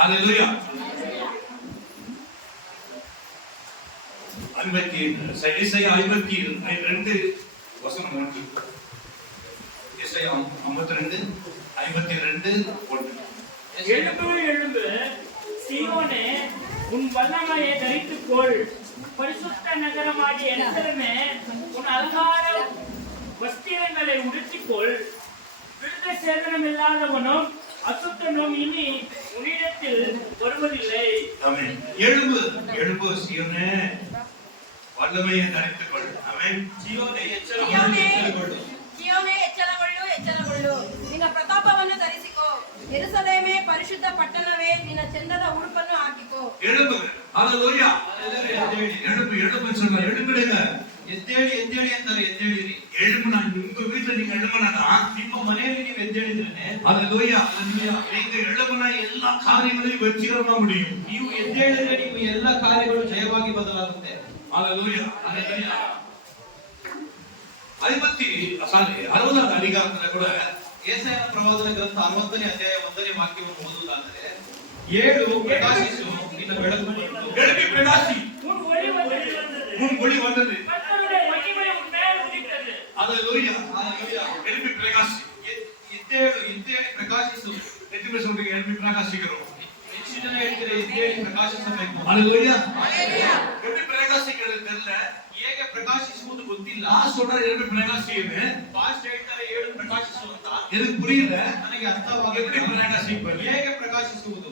ஹalleluya. 52 வசனம் 1. ஏசாயா 52 52:1. எழும்பு எழும்பு சீயோனே, உன் வல்லமையை தரித்துக்கொள். பரிசுத்த நகரமாகிய எருசலேமே, உன் அலங்கார வஸ்திரங்களை உடுத்திக்கொள். விருத்த சேதனம் இல்லாதவனும் அசுத்தனும் இனி உன்னிடத்தில் வருவதில்லை. ஆமென். எழும்பு எழும்பு சீயோனே, வல்லமையை தரித்துக்கொள். ஆமென். ಸೀಯೋನೇ ಎಚ್ಚರಗೊಳ್ಳು, ಎಚ್ಚರಗೊಳ್ಳು, ನಿನ್ನ ಪ್ರತಾಪವನ್ನು ಧರಿಸಿಕೋ. ಯೆರೂಸಲೇಮೇ, ಪರಿಶುದ್ಧ ಪಟ್ಟಣವೇ, ನಿನ್ನ ಚಂದದ ಉಡುಪನ್ನು ಹಾಕಿಕೋ. எழும்பு. ஹalleluya. எழும்பு எழும்பு சொல்ற எழும்புங்க. ಎದ್ದೇಳಿ ಎದ್ದೇಳಿ ಅಂತಾರೆ, ಎದ್ದೇಳಿರಿ. எழும்பு. நான் உங்க வீட்ல நீங்க எழும்புனா ನಿಮ್ಮ ಮನೆಯಲ್ಲಿ ನೀವು ಎದ್ದೇಳಿದ್ರೆ ஹalleluya. நீங்க எழும்புனா எல்லா காரியங்களையும் வெற்றிகரமா முடியும். ನೀವು ಎದ್ದೇಳಿದ್ರೆ ನಿಮ್ಮ ಎಲ್ಲ ಕಾರ್ಯಗಳು ಜಯವಾಗಿ ಬದಲಾಗುತ್ತೆ. ஹalleluya. ஹalleluya. 60வது அதிகாரத்துல கூட ಯೆಶಾಯನ ಪ್ರವಾದನ ಗ್ರಂಥ 60ನೇ ಅಧ್ಯಾಯ 1ನೇ ವಾಕ್ಯವನ್ನು ಓದುವುದಾದರೆ, 7 ಪ್ರಕಾಶಿಸು, ನಿನ್ನ ಬೆಳಕು எழும்பி பிரகாசி, உன் ஒளி வந்தது, உன் ஒளி வந்தது. கர்த்தருடைய மகிமை உன் மேல் உதித்தது. ஹalleluya. ಹಲ್ಲೆಲೂಯಾ. எழும்பி பிரகாசி. ಎದ್ದೇಳು ಎದ್ದೇಳಿ ಪ್ರಕಾಶಿಸು. எத்தனை சொல்றீங்க எழும்பி பிரகாசிக்கிறோம்? ಹೆಚ್ಚು ಜನ ಹೇಳ್ತಾರೆ ಎದ್ದೇಳಿ ಪ್ರಕಾಶಿಸಬೇಕು. ஹalleluya. எப்படி பிரகாசிக்கிறது தெரியல, ಹೇಗೆ ಪ್ರಕಾಶಿಸುವುದು ಗೊತ್ತಿಲ್ಲ. நான் சொல்றேன் எழும்பி பிரகாசின்னு. ಫಾಸ್ಟ್ ಹೇಳ್ತಾರೆ 7 ಪ್ರಕಾಶಿಸು ಅಂತ. எனக்கு புரியல, ನನಗೆ எப்படி ಅರ್ಥವಾಗಲಿಲ್ಲ. பிரகாசிப்பது? ಹೇಗೆ ಪ್ರಕಾಶಿಸುವುದು?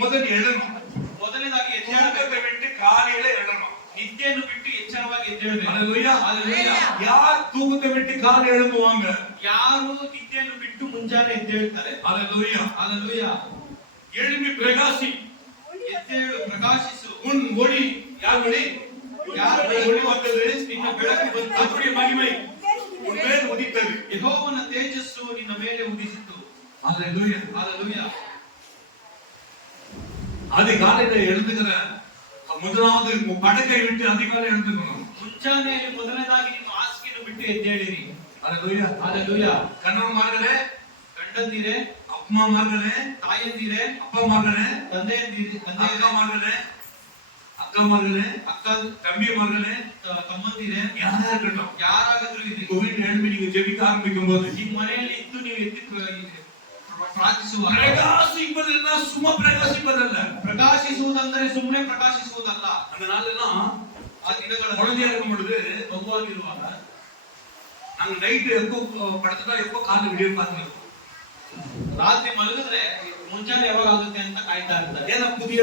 முதல்ல எழணும். ಮೊದಲನೇದಾಗಿ தூக்கத்தை ಎದ್ದೇಳಬೇಕು. விட்டு காலையில எழணும். ನಿದ್ದೆಯನ್ನು ಬಿಟ್ಟು ಎಚ್ಚರವಾಗಿ ಎದ್ದೇಳಬೇಕು. ஹalleluya. ಹಲ್ಲೆಲೂಯಾ. யார் தூக்கத்தை விட்டு காலை எழும்புவாங்க? ಯಾರು ನಿದ್ದೆಯನ್ನು ಬಿಟ್ಟು ಮುಂಜಾನೆ ಎದ್ದೇಳ್ತಾರೆ? ஹalleluya. ಹಲ್ಲೆಲೂಯಾ. எழும்பி பிரகாசி. ಎದ್ದೇಳು ಪ್ರಕಾಶಿಸು. உன் ஒளி, யார் ஒளி? ಯಾರ ஒளி வந்தது, ನಿನ್ನ ಬೆಳಕು ಬಂತು. அவருடைய மகிமை உன் மேல் உதித்தது. ಯೆಹೋವನ ತೇಜಸ್ಸು ನಿನ್ನ ಮೇಲೆ ಉದಿಸಿತು. ஹalleluya. ಹಲ್ಲೆಲೂಯಾ. அதிகாலையில எழுந்துகிற முதலாவது படுக்கை விட்டு அதிகாலை எழுந்துக்கணும். ಮುಂಜಾನೆಯಲ್ಲಿ ಮೊದಲನೇದಾಗಿ ನಿಮ್ಮ ಹಾಸಿಗೆಯನ್ನು ಬಿಟ್ಟು ಎದ್ದೇಳಿರಿ. ஹalleluya. ಹಲ್ಲೆಲೂಯಾ. கணவன்மார்களே, ಗಂಡಂದಿರೇ, அம்மாமார்களே, ತಾಯಂದಿರೇ, அப்பாமார்களே, ತಂದೆಯಂದಿರೇ, அக்காமார்களே, அக்காமார்களே, ಅಕ್ಕ தம்பிமார்களே, ತಮ್ಮಂದಿರೇ, யாரா இருக்கட்டும், ಯಾರಾದರೂ ಇರಿ. உங்க வீட்டுல எழுப்பி நீங்க ஜெபிக்க ஆரம்பிக்கும் போது ನಿಮ್ಮ ಮನೆಯಲ್ಲಿ ಇದ್ದು ನೀವು ಎದ್ದು ಪ್ರಾರ್ಥಿಸುವಾಗ, பிரகாசிப்பதுன்னா சும்மா பிரகாசிப்பதல்ல. ಪ್ರಕಾಶಿಸುವುದಂದರೆ ಸುಮ್ಮನೆ ಪ್ರಕಾಶಿಸುವುದಲ್ಲ. அந்த நாளெல்லாம் ಆ ದಿನಗಳ குழந்தையா இருக்கும் பொழுது ಮಗುವಾಗಿರುವಾಗ நாங்க நைட்டு எப்போ படுத்துட்டா எப்போ காலை விடிய பார்த்துருக்கோம். ರಾತ್ರಿ ಮಲಗಿದ್ರೆ ಮುಂಜಾನೆ ಯಾವಾಗ ಆಗುತ್ತೆ ಅಂತ ಕಾಯ್ತಾ ಇರ್ತಾರೆ. ஏன்னா புதிய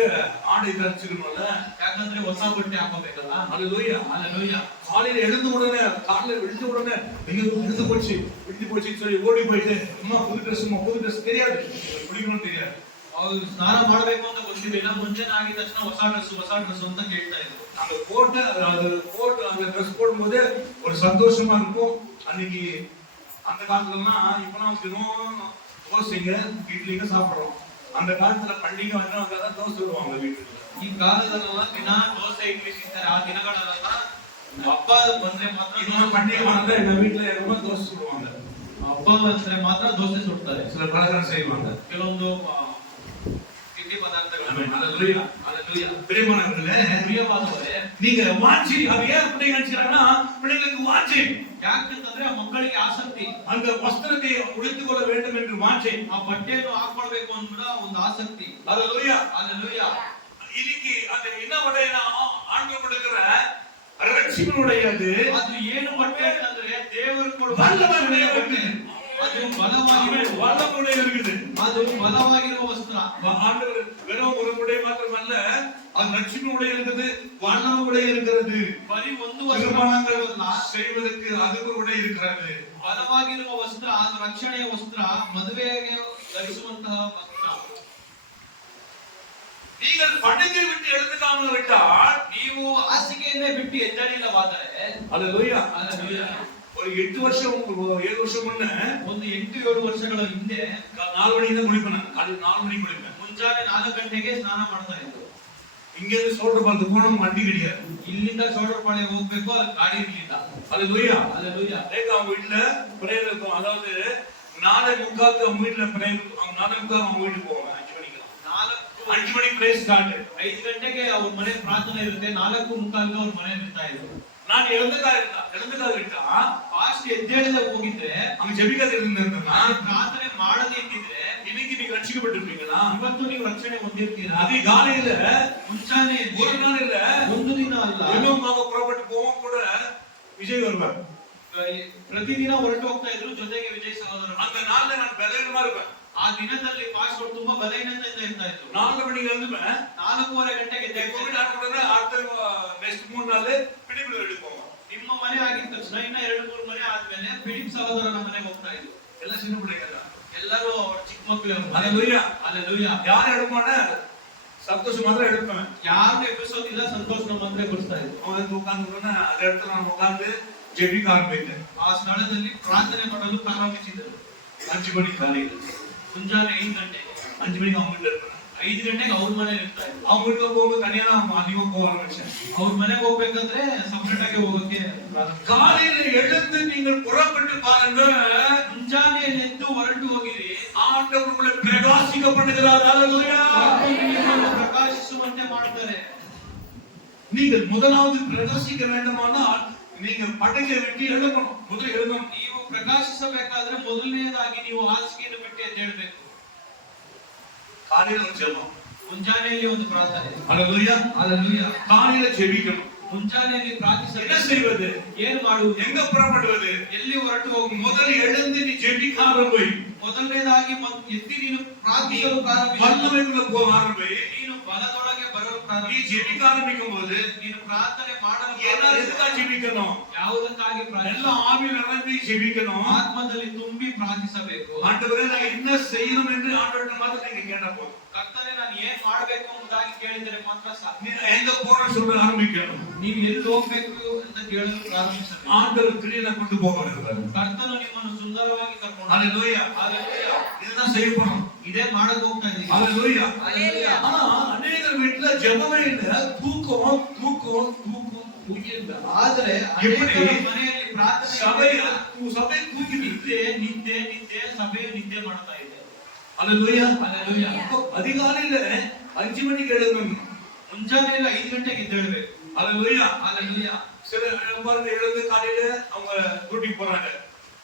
ஆடை தரிச்சுக்கணும்ல, ಯಾಕಂದ್ರೆ ಹೊಸ ಬಟ್ಟೆ ಹಾಕೋಬೇಕಲ್ಲ. ஹalleluya. ಹಲ್ಲೆಲೂಯಾ. காலையில எழுந்த உடனே, காலையில விழுந்த உடனே ஐயோ எழுந்து போச்சுன்னு சொல்லி ஓடி போயிட்டு அம்மா புது ட்ரெஸ் தெரியாது, குடிக்கணும் தெரியாது. ಅವ್ರು ಸ್ನಾನ ಮಾಡಬೇಕು ಅಂತ ಗೊತ್ತಿರಲಿಲ್ಲ. ಮುಂಜಾನೆ ಆಗಿದ ತಕ್ಷಣ ಹೊಸ ಡ್ರೆಸ್ ಅಂತ ಕೇಳ್ತಾ ಇದ್ರು. அந்த போட்டு அந்த ட்ரெஸ் போடும்போது ஒரு சந்தோஷமா இருக்கும். அன்னைக்கு அந்த காலத்துலலாம் இப்பெல்லாம் தினம் தோசைங்க இட்லிங்க சாப்பிடுறோம். அந்த காலத்துல பண்டிகை வந்தா தோசை விடுவாங்க வீட்டுல. ಈ ಕಾಲದಲ್ಲೆಲ್ಲ ದಿನ ದೋಸೆ ಇಡ್ಲಿ ತಿಂತಾರೆ. ಆ ದಿನಗಳಲ್ಲೆಲ್ಲ ಹಬ್ಬ ಬಂದ್ರೆ ಮಾತ್ರ இன்னொரு பண்டிகை வந்தா எங்க வீட்டுல ரொம்ப தோசை சுடுவாங்க. ಹಬ್ಬ ಬಂದ್ರೆ ಮಾತ್ರ ದೋಸೆ ಸುಡ್ತಾರೆ. சில பலகாரம் செய்வாங்க. ಕೆಲವೊಂದು ತಿಂಡಿ ಪದಾರ್ಥಗಳು. ஹalleluya. ஹalleluya. பிரியமானவர்களே, ಪ್ರಿಯವಾದವರೇ, நீங்க வாஞ்சி, அது ஏன் பிள்ளைங்க நினைச்சாங்கன்னா பிள்ளைங்களுக்கு வாஞ்சி, ಯಾಕಂತಂದ್ರೆ ಆ ಮಕ್ಕಳಿಗೆ ಆಸಕ್ತಿ. அந்த வஸ்திரத்தை உடுத்திக் கொள்ள வேண்டும் என்று வாஞ்சி, ಆ ಬಟ್ಟೆಯನ್ನು ಹಾಕೊಳ್ಬೇಕು ಅಂತ ಒಂದು ಆಸಕ್ತಿ. ஹalleluya. ಹಲ್ಲೆಲೂಯಾ. இன்னைக்கு அந்த என்ன உடைய ஆண்கள் கொடுக்கிற ரட்சிப்பினுடையது ಅದು ಏನು ಬಟ್ಟೆ ಅಂತಂದ್ರೆ ದೇವರು ಕೊಡುವ வல்லமையுடைய ಬಟ್ಟೆ. ಅದು ಬಲವಾಗಿರುವ வல்லமுடைய இருக்குது. ಅದು ಬಲವಾಗಿರುವ ವಸ್ತ್ರ. ஆண்டவர் வெறும் ஒரு உடைய மாத்திரமல்ல, அது ரட்சிப்பினுடைய இருக்குது, வல்லமுடைய இருக்கிறது. ಬರೀ ಒಂದು திருமணங்கள் ವಸ್ತ್ರ செய்வதற்கு அதுக்கு உடைய இருக்கிறது. ಬಲವಾಗಿರುವ ವಸ್ತ್ರ, ಅದು ರಕ್ಷಣೆಯ ವಸ್ತ್ರ, ಮದುವೆಗೆ ಧರಿಸುವಂತಹ ವಸ್ತ್ರ. நீங்கள் படுக்கை விட்டு எழுந்துக்காமல் விட்டால், ನೀವು ಹಾಸಿಗೆಯನ್ನೇ ಬಿಟ್ಟು ಎದ್ದೇಳಿಲ್ಲವಾದರೆ, ஹalleluya. ಹಲ್ಲೆಲೂಯಾ. ஒரு 8 வருஷம் 7 வருஷம் முன்ன ಒಂದು 8-7 ವರ್ಷಗಳ ಹಿಂದೆ 4 மணிக்கு குளிப்பேன். காலையில 4 மணிக்கு குளிப்பேன். ಮುಂಜಾನೆ 4 ಗಂಟೆಗೆ ಸ್ನಾನ ಮಾಡ್ತಾ ಇದ್ರು. இங்க இருந்து சோல்டர் பாலத்துக்கு போனோம், வண்டி கிடையாது. ಇಲ್ಲಿಂದ ಸೋಡರಪಾಳ್ಯ ಹೋಗ್ಬೇಕು, ಅದು ಗಾಡಿ ಇರ್ಲಿಲ್ಲ. ஹalleluya. ಹಲ್ಲೆಲೂಯಾ. லேக்கா அவங்க வீட்டுல பிரேயர் இருக்கும். அதாவது 4:45 அவங்க வீட்டுல பிரேயர், 4:45 அவங்க வீட்டுக்கு போவாங்க. 5 மணிக்கு. 5 மணிக்கு பிரேஸ் ஸ்டார்ட். 5 ಗಂಟೆಗೆ ಅವ್ರ ಮನೆ ಪ್ರಾರ್ಥನೆ ಇರುತ್ತೆ, 4:45 ಅವ್ರ ಮನೆ ಇರ್ತಾ ಇದ್ರು. ನಾನು எழுந்துக்காதிட்டா ಫಾಸ್ಟ್ ಎದ್ದೇಳದೆ ಹೋಗಿದ್ರೆ, அவங்க ஜெபிக்காத இருந்திருந்தா ನಾನು ಪ್ರಾರ್ಥನೆ ಮಾಡದೇ ಇದ್ದಿದ್ರೆ இன்னைக்கு நீங்க ரட்சிக்கப்பட்டிருப்பீங்களா? ಇವತ್ತು ನೀವು ರಕ್ಷಣೆ ಹೊಂದಿರ್ತೀರಾ. அதிகாலையில ಮುಂಚಾನೆ ஒரு நாள் இல்ல, ಒಂದು ದಿನ ಅಲ್ಲ, இன்னும் அவங்க புறப்பட்டு போவோம் கூட விஜய் வருவார். ಪ್ರತಿದಿನ ಹೊರಟು ಹೋಗ್ತಾ ಇದ್ರು, ಜೊತೆಗೆ ವಿಜಯ್ ಸಹೋದರ. அந்த நாள்ல நான் பலவீனமா இருப்பேன். ಆ ದಿನದಲ್ಲಿ ಪಾಸ್ಟರ್ ತುಂಬಾ ಬಲಹೀನತೆಯಿಂದ ಇರ್ತಾ ಇದ್ರು. 4 மணிக்கு எழுந்துப்பேன். 4:30 ಗಂಟೆಗೆ கோவிட் ஆட்களுடன் அடுத்த நெக்ஸ்ட் 3 நாள் பிடிபிள் எடுப்போம். ನಿಮ್ಮ ಮನೆ ಆಗಿದ ತಕ್ಷಣ ಇನ್ನ 2-3 ಮನೆ ಆದ್ಮೇಲೆ ಫಿಲಿಪ್ ಸಹೋದರನ ಮನೆಗೆ ಹೋಗ್ತಾ ಇದ್ರು. ಎಲ್ಲ ಚಿನ್ನ பிள்ளைங்க. ಎಲ್ಲರೂ ಚಿಕ್ಕ ಮಕ್ಕಳು. ஹalleluya. ಹalleluya. யார் எடுப்பான சந்தோஷம் மாத்திரம் எடுப்பேன். ಯಾರು ಎಬ್ಬಿಸೋದಿಲ್ಲ, ಸಂತೋಷನ ಮಾತ್ರ ಎಬ್ಬಿಸ್ತಾ ಇದ್ರು. அவன் உட்கார்ந்து அந்த இடத்துல நான் உட்கார்ந்து ஜெபிக்க ஆரம்பித்தேன். ಆ ಸ್ಥಳದಲ್ಲಿ ಪ್ರಾರ್ಥನೆ ಮಾಡಲು ಪ್ರಾರಂಭಿಸಿದರು. 5 மணிக்கு காலையில ಮುಂಜಾನೆ 5 ಗಂಟೆಗೆ. 5 மணிக்கு அவங்க வீட்டுல இருப்பேன். 5 ಗಂಟೆಗೆ ಅವ್ರ ಮನೇಲಿ ಇರ್ತಾ ಇದ್ರು. அவங்க வீட்டுல போகும்போது தனியா நான் அதிகமா போக ஆரம்பிச்சேன். ಅವ್ರ ಮನೆಗೆ ಹೋಗ್ಬೇಕಂದ್ರೆ ಸಪರೇಟ್ ಆಗಿ ಹೋಗೋಕೆ ಪ್ರಾರಂಭಿಸಿದ್ರು. காலையில எழுந்து நீங்கள் புறப்பட்டு பாருங்க, ಮುಂಜಾನೆ ಎದ್ದು ಹೊರಟು ಹೋಗಿರಿ, ஆண்டவர் உங்களை பிரகாசிக்க பண்ணுகிறார். ஹalleluya. ನಿಮ್ಮನ್ನು ಪ್ರಕಾಶಿಸುವಂತೆ ಮಾಡ್ತಾರೆ. நீங்கள் முதலாவது பிரகாசிக்க வேண்டுமானால் நீங்க படகை வெட்டி எழுதணும். முதல்ல எழுதணும். ನೀವು ಪ್ರಕಾಶಿಸಬೇಕಾದ್ರೆ ಮೊದಲನೇದಾಗಿ ನೀವು ಹಾಸಿಗೆಯನ್ನು ಬಿಟ್ಟು ಎದ್ದೇಳಬೇಕು. காலையில ஒரு ஜெபம். ಮುಂಜಾನೆಯಲ್ಲಿ ಒಂದು ಪ್ರಾರ್ಥನೆ. ஹalleluya. ಹalleluya. காலையில ஜெபிக்கணும். ಮುಂಜಾನೆಯಲ್ಲಿ என்ன ಪ್ರಾರ್ಥಿಸಬೇಕು. செய்வது? ಏನು ಮಾಡುವುದು? எங்க புறப்படுவது? ಎಲ್ಲಿ ಹೊರಟು ಹೋಗಿ? முதல்ல எழுந்து நீ ஜெபிக்க ஆரம்பி. ಮೊದಲನೇದಾಗಿ ಎದ್ದು ನೀನು ಪ್ರಾರ್ಥಿಸಲು ಪ್ರಾರಂಭಿಸು. வல்லமைக்குள்ள போக ஆரம்பி. ನೀನು ಬಲದೊಳಗೆ ಬರಲು நீ ಪ್ರಾರಂಭಿಸು. ஜெபிக்க ஆரம்பிக்கும் போது ನೀನು ಪ್ರಾರ್ಥನೆ ಮಾಡಲು எதுக்காக ஜெபிக்கணும்? ಯಾವುದಕ್ಕಾಗಿ எல்லாம் ஆவியில் நிரம்பி ஜெபிக்கணும். ಆತ್ಮದಲ್ಲಿ ತುಂಬಿ ಪ್ರಾರ್ಥಿಸಬೇಕು. ஆண்டவரே நான் என்ன செய்யணும் என்று ஆண்டவரிடம் மாத்திரம் நீங்க கேட்டா போதும். ಕರ್ತನೇ ನಾನು ಏನ್ ಮಾಡಬೇಕು ಎಂಬುದಾಗಿ ಕೇಳಿದರೆ ಮಾತ್ರ ಸಾಕು. நீ எங்க போறன்னு சொல்ல ஆரம்பிக்கணும். ನೀವು ಎಲ್ಲಿ ಹೋಗ್ಬೇಕು ಅಂತ ಕೇಳಲು ಪ್ರಾರಂಭಿಸಬೇಕು. ஆண்டவர் கிரியை கொண்டு போக வருகிறார். ಕರ್ತನು ನಿಮ್ಮನ್ನು ಸುಂದರವಾಗಿ ಕರ್ಕೊಂಡು ஹalleluya. ஹalleluya. இதுதான் செய்ய போறோம். ಇದೇ ಮಾಡಕ್ ಹೋಗ್ತಾ ಇದ್ದೀವಿ. ஹalleluya. ஹalleluya. ஆனா அநேகர் வீட்டுல ஜெபமே இல்ல, தூக்கம் தூக்கம் தூக்கம் தூங்கியிருந்த. ಆದರೆ எப்படி? ಅನೇಕರ ಮನೆಯಲ್ಲಿ ಪ್ರಾರ್ಥನೆ சபை தூங்கி ನಿದ್ದೆ ನಿದ್ದೆ ನಿದ್ದೆ ಸಭೆ ನಿದ್ದೆ ಮಾಡ್ತಾ ಇದೆ. ஹalleluya. ஹalleluya. அதிகாலையில 5 மணிக்கு எழுந்தணும். ಮುಂಜಾನೆ 5 ಗಂಟೆಗೆ ಎದ್ದೇಳಬೇಕು. ஹalleluya. ஹalleluya. சில பாருங்க எழுந்து காலையில அவங்க டியூட்டிக்கு போறாங்க.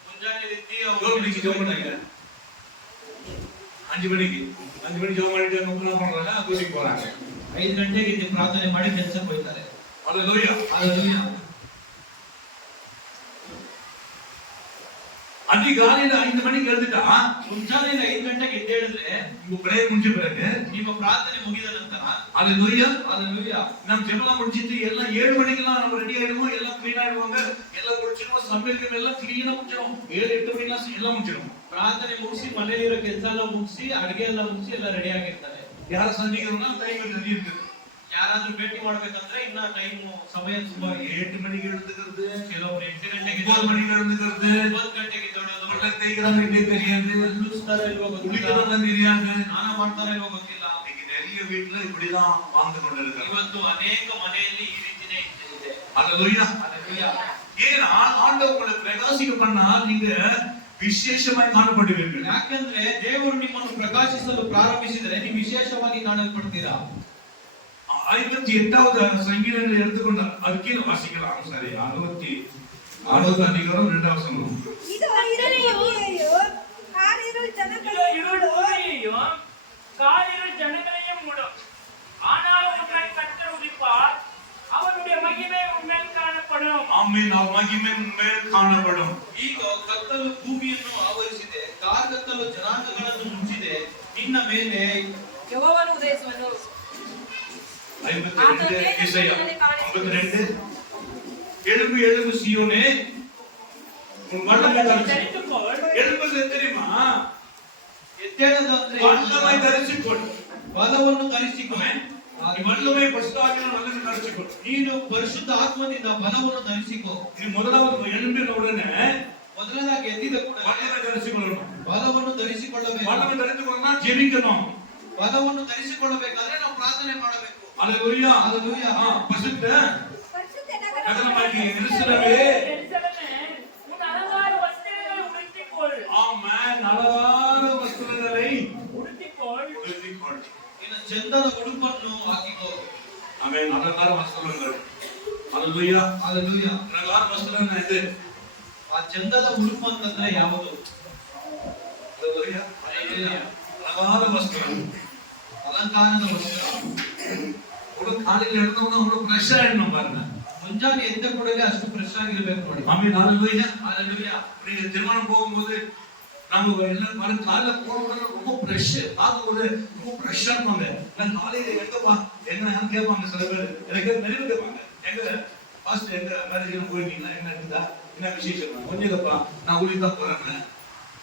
ಮುಂಜಾನೆ ಎದ್ದು ஜெபம் பண்ணிக்கு ஜெபம் பண்ணாங்க. 5 மணிக்கு ஜெபம் பண்ணிட்டு என்ன பண்றாங்க? டியூட்டிக்கு போறாங்க. 5 ಗಂಟೆಗೆ ಎದ್ದು ಪ್ರಾರ್ಥನೆ ಮಾಡಿ ಕೆಲಸಕ್ಕೆ ಹೋಗ್ತಾರೆ. ஹalleluya. ஹalleluya. அதிகாலையில 5 மணிக்கு எழுந்துட்டா ಮುಂಜಾನೆ 5 ಗಂಟೆಗೆ ಎದ್ದೇಳಿದ್ರೆ உங்க பிரேயர் முடிஞ்ச பிறகு ನಿಮ್ಮ ಪ್ರಾರ್ಥನೆ ಮುಗಿದ ನಂತರ ஹalleluya. ஹalleluya. நம்ம ஜெபம் முடிச்சிட்டு எல்லாம் 7 மணிக்கெல்லாம் நம்ம ரெடி ஆயிடுவோம், எல்லாம் க்ளீன் ஆயிடுவாங்க, எல்லாம் முடிச்சிடுவோம், சமையல் எல்லாம் க்ளீனா முடிச்சிடும். 7-8 மணிக்கெல்லாம் எல்லாம் முடிச்சிடும். ಪ್ರಾರ್ಥನೆ ಮುಗಿಸಿ ಮನೆಯಲ್ಲಿರೋ ಕೆಲಸ ಎಲ್ಲ ಮುಗಿಸಿ ಅಡಿಗೆ ಎಲ್ಲ ಮುಗಿಸಿ ಎಲ್ಲ ರೆಡಿ ಆಗಿರ್ತಾರೆ. யார சந்திக்கிறோம்னா டைம் ரெடி இருக்குது. ಯಾರಾದ್ರೂ ಭೇಟಿ ಮಾಡ್ಬೇಕಂದ್ರೆ ಇನ್ನ ಟೈಮ್ ಸಮಯ ತುಂಬಾ 8 மணிக்கு எழுந்துக்கிறது, ಕೆಲವರು 8 ಗಂಟೆಗೆ 9 ಮணிக்கு எழுந்துக்கிறது, 9 ಗಂಟೆಗೆ ಎದ್ದೇಳೋದು, ಒಳ್ಳೆ ತೇಗ್ರಾಮ ಇದೆ தெரியாது, ಕುಳಿಸ್ತಾರೋ ಇಲ್ವೋ ಗೊತ್ತಿಲ್ಲ, குளிக்கிறதெல்லாம் தெரியாது. ಸ್ನಾನ ಮಾಡ್ತಾರೋ ಇಲ್ವೋ ಗೊತ್ತಿಲ್ಲ. இன்னைக்கு நிறைய வீட்ல இப்படிதான் வாழ்ந்து கொண்டிருக்காங்க. ಇವತ್ತು ಅನೇಕ ಮನೆಯಲ್ಲಿ ಈ ರೀತಿನೇ ಇದೆ. ஹalleluya. ஹalleluya. ஏன்னா ஆண்டவர் உங்களை பிரகாசிக்க பண்ணா நீங்க விசேஷமாய் காணப்படுவீர்கள். ಯಾಕಂದ್ರೆ ದೇವರು ನಿಮ್ಮನ್ನು ಪ್ರಕಾಶಿಸಲು ಪ್ರಾರಂಭಿಸಿದರೆ ನೀವು ವಿಶೇಷವಾಗಿ ಕಾಣಲ್ಪಡ್ತೀರಾ. 58வது சங்கீதத்தை எடுத்துக்கொண்டார். அது கீழே வாசிக்கலாம். சரி, 60 அதிகாரம் 2வது வசனம். ಇದು ಐರನೆಯೋ ಕಾರಿರು ಜನಗಳು இருள் ஊழியையும் காரிருள் ஜனங்களையும் மூடும். ஆனாலும் உன்மேல் கர்த்தர் உதிப்பார், அவருடைய மகிமை உன்மேல் காணப்படும். ஆமென். அவர் மகிமை மேல் காணப்படும். ಈಗ ಕತ್ತಲು ಭೂಮಿಯನ್ನು ಆವರಿಸಿದೆ, ಕಾರ್ಗತ್ತಲು ಜನಾಂಗಗಳನ್ನು ಮುಚ್ಚಿದೆ, ನಿನ್ನ ಮೇಲೆ ಯೆಹೋವನು ಉದಯಿಸುವನು. 52 இசையா 52 எழும்பு எழும்பு சீயோனே உன் வல்லமை தரிசி. தரித்துக்கொள். எழும்புது தெரியுமா? ಎದ್ದೇಳದು ಅಂದ್ರೆ வல்லமை தரிசிக்கொள். ಬಲವನ್ನು ಧರಿಸಿಕೊಳ್ಳೆ. நீ வல்லமை பரிசுத்தாவியான வல்லமை தரிசிக்கொள். ನೀನು ಪರಿಶುದ್ಧ ಆತ್ಮದಿಂದ ಬಲವನ್ನು ಧರಿಸಿಕೊ. நீ முதலாவது எழும்பின உடனே ಮೊದಲನೇದಾಗಿ ಎದ್ದಿದ ಕೂಡ வல்லமை தரிசிக்கொள்ளணும். ಬಲವನ್ನು ಧರಿಸಿಕೊಳ್ಳಬೇಕು. வல்லமை தரிசிக்கொள்ளனா ஜெபிக்கணும். ಬಲವನ್ನು ಧರಿಸಿಕೊಳ್ಳಬೇಕಾದ್ರೆ ನಾವು ಪ್ರಾರ್ಥನೆ ಮಾಡಬೇಕು. ஹalleluya. ஹalleluya. பரிசுத்த ಪರಿಶುದ್ಧ நகரமாகி எருசலேமே, எருசலேமே, உன் அலங்கார வஸ்திரங்களை உடுத்திக்கொள். ஆமென். அழகான வஸ்திரங்களை உடுத்திக்கொள். உடுத்திக்கொள். ನಿನ್ನ ನಿನ್ನ ಚಂದದ ಉಡುಪನ್ನು ಹಾಕಿಕೋ. ಆಮೇಲೆ ಅಲಂಕಾರ ವಸ್ತ್ರಗಳು. ಹಲ್ಲೆಲೂಯಾ. ಹಲ್ಲೆಲೂಯಾ. ಅಲಂಕಾರ ವಸ್ತ್ರನ ಇದೆ. ಆ ಚಂದದ ಉಡುಪು ಅಂತಂದ್ರೆ ಯಾವುದು? ಹಲ್ಲೆಲೂಯಾ. ಹಲ್ಲೆಲೂಯಾ. ಅಲಂಕಾರ ವಸ್ತ್ರ. ಅಲಂಕಾರದ ವಸ್ತ್ರ. ಹುಡುಗ ಕಾಲಿಗೆ ಎಳೆದವನು ಅವನು ಫ್ರೆಶ್ ಆಗಿ ಬಾರನ. ಮುಂಜಾನೆ ಎದ್ದ ಕೂಡಲೇ ಅಷ್ಟು ಫ್ರೆಶ್ ಆಗಿರ್ಬೇಕು ನೋಡಿ. ಆಮೇಲೆ ಹಲ್ಲೆಲೂಯಾ. ಹಲ್ಲೆಲೂಯಾ. நீங்க திருமணம் போகும்போது நம்ம எல்லாம் பாருங்க காலைல போனோம்னா ரொம்ப ஃப்ரெஷ் பார்க்கும்போது ரொம்ப ஃப்ரெஷ்ஷா இருப்பாங்க. நான் காலையில எங்கப்பா எங்க கேட்பாங்க சில பேர், எனக்கு நிறைய கேட்பாங்க, எங்க பாஸ்ட் எங்க மேரேஜ் போயிருக்கீங்களா, என்ன இருக்குதா, என்ன விசேஷம், கொஞ்சம் இல்லப்பா நான் ஊழிக்கு தான் போறேன்,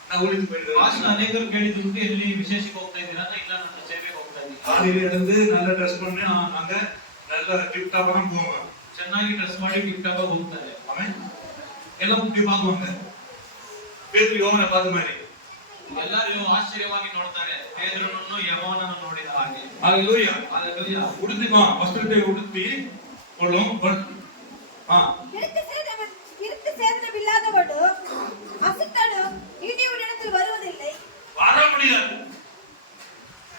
நான் ஊழிக்கு போயிட்டு ಭಾಷಣ ಅನೇಕರು ಕೇಳಿದ್ರು, ಎಲ್ಲಿ ವಿಶೇಷಕ್ಕೆ ಹೋಗ್ತಾ ಇದ್ದೀರಾ? ಇಲ್ಲ, ನನ್ನ ಸೇವೆಗೆ ಹೋಗ್ತಾ ಇದ್ದೀನಿ. காலையில எழுந்து நல்ல ட்ரெஸ் பண்ணி நாங்க நல்ல டிப் டாப்பா தான் போவோம். ಚೆನ್ನಾಗಿ ಡ್ರೆಸ್ ಮಾಡಿ ಟಿಪ್ ಟಾಪ್ ಆಗಿ ಹೋಗ್ತಾರೆ. அவன் எல்லாம் இப்படி பார்க்குவாங்க. பேதுரு யோவானை பார்த்த மாதிரி. ಎಲ್ಲರೂ ಆಶ್ಚರ್ಯವಾಗಿ ನೋಡ್ತಾರೆ, ಪೇತ್ರನನ್ನು ಯೆಹೋವನನ್ನು ನೋಡಿದ ಹಾಗೆ. ஹல்லேலூயா. ಹಲ್ಲೆಲೂಯಾ. உடுத்திமா வஸ்திரத்தை உடுத்தி கொள்ளும். இருத்து சேதனமில்லாதவனு அசுத்தனு இனி உன்னிடத்தில் வருவதில்லை. வர முடியாது.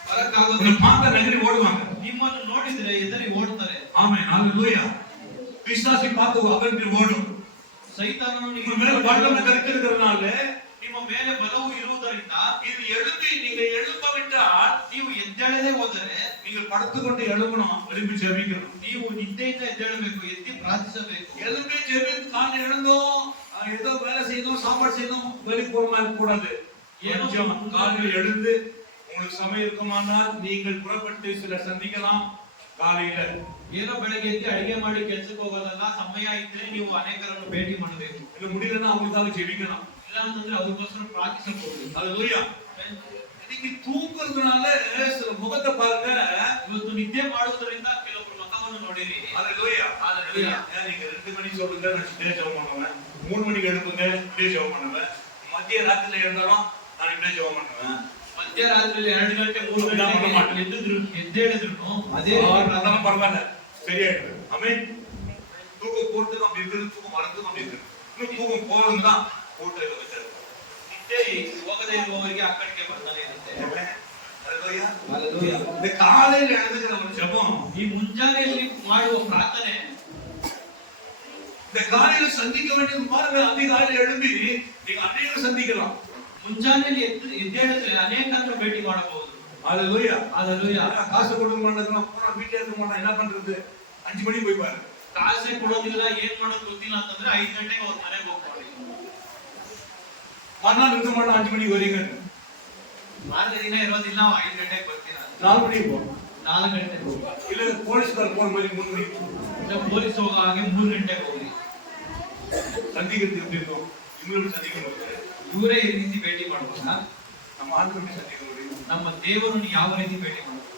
ಬರಕ್ಕಾಗೋದಿಲ್ಲ. பார்த்த நகரி ஓடுவாங்க. ನಿಮ್ಮನ್ನು ನೋಡಿದ್ರೆ ಎದರಿ ಓಡ್ತಾರೆ. ஆமென். ஹல்லேலூயா. பிசாசை பார்த்து அகன்று ஓடும். ಸೈತಾನನು ನಿಮ್ಮ ಮೇಲೆ ಬಲವನ್ನು ಕರೆತಿರುವುದರಿಂದ ನಿಮ್ಮ ಮೇಲೆ ಬಲವು ಇರುವುದರಿಂದ இது எழுப்பி நீங்க எழுப்ப விட்டால் ನೀವು ಎದ್ದೇಳದೆ ಹೋದರೆ நீங்கள் படுத்துக்கொண்டு எழும்பணும், எழுப்பி ஜெபிக்கணும். ನೀವು ನಿದ್ದೆಯಿಂದ ಎದ್ದೇಳಬೇಕು, ಎದ್ದು ಪ್ರಾರ್ಥಿಸಬೇಕು. எழுப்பி ஜெபித்து காலை எழுந்தோம், ஏதோ வேலை செய்யணும், சாப்பாடு செய்யணும், வெளியே போற மாதிரி கூடாது. ஏனோ காலையில் எழுந்து உங்களுக்கு சமயம் இருக்குமானால் நீங்கள் புறப்பட்டு சிலர் சந்திக்கலாம். காலையில ಏನೋ ಬೆಳಗ್ಗೆ ಎದ್ದು ಅಡಿಗೆ ಮಾಡಿ ಕೆಲಸಕ್ಕೆ ಹೋಗೋದಲ್ಲ, ಸಮಯ ಇದ್ರೆ ನೀವು ಅನೇಕರನ್ನು ಭೇಟಿ ಮಾಡಬೇಕು. இல்ல முடியலன்னா அவங்களுக்காக ஜெபிக்கணும். ಇಲ್ಲ ಅಂತಂದ್ರೆ ಅವ್ರಿಗೋಸ್ಕರ ಪ್ರಾರ್ಥಿಸಬಹುದು. ஹல்லேலூயா. இன்னைக்கு தூங்குறதுனால சில முகத்தை பாருங்க, ಇವತ್ತು ನಿದ್ದೆ ಮಾಡುವುದರಿಂದ ಕೆಲವರು ಮುಖವನ್ನು ನೋಡಿರಿ. ஹல்லேலூயா. ஹல்லேலூயா. நீங்க 2 மணிக்கு சொல்லுங்க, நான் இப்படியே ஜெபம் பண்ணுவேன். 3 மணிக்கு எழுப்புங்க, இப்படியே ஜெபம் பண்ணுவேன். மத்திய ராத்திரில எழுந்தாலும் நான் இப்படியே ஜெபம் பண்ணுவேன். ಮಧ್ಯರಾತ್ರಿಯಲ್ಲಿ 2 ಗಂಟೆ 3 ಗಂಟೆ ಎದ್ದೇಳಿದ್ರು ಅದೇ அதெல்லாம் பரவாயில்ல, சரியாயிடுது. ஆமென். தூக்கம் போறதுக்கு அப்படி இருக்குது, தூக்கம் வரதுக்கு அப்படி இருக்குது. இன்னும் தூக்கம் போறதுதான் போட்டு வச்சிருக்கு. ನಿದ್ದೆ ಹೋಗದೇ ಇರುವವರಿಗೆ ಆ ಕಡೆಗೆ ಬರ್ತಾನೆ ಇರುತ್ತೆ. ஹல்லேலூயா. ಹಲ್ಲೆಲೂಯಾ. இந்த காலையில எழுந்துக்கிற ஒரு ஜெபம், ಈ ಮುಂಜಾನೆಯಲ್ಲಿ ಮಾಡುವ ಪ್ರಾರ್ಥನೆ, இந்த காலையில சந்திக்க வேண்டியது பாருங்க, அதிகாலையில எழும்பி நீங்க அநேகரை சந்திக்கலாம். ಮುಂಜಾನೆಯಲ್ಲಿ ಎದ್ದೇಳಿದ್ರೆ ಅನೇಕರನ್ನು ಭೇಟಿ ಮಾಡಬಹುದು. ஹல்லேலூயா. ಹಲ್ಲೆಲೂಯಾ. காசு கொடுக்க மாட்டேங்கிறான், போனா வீட்டுல இருக்க மாட்டான், என்ன பண்றது? 5 மணிக்கு போய் பாரு. ಕಾಸೆ ಕೊಡೋದಿಲ್ಲ, ಏನ್ ಮಾಡೋದು ಗೊತ್ತಿಲ್ಲ ಅಂತಂದ್ರೆ 5 ಗಂಟೆಗೆ ಅವ್ರ ಮನೆಗೆ ಹೋಗ್ತಾರೆ. மறுநாள் இருக்க மாட்டான், 5 மணிக்கு வரீங்க. ಮಾರನೇ ದಿನ ಇರೋದಿಲ್ಲ, 5 ಗಂಟೆಗೆ ಬರ್ತೀರಾ. 4 மணிக்கு போ. 4 ಗಂಟೆಗೆ ಹೋಗಿ. இல்ல போலீஸ்கார் போன மாதிரி 3 மணிக்கு போ. ಇಲ್ಲ ಪೊಲೀಸ್ ಹೋಗೋ ಹಾಗೆ 3 ಗಂಟೆಗೆ ಹೋಗಿ. சந்திக்கிறது எப்படி இருக்கும்? இவங்களும் சந்திக்கணும். ಇವರೇ ಈ ರೀತಿ ಭೇಟಿ ಮಾಡ್ಬೋದಾ? நம்ம ஆண்டவரை சந்திக்க முடியும். ನಮ್ಮ ದೇವರನ್ನು ಯಾವ ರೀತಿ ಭೇಟಿ ಮಾಡ್ಬೋದು?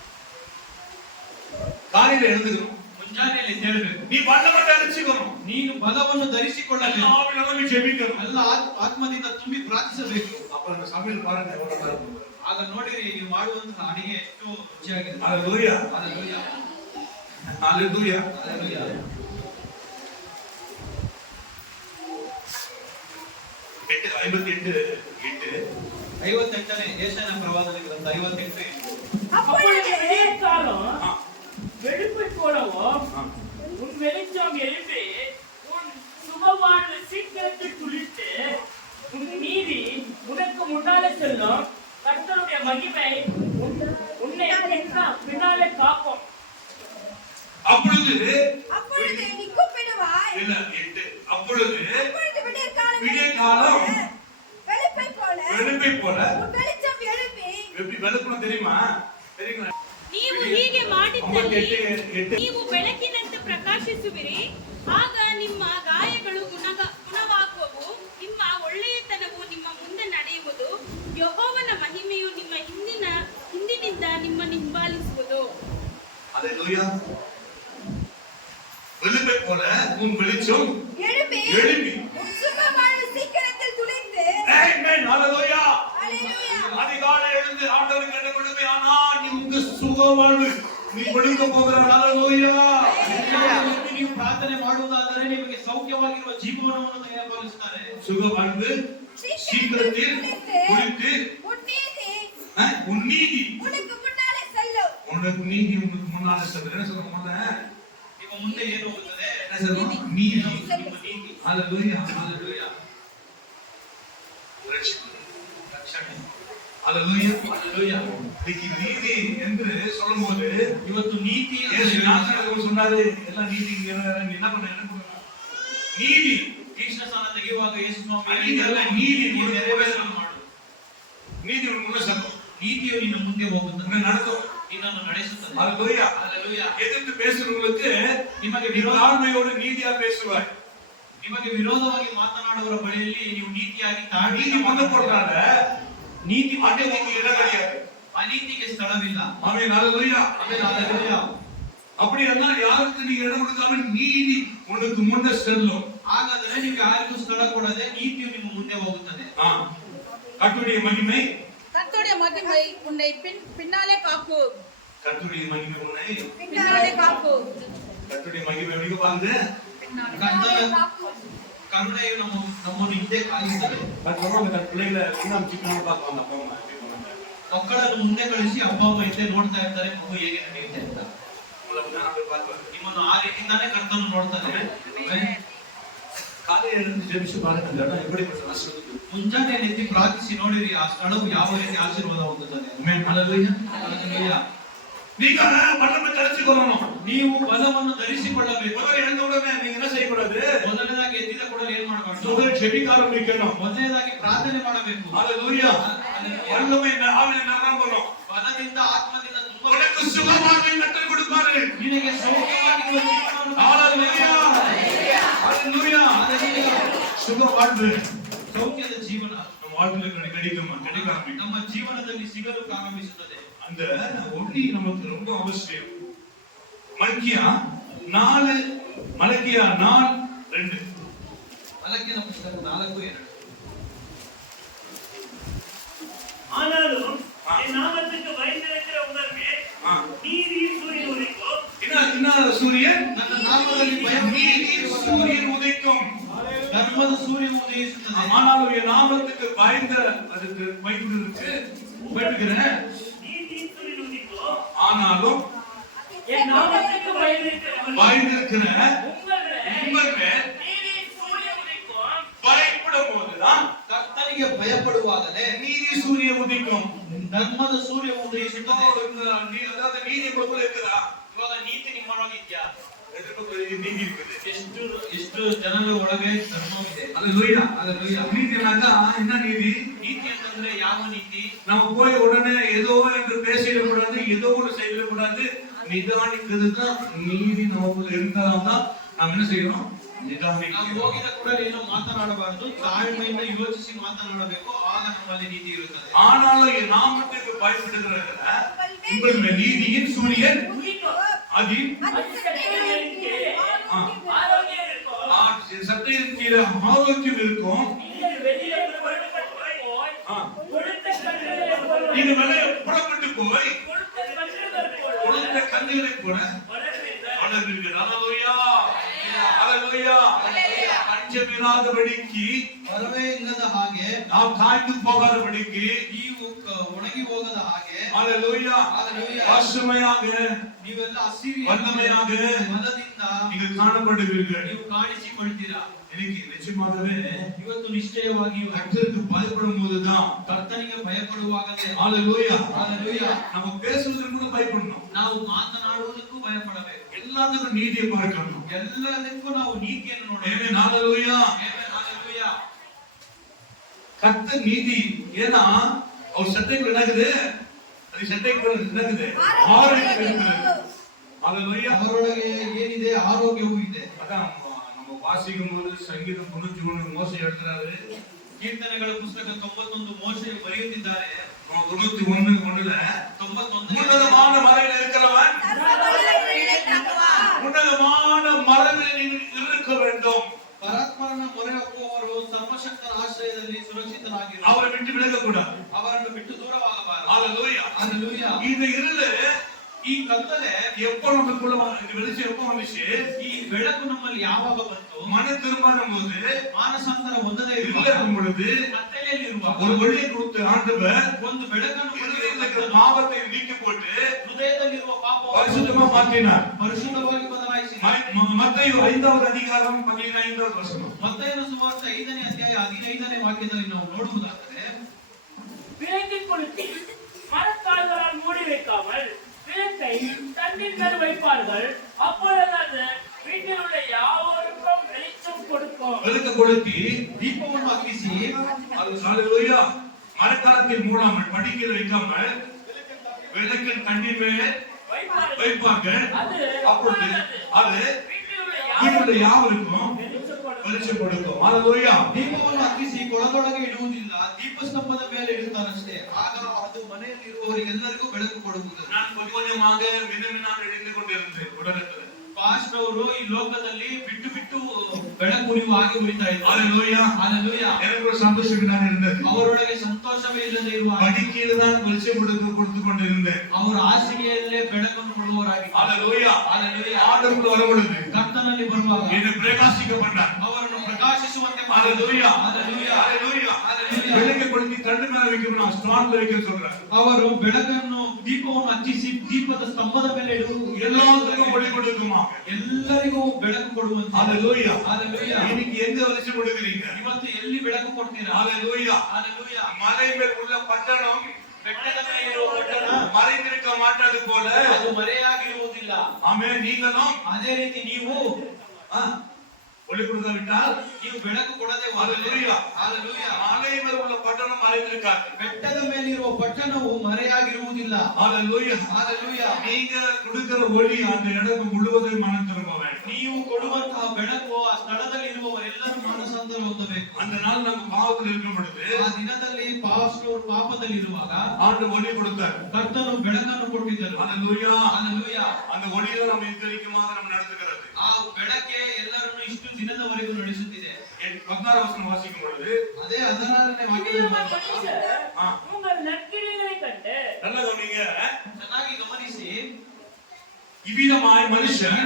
காலையில எழுந்துக்கணும். ಮುಂಜಾನೆಯಲ್ಲಿ ಎದ್ದೇಳಬೇಕು. நீ வல்லமட்ட அழைச்சிக்கணும். ನೀನು ಬಲವನ್ನು ಧರಿಸಿಕೊಳ್ಳಬೇಕು. ஆவியானவரை ஜெபிக்கணும். ಎಲ್ಲ ಆತ್ಮದಿಂದ ತುಂಬಿ ಪ್ರಾರ್ಥಿಸಬೇಕು. அப்ப அந்த சமையல் பாருங்க எவ்வளவு நல்லா இருக்கும். ಆಗ ನೋಡಿರಿ, ನೀವು ಮಾಡುವಂತಹ ಅಡಿಗೆ ಎಷ್ಟು ರುಚಿಯಾಗಿದೆ. ஹல்லேலூயா. ಹಲ್ಲೆಲೂಯಾ. ஹல்லேலூயா. ಹಲ್ಲೆಲೂಯಾ. 58ನೇ ಏಷನ ಪ್ರವಾದನೆ ಗ್ರಂಥ 58:8. அப்பொழுது விடியற்காலம் வெளுப்பு போலவோ உன் வெளிச்சம் எழுப்பி உன் சுகவாழ்வு சீக்கிரத்தில் துளிர்த்து உன் நீதி உனக்கு முன்னாலே செல்லும். கர்த்தருடைய மகிமை உன்னை பின்னாலே காக்கும். அப்பொழுது நீ கூப்பிடுவாய். இல்ல 8. அப்பொழுது விடியற்காலம் வெளுப்பை போல உன் வெளிச்சம் எழுப்பி. எப்படி வெளுக்கணும் தெரியுமா? தெரியுங்களா? ನೀವು ಹೀಗೆ ಮಾಡಿದ್ದಲ್ಲಿ 8. ನೀವು ಬೆಳಕಿನಂತೆ ಪ್ರಕಾಶಿಸುವಿರಿ. ಆಗ ನಿಮ್ಮ ಗಾಯಗಳು ಗುಣವಾಗುವವು, ನಿಮ್ಮ ಒಳ್ಳೆಯತನವು ನಿಮ್ಮ ಮುಂದೆ ನಡೆಯುವುದು, ಯೆಹೋವನ ಮಹಿಮೆಯು ನಿಮ್ಮ ಹಿಂದಿನಿಂದ ನಿಮ್ಮನ್ನು ಹಿಂಬಾಲಿಸುವುದು. ஹல்லேலூயா. வெளுப்பை போல உன் வெளிச்சம் எழுப்பி உன் சுகவாழ்வு சீக்கிரத்தில் துளிர்த்து. ஆமென். ஹல்லேலூயா. ஹல்லேலூயா. அதிகாலை எழுந்து ஆண்டவருக்கு கண்டு விடுமே, ஆனா ನಿಮಗೆ ಸುಖವಾழ்வு ನೀ ಪಡೆಯುವ ಹೋಗರ. ஹல்லேலூயா. ನೀವು ಪ್ರಾರ್ಥನೆ ಮಾಡುವುದಾದರೆ ನಿಮಗೆ ಸೌಖ್ಯವಾಗಿರುವ ಜೀವನವನ್ನು ದಯಪಾಲಿಸುತ್ತಾರೆ. சுகவாழ்வு சீக்கிரத்தில் குளித்து உன் நீதி உன் நீதி உனக்கு முன்னாலே செல்லும். உனக்கு நீதி உனக்கு முன்னால சொல்றேன். என்ன சொல்ற முதல்ல? ನಿಮ್ಮ ಮುಂದೆ ಏನು ಹೋಗುತ್ತದೆ? என்ன சொல்றோம்? நீதி. ನಿಮ್ಮ ನೀತಿ. ஹalleluya. Hallelujah. ரட்சணை. ஹalleluya. Hallelujah. இன்னைக்கு நீதி என்று சொல்லும்போது ಇವತ್ತು ನೀತಿ இயேசு நாசரேத்தர் சொன்னாரு, எல்லாம் நீதி நீ என்ன பண்ண நீதி. ಕೃಷ್ಣ ಸ್ಥಾನ ತೆಗೆಯುವಾಗ ಯೇಸು ಸ್ವಾಮಿ ಇದೆಲ್ಲ ನೀತಿ ನೀತಿ ನೆರವೇರಿಸಲು ಮಾಡು. நீதி உனக்கு முன்ன செல்லும், ನೀತಿಯು ನಿನ್ನ ಮುಂದೆ ಹೋಗುತ್ತದೆ, உன்னை நடத்தும். ನಿನ್ನನ್ನು ನಡೆಸುತ್ತದೆ. ஹalleluya. Hallelujah. எதிர்த்து பேசுறவங்களுக்கு ನಿಮಗೆ நீ ವಿರೋಧ தாழ்மையோடு நீதியா பேசுவாய். ನಿಮಗೆ ವಿರೋಧವಾಗಿ ಮಾತನಾಡುವವರ ಬಳಿಯಲ್ಲಿ ನೀವು ನೀತಿಯಾಗಿ நீதி ತಾಳ್ಮೆಯಿಂದ முன்ன போடுறாங்க, ನೀತಿ ಮುಂದೆ அநீதிக்கு ಹೋಗುವುದಿಲ್ಲ. இடம் கிடையாது. ಅನೀತಿಗೆ ಸ್ಥಳವಿಲ್ಲ. ஆமென். ஹalleluya. ಆಮೇಲೆ Hallelujah. அப்படி எல்லாம் யாருக்கு நீ இடம் கொடுக்காம நீதி உனக்கு முன்ன செல்லும். ಹಾಗಾದ್ರೆ ನೀವು ಯಾರಿಗೂ ಸ್ಥಳ ಕೊಡದೆ ನೀತಿಯು ನಿಮ್ಮ ಮುಂದೆ ಹೋಗುತ್ತದೆ. கர்த்தருடைய மகிமை, கர்த்தருடைய மகிமை உன்னை பின்னாலே காக்கும். கர்த்தருடைய மகிமை உன்னை பின்னாலே காக்கும். கர்த்தருடைய மகிமை எப்படி பாருங்க. ಕರ್ತನ ಕರುಣೆಯು ನಮ್ಮನ್ನು ಹಿಂದೆ ಕಾಯುತ್ತದೆ. பிள்ளைகளை இன்னும் சிக்கன பார்ப்பாங்க அப்பா அம்மா எப்படி பண்ணாங்க. ಮಕ್ಕಳನ್ನು ಮುಂದೆ ಕಳಿಸಿ ಅಪ್ಪ ಅಮ್ಮ ಹಿಂದೆ ನೋಡ್ತಾ ಇರ್ತಾರೆ, ಮಗು ಹೇಗೆ ನಡೆಯುತ್ತೆ ಅಂತ. ನಿಮ್ಮನ್ನು ಆ ರೀತಿಯಿಂದಾನೇ ಕರ್ತನು ನೋಡ್ತಾನೆ. காலை எழுந்து ஜெபிச்சு பாருங்க, அந்த இடம் எப்படிப்பட்ட ஆசீர்வாதம். ಮುಂಜಾನೆ ನಿಂತು ಪ್ರಾರ್ಥಿಸಿ ನೋಡಿರಿ, ಆ ಸ್ಥಳವು ಯಾವ ರೀತಿ ಆಶೀರ್ವಾದ ಹೊಂದುತ್ತದೆ. ஆமென். ஹalleluya. Hallelujah. நீங்க பலமை தரிசிக்கணும். ನೀವು ಬಲವನ್ನು ಧರಿಸಿಕೊಳ್ಳಬೇಕು. முதல்ல எழுந்த உடனே நீங்க என்ன செய்யக்கூடாது? ಮೊದಲನೇದಾಗಿ ಎದ್ದಿದ ಕೂಡಲೇ ಏನ್ ಮಾಡಬಾರ್ದು? முதல்ல ஜெபிக்க ஆரம்பிக்கணும். ಮೊದಲನೇದಾಗಿ ಪ್ರಾರ್ಥನೆ ಮಾಡಬೇಕು. ஹalleluya. வல்லமை ஆவியில நிரம்பணும். ಬಲದಿಂದ ಆತ್ಮದಿಂದ ತುಂಬ உனக்கு சுகமாகவே கற்றுக் கொடுப்பாரு. ನಿನಗೆ ಸೌಖ್ಯವಾಗಿರುವ ಜೀವನವನ್ನು ஹalleluya. ஹalleluya. Hallelujah. சுக வாழ்வு ಸೌಖ್ಯದ ಜೀವನ நம்ம வாழ்க்கையில கிடைக்க ஆரம்பிக்கும். ನಮ್ಮ ಜೀವನದಲ್ಲಿ ಸಿಗಲು ಪ್ರಾರಂಭಿಸುತ್ತದೆ. அந்த ஒளி நமக்கு ரொம்ப அவசியம். மல்கியா 4 மல்கியா 4:2. ಮಲಕಿನ ಪುಸ್ತಕ 4:2. ஆனாலும் என் நாமத்துக்கு பயந்திருக்கிற உணர்வே நீதியின் சூரியன் உதிக்கும். என்ன சூரியன்? ನನ್ನ ನಾಮದಲ್ಲಿ ಭಯ நீதியின் சூரியன் உதிக்கும். ಧರ್ಮದ ಸೂರ್ಯ ಉದಯಿಸುತ್ತದೆ. ஆனாலும் என் நாமத்துக்கு பயந்த அதுக்கு பயப்படுறதுக்கு பயப்படுகிறேன். நீதியின் சூரியன் உதிக்கும். ஆனாலும் என் நாமத்துக்கு பயந்திருக்கிற பயந்திருக்கிற உங்கள் நீதியின் சூரியன் உதிக்கும். பயப்படும் போதுதான் ಕರ್ತನಿಗೆ ಭಯಪಡುವಾಗಲೇ நீதி சூரியன் உதிக்கும். ಧರ್ಮದ ಸೂರ್ಯ ಉದಯಿಸುತ್ತದೆ. அதாவது நீதி உங்களுக்குள்ள இருக்குதா? ಇವಾಗ ನೀತಿ ನಿಮ್ಮೊಳಗಿದ್ಯಾ? நீதி இருக்குது. ಎಷ್ಟು ಜನರ ಒಳಗೆ ಧರ್ಮವಿದೆ. அல்லேலூயா. Hallelujah. நீதினாக்கா என்ன நீதி? ನೀತಿ ಅಂತಂದ್ರೆ ಯಾವ ನೀತಿ? நம்ம போய் உடனே ஏதோ என்று பேசிடக்கூடாது, ஏதோ ஒரு செய்யக்கூடாது. நிதானிக்கிறது தான் நீதி. நமக்குள்ள இருந்தால்தான் நாம் என்ன செய்யணும்? ನಾವು நிதானிக்கணும். ಹೋಗಿದ ಕೂಡಲೇ ಏನೋ ಮಾತನಾಡಬಾರದು, ತಾಳ್ಮೆಯಿಂದ ಯೋಚಿಸಿ ಮಾತನಾಡಬೇಕು. ಆಗ ನಮ್ಮಲ್ಲಿ ನೀತಿ ಇರುತ್ತದೆ. ஆனாலும் என் நாமத்துக்கு பயப்படுகிற உங்கள் நீதியின் சூரியன் அது ஆரோக்கியம் இருக்கும். சட்டையின் கீழே ஆரோக்கியம் இருக்கும். நீங்கள் வெளியே புறப்பட்டு போய் கொழுத்த கன்றுகளை போல நீங்க வெளியே புறப்பட்டு போய் கொழுத்த கன்றுகள் போல கொழுத்த கன்றுகளை போல வளர்வீர்கள். வளர்வீர்கள். அல்லேலூயா. அல்லேலூயா. பஞ்சமில்லாதபடிக்கு ಬರವೇ ಇಲ್ಲದ ಹಾಗೆ, நாம் காய்ந்து போகாதபடிக்கு ನೀವು ಒಣಗಿ ಹೋಗದ ಹಾಗೆ, அல்லேலூயா. Hallelujah. பசுமையாக ನೀವೆಲ್ಲ ಹಸಿರು வல்லமையாக ಬಲದಿಂದ நீங்கள் காணப்படுவீர்கள். ನೀವು ಕಾಣಿಸಿಕೊಳ್ತೀರಾ. எனக்கு நிச்சயமாகவே ಇವತ್ತು ನಿಶ್ಚಯವಾಗಿಯೂ கர்த்தருக்கு பயப்படும் போதுதான் ಕರ್ತನಿಗೆ ಭಯಪಡುವಾಗಲೇ அல்லேலூயா. Hallelujah. நம்ம பேசுவதற்கு கூட பயப்படணும். ನಾವು ಮಾತನಾಡುವುದಕ್ಕೂ ಭಯಪಡಬೇಕು. எல்லாத்துக்கும் நீதியை பார்க்கணும். ಎಲ್ಲದಕ್ಕೂ ನಾವು ನೀತಿಯನ್ನು ನೋಡಬೇಕು. ஆமென். அல்லேலூயா. Amen. Hallelujah. கர்த்தர் நீதி. ஏன்னா அவர் சட்டைக்குள்ள என்னக்குது? அது சட்டைக்குள்ள என்னக்குது? ஆரோக்கியம் இருக்குது. அல்லேலூயா. ಅವರೊಳಗೆ ಏನಿದೆ? ಆರೋಗ್ಯವೂ ಇದೆ. அதான் நம்ம வாசிக்கும் போது சங்கீதம் 91 மோசே எழுதுறாரு. ಕೀರ್ತನೆಗಳ ಪುಸ್ತಕ 91 ಮೋಶೆ ಬರೆಯುತ್ತಿದ್ದಾರೆ. 91:1 91 உன்னதமான மலையில் இருக்கிறவன் உன்னதமான மரபில் இருக்க வேண்டும். ಪರಾತ್ಮರನ್ನ ಮೊರೆ ಹೋಗುವವರು ಸರ್ವಶಕ್ತರ ಆಶ್ರಯದಲ್ಲಿ ಸುರಕ್ಷಿತರಾಗಿರು. அவரை விட்டு விலக கூடாது. ಅವರನ್ನು ಬಿಟ್ಟು ದೂರವಾಗಬಾರದು. அல்லேலூயா. Hallelujah. இந்த இருளு ಈ ಕತ್ತಲೆ எப்போ நமக்குள்ள இந்த வெளிச்சம் எப்போ வந்துச்சு? ಈ ಬೆಳಕು ನಮ್ಮಲ್ಲಿ ಯಾವಾಗ ಬಂತು? மன திருமணம் போது ಮಾನಸಾಂತರ ಹೊಂದದೇ இருக்கும் பொழுது ಕತ್ತಲೆಯಲ್ಲಿ ಇರುವಾಗ ஒரு ஒளியை கொடுத்து ஆண்டவர் ಒಂದು ಬೆಳಕನ್ನು இருக்கிற பாவத்தை நீக்கி போட்டு ಹೃದಯದಲ್ಲಿರುವ ಪಾಪವನ್ನು பரிசுத்தமா மாற்றினார். ಪರಿಶುದ್ಧವಾಗಿ ಬದಲಾಯಿಸಿ மத்தேயு 5வது அதிகாரம் 15வது வசனம். ಮತ್ತೈನ ಸುವಾರ್ತೆ 5ನೇ ಅಧ್ಯಾಯ 15ನೇ ವಾಕ್ಯದಲ್ಲಿ ನಾವು ನೋಡುವುದಾದರೆ விளக்கில் கொளுத்தி மரக்கால்களால் மூடி வைக்காமல் விளக்கை தண்ணீர் மேல் வைப்பார்கள். அப்பொழுது அது வீட்டில் உள்ள யாவருக்கும் வெளிச்சம் கொடுக்கும். விளக்கு கொளுத்தி ದೀಪವನ್ನು ಹಚ್ಚಿಸಿ அது ஹalleluya மரக்காலத்தில் மூடாமல் படிக்கையில் வைக்காமல் விளக்கின் தண்ணீர் மேல் வைப்பாங்க. அப்பொழுது அது வீட்டில் யாவருக்கும் வெளிச்சம் கொடுக்கும். ஹalleluya ದೀಪವನ್ನು ಹಚ್ಚಿಸಿ ಕೊಳದೊಳಗೆ ಇಡುವುದಿಲ್ಲ, ದೀಪಸ್ತಂಭದ ಮೇಲೆ ಇಡುತ್ತಾರಷ್ಟೇ. ಆಗ ಅದು ಮನೆಯಲ್ಲಿರುವವರಿಗೆಲ್ಲರಿಗೂ ಬೆಳಕು ಕೊಡುವುದು. நான் கொஞ்சமாக மிதமினாக இருந்து கொண்டிருந்தேன் உலகத்தில். ಪಾಸ್ಟರ್ ಅವರು ಈ ಲೋಕದಲ್ಲಿ ಬಿಟ್ಟು ಬಿಟ್ಟು ಬೆಳಕು ಉರಿಯುವ ಹಾಗೆ ಉರಿತಾ ಇದ್ದಾರೆ. ஹalleluya ಹಲ್ಲೆಲೂಯಾ. எனக்கு ஒரு சந்தோஷம் நான் இருந்தது. ಅವರೊಳಗೆ ಸಂತೋಷವೇ ಇಲ್ಲದೆ ಇರುವ படிக்கையில் தான் வெளிச்சம் கொடுத்து கொண்டிருந்தேன். ಅವರ ಹಾಸಿಗೆಯಲ್ಲೇ ಬೆಳಕನ್ನು ಕೊಡುವವರಾಗಿದ್ದಾರೆ. ஹalleluya ಹಲ್ಲೆಲೂಯಾ. ஆண்டவர் வர பொழுது ಕರ್ತನಲ್ಲಿ ಬರುವಾಗ என்னை பிரகாசிக்கப்பட்டார். ಅವರನ್ನು ಪ್ರಕಾಶಿಸುವಂತೆ ஹalleluya ಹಲ್ಲೆಲೂಯಾ. ஹalleluya ಹಲ್ಲೆಲೂಯಾ. ಬೆಳಗ್ಗೆ ಕೊಡುತ್ತಿ ಕಣ್ಣು ಮೇಲೆ வைக்கணும், நான் ஸ்டாண்ட்ல வைக்க சொல்றேன். ಅವರು ಬೆಳಕನ್ನು ದೀಪವನ್ನು ಹಚ್ಚಿಸಿ ದೀಪದ ಸ್ತಂಭದ ಮೇಲೆ எல்லாத்துக்கும் ஒளி கொடுக்குமா? ಎಲ್ಲರಿಗೂ ಬೆಳಕು ಕೊಡುವಂತೆ. ஹalleluya ಹಲ್ಲೆಲೂಯಾ. இன்னைக்கு எங்க வெளிச்சம் கொடுக்குறீங்க? ಇವತ್ತು ಎಲ್ಲಿ ಬೆಳಕು ಕೊಡ್ತೀರಾ? ஹalleluya ಹಲ್ಲೆಲೂಯಾ. மலை மேல் உள்ள பட்டணம் ಬೆಟ್ಟದ ಮೇಲೆ ಇರುವ ಪಟ್ಟಣ மறைந்திருக்க மாட்டாது போல ಅದು ಮರೆಯಾಗಿರುವುದಿಲ್ಲ. ஆமென். நீங்களும் ಅದೇ ರೀತಿ ನೀವು ஒளி கொடுக்காவிட்டால் ನೀವು ಬೆಳಕು ಕೊಡದೆ ஹalleluya ಹಲ್ಲೆಲೂಯಾ. மலை மேல் உள்ள பட்டணம் மறைந்திருக்காது. ಬೆಟ್ಟದ ಮೇಲಿರುವ ಪಟ್ಟಣವು ಮರೆಯಾಗಿರುವುದಿಲ್ಲ. ஹalleluya ಹಲ್ಲೆಲೂಯಾ. நீங்க கொடுக்கிற ஒளி அந்த இடத்துக்கு முழுவதும் மனம் திரும்ப வேண்டும். ನೀವು ಕೊಡುವಂತಹ ಬೆಳಕು ಆ ಸ್ಥಳದಲ್ಲಿ ಇರುವವರೆಲ್ಲರೂ ಮಾನಸಾಂತರ ಹೊಂದಬೇಕು. அந்த நாள் நம்ம பாவத்தில் இருக்கும் பொழுது ಆ ದಿನದಲ್ಲಿ ಪಾಸ್ಟರ್ ಪಾಪದಲ್ಲಿ ಇರುವಾಗ ஆண்டு ஒளி கொடுத்தார். ಕರ್ತನು ಬೆಳಕನ್ನು ಕೊಟ್ಟಿದ್ದರು. ஹalleluya ಹಲ್ಲೆಲೂಯಾ. அந்த ஒளியில நம்ம இன்றைக்குமாக நம்ம நடத்துகிறது. ಆ ಬೆಳಕೆ ಎಲ್ಲರನ್ನು ಇಷ್ಟು ದಿನದವರೆಗೂ ನಡೆಸುತ್ತಿದೆ. 16 வசனம் வாசிக்கும் பொழுது ಅದೇ 16ನೇ இவ்விதமான ವಾಕ್ಯದಲ್ಲಿ மனுஷர் உங்கள் நற்கிரியைகளை கண்டு நல்ல கவனிங்க. ಚೆನ್ನಾಗಿ ಗಮನಿಸಿ, இவ்விதமாய் மனுஷன்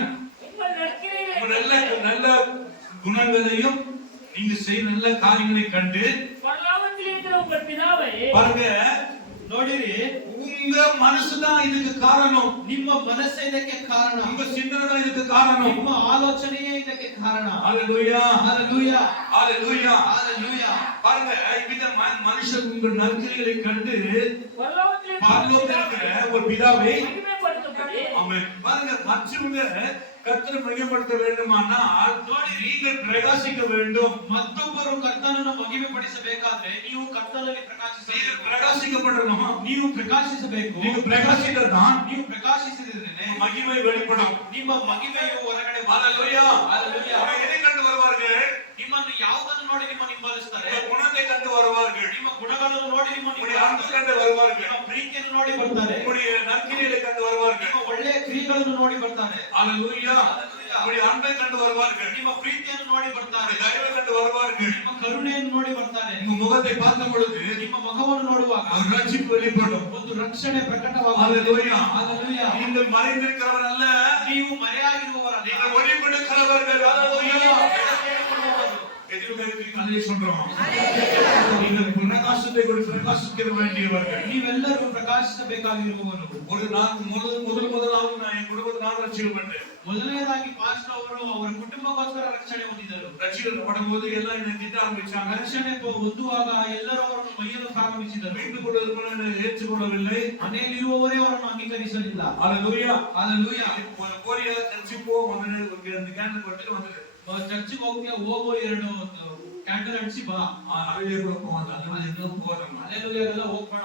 உங்கள் நற்கிரியைகளை நல்ல கண்டு நல்ல குணங்களையும் நீங்க செய்ய நல்ல காரியங்களை கண்டு பரலோகத்தில் இருக்கிற உங்கள் பிதாவை பாருங்க, ನೋಡಿರಿ, உங்க மனசுதான் இதுக்கு காரணம். ನಿಮ್ಮ ಮನಸ್ಸೇ ಇದಕ್ಕೆ ಕಾರಣ. உங்க சிந்தனை தான் இதுக்கு காரணம். ನಿಮ್ಮ ಆಲೋಚನೆಯೇ ಇದಕ್ಕೆ ಕಾರಣ. ஹalleluya ಹಲ್ಲೆಲೂಯಾ. ஹalleluya ಹಲ್ಲೆಲೂಯಾ. பாருங்க, இவ்விதமாய் மனுஷன் உங்கள் நற்கிரியைகளை கண்டு பரலோகத்தில் பரலோகத்தில் இருக்கிற ஒரு பிதாவை மகிமைப்படுத்தும்படி ஆமென். பாருங்க, மற்றவங்க கர்த்தரை மகிமைப்படுத்த வேண்டுமானால் நீங்கள் பிரகாசிக்க வேண்டும். ಮತ್ತೊಬ್ಬರು ಕರ್ತನನ್ನು ಮಹಿಮೆ ಪಡಿಸಬೇಕಾದ್ರೆ ನೀವು ಕರ್ತನಲ್ಲಿ ಪ್ರಕಾಶಿಸಬೇಕು. பிரகாசிக்கப்படணும். ನೀವು ಪ್ರಕಾಶಿಸಬೇಕು. நீங்க பிரகாசிக்கிறதான் ನೀವು ಪ್ರಕಾಶಿಸಿದ್ರೆ மகிமை வெளிப்படும். ನಿಮ್ಮ ಮಹಿಮೆಯು ಹೊರಗಡೆ ஹalleluya ಹಲ್ಲೆಲೂಯಾ. எதை கண்டு வருவார்கள்? ನಿಮ್ಮನ್ನು ಯಾವುದನ್ನು ನೋಡಿ ನಿಮ್ಮನ್ನು ಹಿಂಬಾಲಿಸ್ತಾರೆ? உங்கள் குணத்தை கண்டு வருவார்கள். ನಿಮ್ಮ ಗುಣಗಳನ್ನು ನೋಡಿ ನಿಮ್ಮನ್ನು உங்களுடைய அன்பு ಹಿಂಬಾಲಿಸ್ತಾರೆ. கண்டு வருவார்கள். ನಿಮ್ಮ ಪ್ರೀತಿಯನ್ನು ನೋಡಿ ಬರ್ತಾರೆ. உங்களுடைய நற்கிரியைகளை கண்டு வருவார்கள். ನಿಮ್ಮ ಒಳ್ಳೆಯ ಕ್ರಿಯೆಗಳನ್ನು ನೋಡಿ ಬರ್ತಾರೆ. ஹalleluya உங்களுடைய அன்பை கண்டு வருவார்கள். ನಿಮ್ಮ ಪ್ರೀತಿಯನ್ನು ನೋಡಿ ಬರ್ತಾರೆ. உங்களுடைய தயவை கண்டு வருவார்கள். ನಿಮ್ಮ ಕರುಣೆಯನ್ನು ನೋಡಿ ಬರ್ತಾರೆ. உங்க முகத்தை பார்க்கும் பொழுது ನಿಮ್ಮ ಮುಖವನ್ನು ನೋಡುವಾಗ ஒரு ரட்சிப்பு வெளிப்படும். ಒಂದು ರಕ್ಷಣೆ ಪ್ರಕಟವಾಗುತ್ತದೆ. ஹalleluya ಹಲ್ಲೆಲೂಯಾ. நீங்கள் மறைந்திருக்கிறவர் அல்ல, ನೀವು ಮರೆಯಾಗಿರುವವರಲ್ಲ. நீங்கள் ஒளி கொடுக்கிறவர்கள். ஹalleluya எதிர்பார்த்து கதையை சொல்றோம். நீங்கள் பிரகாசத்தை கொடுத்து பிரகாசிக்க வேண்டியவர்கள். ನೀವೆಲ್ಲರೂ ಪ್ರಕಾಶಿಸಬೇಕಾಗಿರುವವರು. ஒரு நாள் முதலாவது நான் என் குடும்பத்தை நான் ரட்சிக்கப்பட்டேன். ಮೊದಲನೇದಾಗಿ ಪಾಸ್ಟರ್ ಅವರು ಅವರ ಕುಟುಂಬಕ್ಕೋಸ್ಕರ ರಕ್ಷಣೆ ಹೊಂದಿದರು. ரட்சிக்கப்படும் போது எல்லாம் என்னை திட்ட ஆரம்பிச்சாங்க. ರಕ್ಷಣೆ ಹೊಂದುವಾಗ ಎಲ್ಲರೂ ಅವರನ್ನು ಬೈಯಲು ಪ್ರಾರಂಭಿಸಿದರು. வீட்டுக்கு கொண்டு ஏற்றுக்கொள்ளவில்லை. ಮನೆಯಲ್ಲಿರುವವರೇ ಅವರನ್ನು ಅಂಗೀಕರಿಸಲಿಲ್ಲ. ஹalleluya ಹಲ್ಲೆಲೂಯಾ. கோரியா சர்ச்சுக்கு போ வந்து அந்த கேண்டல் கொண்டு வந்துட்டு ಚರ್ಚಿಗೆ ಹೋಗೋ 2 ಕ್ಯಾಂಡಲ್ ಹಚ್ಚಿ ಬಾ. அவையே கூட போவாங்க. அது எல்லாம் போறாங்க. ಹಲ್ಲೆಲೂಯಾ ಎಲ್ಲ ಹೋಗ್ಬೇಡ.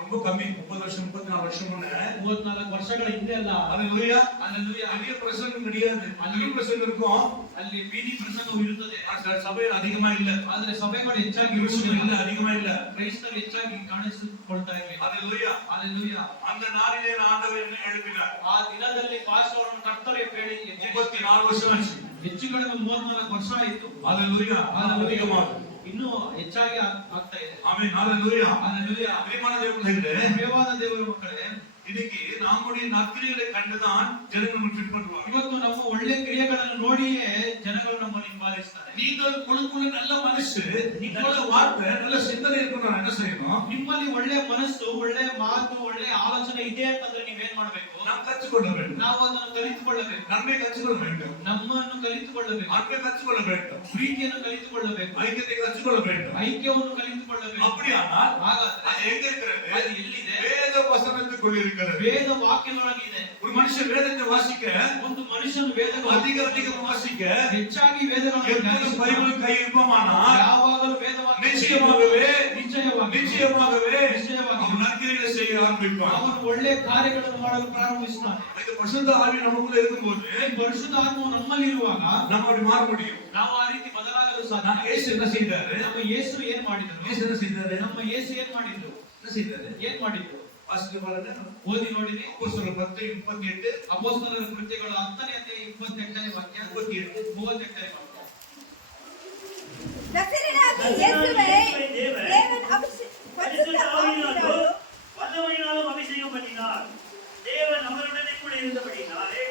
ரொம்ப கம்மி 30 வருஷம் 34 வருஷம் முன்ன 34 ವರ್ಷಗಳ ಹಿಂದೆ ಅಲ್ಲ. ஹalleluya ಹಲ್ಲೆಲೂಯಾ. அதிக பிரசங்கம் கிடையாது. அதிக பிரசங்கம் இருக்கும். ಅಲ್ಲಿ ಬೀದಿ ಪ್ರಸಂಗವು ಇರುತ್ತದೆ. சபையில் அதிகமா இல்ல. ಆದ್ರೆ ಸಭೆಗಳು ಹೆಚ್ಚಾಗಿ இல்ல அதிகமா இல்ல. ಕ್ರೈಸ್ತರು ಹೆಚ್ಚಾಗಿ ಕಾಣಿಸಿಕೊಳ್ತಾ ಇವೆ. ஹalleluya ಹಲ್ಲೆಲೂಯಾ. அந்த நாளிலே ஆண்டவர் என்ன எழுப்பினார்? ಆ ದಿನದಲ್ಲಿ ಪಾಸ್ಟರ್ ಅವರನ್ನು ಕರ್ತರೆ ಬೇಡಿ 34 வருஷம் ஆச்சு. ಹೆಚ್ಚು ಕಡಿಮೆ 34 ವರ್ಷ ಆಯಿತು. ஹalleluya அதிகமாக ಇನ್ನೂ ಹೆಚ್ಚಾಗಿ ಆಗ್ತಾ ಇದೆ. ಆಮೆನ್. ஹalleluya ಹಲ್ಲೆಲೂಯಾ. ಪ್ರಿಯವಾದ ದೇವರೇ, ಪ್ರಿಯವಾದ ದೇವರ ಮಕ್ಕಳೇ, இன்னைக்கு நம்முடைய நற்கிரியைகளை கண்டுதான் ஜனங்கள் நம்ம ட்ரீட் பண்ணுவாங்க. ಇವತ್ತು ನಮ್ಮ ಒಳ್ಳೆ ಕ್ರಿಯೆಗಳನ್ನು ನೋಡಿಯೇ ಜನಗಳು ನಮ್ಮನ್ನು ಹಿಂಬಾಲಿಸ್ತಾರೆ. நீங்கள் உனக்குள்ள நல்ல மனசு, நல்ல வார்த்தை, நல்ல சிந்தனை இருக்கணும். நான் என்ன செய்யணும்? ನಿಮ್ಮಲ್ಲಿ ಒಳ್ಳೆ ಮನಸ್ಸು, ಒಳ್ಳೆ ಮಾತು, ಒಳ್ಳೆ ಆಲೋಚನೆ ಇದೆ ಅಂತಂದ್ರೆ ನೀವೇನ್ ಮಾಡ್ಬೇಕು? நாம் கற்றுக்கொள்ள வேண்டும். ನಾವು ಅದನ್ನು ಕಲಿತುಕೊಳ್ಳಬೇಕು. நன்மை கற்றுக்கொள்ள வேண்டும். ನಮ್ಮನ್ನು ಕಲಿತುಕೊಳ್ಳಬೇಕು. அன்பை கற்றுக்கொள்ள வேண்டும். ಪ್ರೀತಿಯನ್ನು ಕಲಿತುಕೊಳ್ಳಬೇಕು. ஐக்கியத்தை கற்றுக்கொள்ள வேண்டும். ಐಕ್ಯವನ್ನು ಕಲಿತುಕೊಳ್ಳಬೇಕು. அப்படியானால் ಹಾಗಾದ್ರೆ அது எங்க இருக்கிறது? ಅದು ಎಲ್ಲಿದೆ? வேத வசனத்துக்குள் இருக்கிறது. ವೇದ ವಾಕ್ಯಗಳಾಗಿದೆ. ஒரு மனுஷன் வேதத்தை வாசிக்க, ಒಂದು ಮನುಷ್ಯನು ವೇದಗಳನ್ನು அதிகம் வாசிக்க, ಹೆಚ್ಚಾಗಿ ವೇದಗಳನ್ನು எப்போதும் பைபிள் கை இருப்போமானால் ಯಾವಾಗಲೂ ವೇದವಾಕ್ಯ நிச்சயமாகவே ನಿಶ್ಚಯವಾಗಿ அவன் நற்கிரியைகளை செய்ய ஆரம்பிப்பான். ಅವನು ಒಳ್ಳೆ ಕಾರ್ಯಗಳನ್ನು ಮಾಡಲು ಪ್ರಾರಂಭಿಸುತ್ತಾನೆ. இந்த பரிசுத்த ஆவி நமக்குள்ள இருக்கும்போது ಪರಿಶುದ್ಧ ಆತ್ಮವು ನಮ್ಮಲ್ಲಿರುವಾಗ நம்ம அப்படி மாற முடியும். ನಾವು ಆ ರೀತಿ ಬದಲಾಗಲು ಸಾಧ್ಯ. நான் இயேசு என்ன செய்தாரு? ನಮ್ಮ ಯೇಸು ಏನ್ ಮಾಡಿದ್ರು? இயேசு என்ன செய்தாரு? ನಮ್ಮ ಯೇಸು ಏನ್ ಮಾಡಿದ್ರು? என்ன செய்தாரு? ಏನ್ ಮಾಡಿದ್ರು? வாசித்து பாருங்க. ಓದಿ ನೋಡಿರಿ. அப்போஸ்தலர் 10:28 ಅಪೊಸ್ತಲರ ಕೃತ್ಯಗಳು 10ನೇ ಅಧ್ಯಾಯ 28ನೇ ವಾಕ್ಯ 38ನೇ ವಾಕ್ಯ. நசரேயனாகிய இயேசுவை தேவன் பரிசுத்த ஆவியினாலும் வல்லமையினாலும் அபிஷேகம் பண்ணினார். தேவன் அவருடனே கூட இருந்தபடினாலே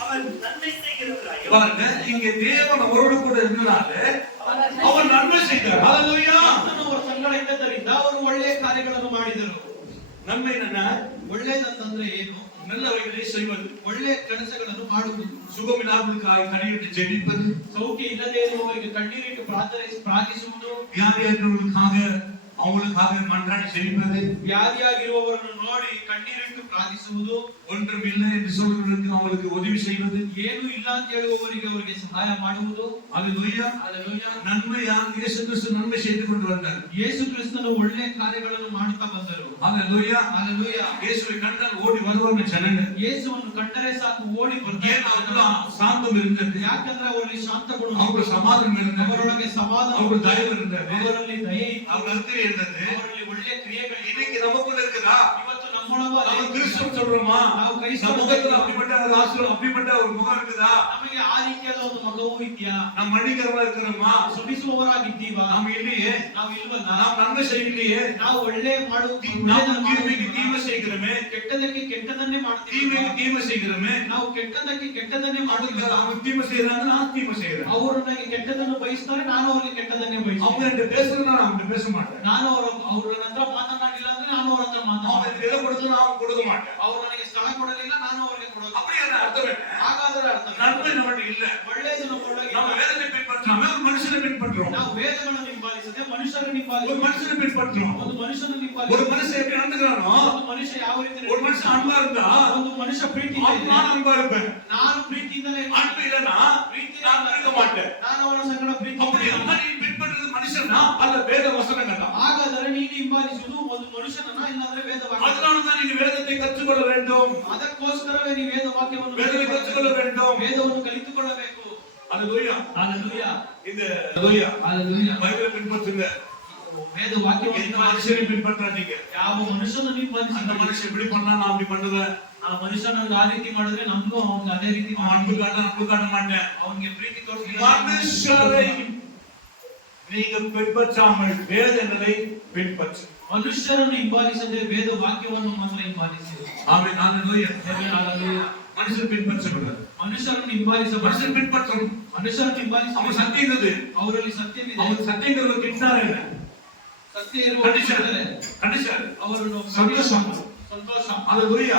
அவர் நன்மை செய்கிறவராய். பாருங்க, இங்க தேவன் அவரோடு கூட இருந்தனால அவர் நன்மை செய்தார். ஹalleluya. ಅವರ ಸಂಗಡ ಇದ್ದದರಿಂದ ಅವರು ಒಳ್ಳೆಯ ಕಾರ್ಯಗಳನ್ನು ಮಾಡಿದರು. நன்மை என்ன? ಒಳ್ಳೆಯದಂತಂದ್ರೆ ಏನು? நல்லவைகளை செய்வது, ಒಳ್ಳೆಯ ಕೆಲಸಗಳನ್ನು ಮಾಡುವುದು, சுகமில்லாதவர்களுக்காக கண்ணீரிட்டு ஜெபிப்பது, ಸೌಖ್ಯ ಇಲ್ಲದೆ ಇರುವವರಿಗೆ ಕಣ್ಣೀರಿಟ್ಟು ಪ್ರಾರ್ಥಿಸುವುದು, வியாதியாகிறவர்களுக்காக அவங்களுக்காக மன்றாடி ஜெபிப்பது, ವ್ಯಾಧಿಯಾಗಿರುವವರನ್ನು ನೋಡಿ ಕಣ್ಣೀರಿಟ್ಟು ಪ್ರಾರ್ಥಿಸುವುದು, ஒன்றும் இல்லை என்று சொல்றவர்களுக்கு அவங்களுக்கு உதவி செய்வது, ಏನು ಇಲ್ಲ ಅಂತ ಹೇಳುವವರಿಗೆ ಅವರಿಗೆ ಸಹಾಯ ಮಾಡುವುದು. ஹalleluya. ಹಲ್ಲೆಲೂಯಾ. நன்மையால் இயேசு கிறிஸ்து நன்மை செய்து கொண்டு வந்தார். ಯೇಸು ಕ್ರಿಸ್ತನು ಒಳ್ಳೆಯ ಕಾರ್ಯಗಳನ್ನು ಮಾಡುತ್ತಾ ಬಂದರು. ஹalleluya. ಹಲ್ಲೆಲೂಯಾ. இயேசுவை கண்டால் ஓடி வருவாங்க ஜனங்கள். ಯೇಸುವನ್ನು ಕಂಡರೆ ಸಾಕು ಓಡಿ ஏன் ಬರ್ತಾರೆ. அவருக்கு சாந்தம் இருந்தது, ಯಾಕಂದ್ರೆ ಅವರಲ್ಲಿ ಶಾಂತ ಗುಣ, அவருக்கு சமாதானம் இருந்தது, ಅವರೊಳಗೆ ಸಮಾಧಾನ, அவருக்கு தயவு இருந்தது, ಅವರಲ್ಲಿ ದಯೆ ಇತ್ತು, அவர் நற்கிரியை இருந்தது. ಅವರಲ್ಲಿ ಒಳ್ಳೆಯ ಕ್ರಿಯೆಗಳು. இன்னைக்கு நமக்குள்ள இருக்குதா? ಇವತ್ತು ನಮ್ಮೊಳಗೂ ಅದೇ நம்ம ಇದೆ. கிறிஸ்துவ சொல்றோமா? ನಾವು நம்ம ಕ್ರೈಸ್ತರು முகத்துல அப்படிப்பட்ட ஒரு ஆசீர்வாதம், அப்படிப்பட்ட ஒரு முகம் இருக்குதா? ನಮಗೆ ಆ ರೀತಿಯಾದ ಒಂದು ಮಗವೂ ಇದೆಯಾ? நம்ம மன்னிக்கிறவா இருக்கிறோமா? ಶ್ರಮಿಸುವವರಾಗಿದ್ದೀವಾ? நாம் இல்லையே. ನಾವು ಇಲ್ವಲ್ಲ. நாம் நன்மை செய்யலையே. ನಾವು ಒಳ್ಳೆ ಮಾಡುವುದು, நாம் தீமைக்கு தீமை செய்கிறோமே. ಕೆಟ್ಟದಕ್ಕೆ ಕೆಟ್ಟದನ್ನೇ ಮಾಡ್ತೀವಿ. தீமைக்கு தீமை செய்கிறோமே. ನಾವು ಕೆಟ್ಟದಕ್ಕೆ ಕೆಟ್ಟದನ್ನೇ ಮಾಡುತ್ತಿಲ್ಲ. அவங்க தீமை செய்யறாங்க, நான் தீமை செய்யறேன். ಅವರು ನನಗೆ ಕೆಟ್ಟದನ್ನು ಬಯಸ್ತಾರೆ, ನಾನು ಅವರಿಗೆ ಕೆಟ್ಟದನ್ನೇ அவங்க ಬಯಸ್ತೇನೆ. என்கிட்ட பேசுறேன், நான் அவங்ககிட்ட பேச மாட்டேன். ನಾನು ಅವರ ಹತ್ರ ಮಾತನಾಡಿಲ್ಲ ಅಂದ್ರೆ ನಾನು ಅವರ ಹತ್ರ அவங்க ಮಾತನಾಡ. எனக்கு எதை கொடுத்து நான் அவங்க கொடுக்க மாட்டேன். ಅವರು ನನಗೆ ಸ್ಥಳ ಕೊಡಲಿಲ್ಲ, ನಾನು ಅವರಿಗೆ ಕೊಡೋದು. அப்படி என்ன அர்த்தம் என்ன? ಹಾಗಾದರೆ ಅರ್ಥ நன்மை நம்மகிட்ட இல்ல. ಒಳ್ಳೆಯದು ನಮ್ಮೊಳಗೆ நம்ம ಇಲ್ಲ. வேதத்தை பின்பற்றாம ஒரு மனுஷனை பின்பற்றுறோம். ನಾವು ವೇದಗಳನ್ನು ಹಿಂಬಾಲಿಸದೆ ಮನುಷ್ಯರನ್ನು ஒரு ಹಿಂಬಾಲಿಸಿ மனுஷனை பின்பற்றுறோம். ಒಂದು ಮನುಷ್ಯನ ஒரு ಹಿಂಬಾಲಿಸಿ மனுஷன் எப்படி நடந்துக்கிறானோ, ಒಂದು ಮನುಷ್ಯ ಯಾವ ರೀತಿ ஒரு மனுஷன் அன்பா இருந்தா ಒಂದು ಮನುಷ್ಯ ಪ್ರೀತಿ நான் அன்பா இருப்பேன். ನಾನು ಪ್ರೀತಿಯಿಂದಲೇ அன்பு இல்லைன்னா நான் இருக்க மாட்டேன். ನಾನು ಅವನ ಸಂಗಡ ಪ್ರೀತಿ அப்படி அம்மா நீ பின்பற்றுறது மனுஷனா அல்ல வேத வசனங்களா? ಹಾಗಾದರೆ ನೀನು ಹಿಂಬಾಲಿಸುವುದು ಒಂದು ಮನುಷ್ಯನನ್ನ ಇಲ್ಲಾಂದ್ರೆ ವೇದವಾಕ್ಯ. அதனாலதான் நீங்க வேதத்தை கற்றுக்கொள்ள வேண்டும். ಅದಕ್ಕೋಸ್ಕರವೇ ನೀವು ವೇದವಾಕ್ಯವನ್ನು வேதத்தை கற்றுக்கொள்ள வேண்டும். ವೇದವನ್ನು ಕಲಿತುಕೊಳ್ಳಬೇಕು. அல்லேலூயா. ಹಲ್ಲೆಲೂಯಾ. இந்த அல்லேலூயா. ಹಲ್ಲೆಲೂಯಾ. பைபிளை பின்பற்றுங்க. ವೇದವಾಕ್ಯವನ್ನು எந்த மனுஷனை பின்பற்றாதீங்க. ಯಾವ ಮನುಷ್ಯನನ್ನು அந்த ಹಿಂಬಾಲಿಸಿ மனுஷன் இப்படி பண்ணா நான் அப்படி பண்ணுவேன். ಆ ಮನುಷ್ಯನನ್ನು ಆ ರೀತಿ ಮಾಡಿದ್ರೆ ನಮ್ಗೂ ಅವನಿಗೆ ಅದೇ ರೀತಿ அவன் அன்பு காட்ட மாட்டேன். ಅವನಿಗೆ ಪ್ರೀತಿ ತೋರಿಸಿದ್ರೆ மனுஷரை நீங்க பின்பற்றாமல் வேதங்களை பின்பற்று. ಮನುಷ್ಯರನ್ನು ಹಿಂಬಾಲಿಸದೆ ವೇದ ವಾಕ್ಯವನ್ನು ಮಾತ್ರ ಹಿಂಬಾಲಿಸಿ. ஆமென். அல்லேலூயா. ಹಲ್ಲೆಲೂಯಾ. மனுஷன் பின்பற்றக்கூடாது. ಮನುಷ್ಯರನ್ನು ಹಿಂಬಾಲಿಸ மனுஷன் பின்பற்றணும். ಮನುಷ್ಯರನ್ನು ಹಿಂಬಾಲಿಸ. அவன் சத்தியம் இருக்குது. ಅವರಲ್ಲಿ ಸತ್ಯವಿದೆ. அவன் சத்தியங்கிறத கிட்டாரே இல்ல. ಸತ್ಯ ಇರುವ கண்டிஷன் ಅವರನ್ನು சந்தோஷம். ಸಂತೋಷ. அல்லேலூயா.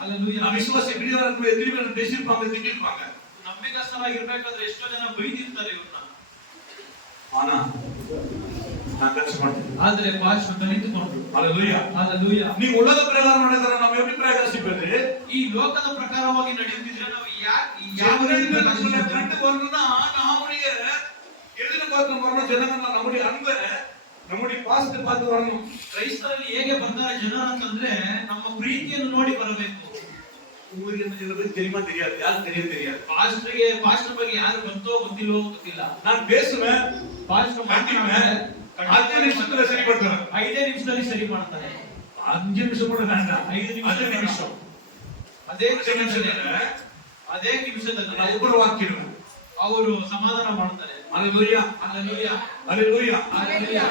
ಹಲ್ಲೆಲೂಯಾ. நான் விசுவாசி எப்படியா இருக்கும், எத்தனை பேர் பேசியிருப்பாங்க, திட்டிருப்பாங்க. ನಂಬಿಕಸ್ಥರಾಗಿರ್ಬೇಕಾದ್ರೆ ಎಷ್ಟೋ ಜನ ಬೈದಿರ್ತಾರೆ ಇವ್ರನ್ನ. ஆனா நான் கட்சி மாட்டேன். ಆದ್ರೆ ಭಾಷೆ ಕಲಿತುಕೊಂಡ್ರು. அல்லேலூயா. ಹಲ್ಲೆಲೂಯಾ. நீ உலக பிரகாரம் நடக்கிற நம்ம எப்படி பிரகாசிப்பது? ಈ ಲೋಕದ ಪ್ರಕಾರವಾಗಿ ನಡೆಯುತ್ತಿದ್ರೆ ನಾವು ಯಾವ நம்மளை ರೀತಿ கண்டு ಪ್ರಕಾಶಿಸಬೇಕು? வரணும்னா நம்முடைய எதிர்பார்க்க வரணும். ஜனங்கள் நம்முடைய அன்பை, நம்முடைய பாசத்தை பார்த்து வரணும். ಕ್ರೈಸ್ತರಲ್ಲಿ ಹೇಗೆ ಬರ್ತಾರೆ ಜನರು ಅಂತಂದ್ರೆ ನಮ್ಮ ಪ್ರೀತಿಯನ್ನು ನೋಡಿ ಬರಬೇಕು. உங்களுக்கு என்ன சில பேருக்கு தெரியுமா தெரியாது, யாருக்கு தெரியாது. ಪಾಸ್ಟರ್ ಬಗ್ಗೆ ಯಾರು ಗೊತ್ತೋ ಗೊತ್ತಿಲ್ವೋ ಗೊತ್ತಿಲ್ಲ. நான் பேசுவேன், ಪಾಸ್ಟರ್ மாட்டிக்குவேன், 5 நிமிஷத்துல சரிப்படுத்துவேன். 5 ನಿಮಿಷದಲ್ಲಿ ಸರಿ ಮಾಡ್ತಾರೆ. 5 நிமிஷம் கூட வேண்டாம், 5 ನಿಮಿಷ. ಅದೇ ನಿಮಿಷದಲ್ಲಿ நான் உபரவாக்கிடுவேன். ಅವರು ಸಮಾಧಾನ ಮಾಡ್ತಾರೆ. அல்லேலூயா. ಹಲ್ಲೆಲೂಯಾ. அல்லேலூயா. ಹಲ್ಲೆಲೂಯಾ.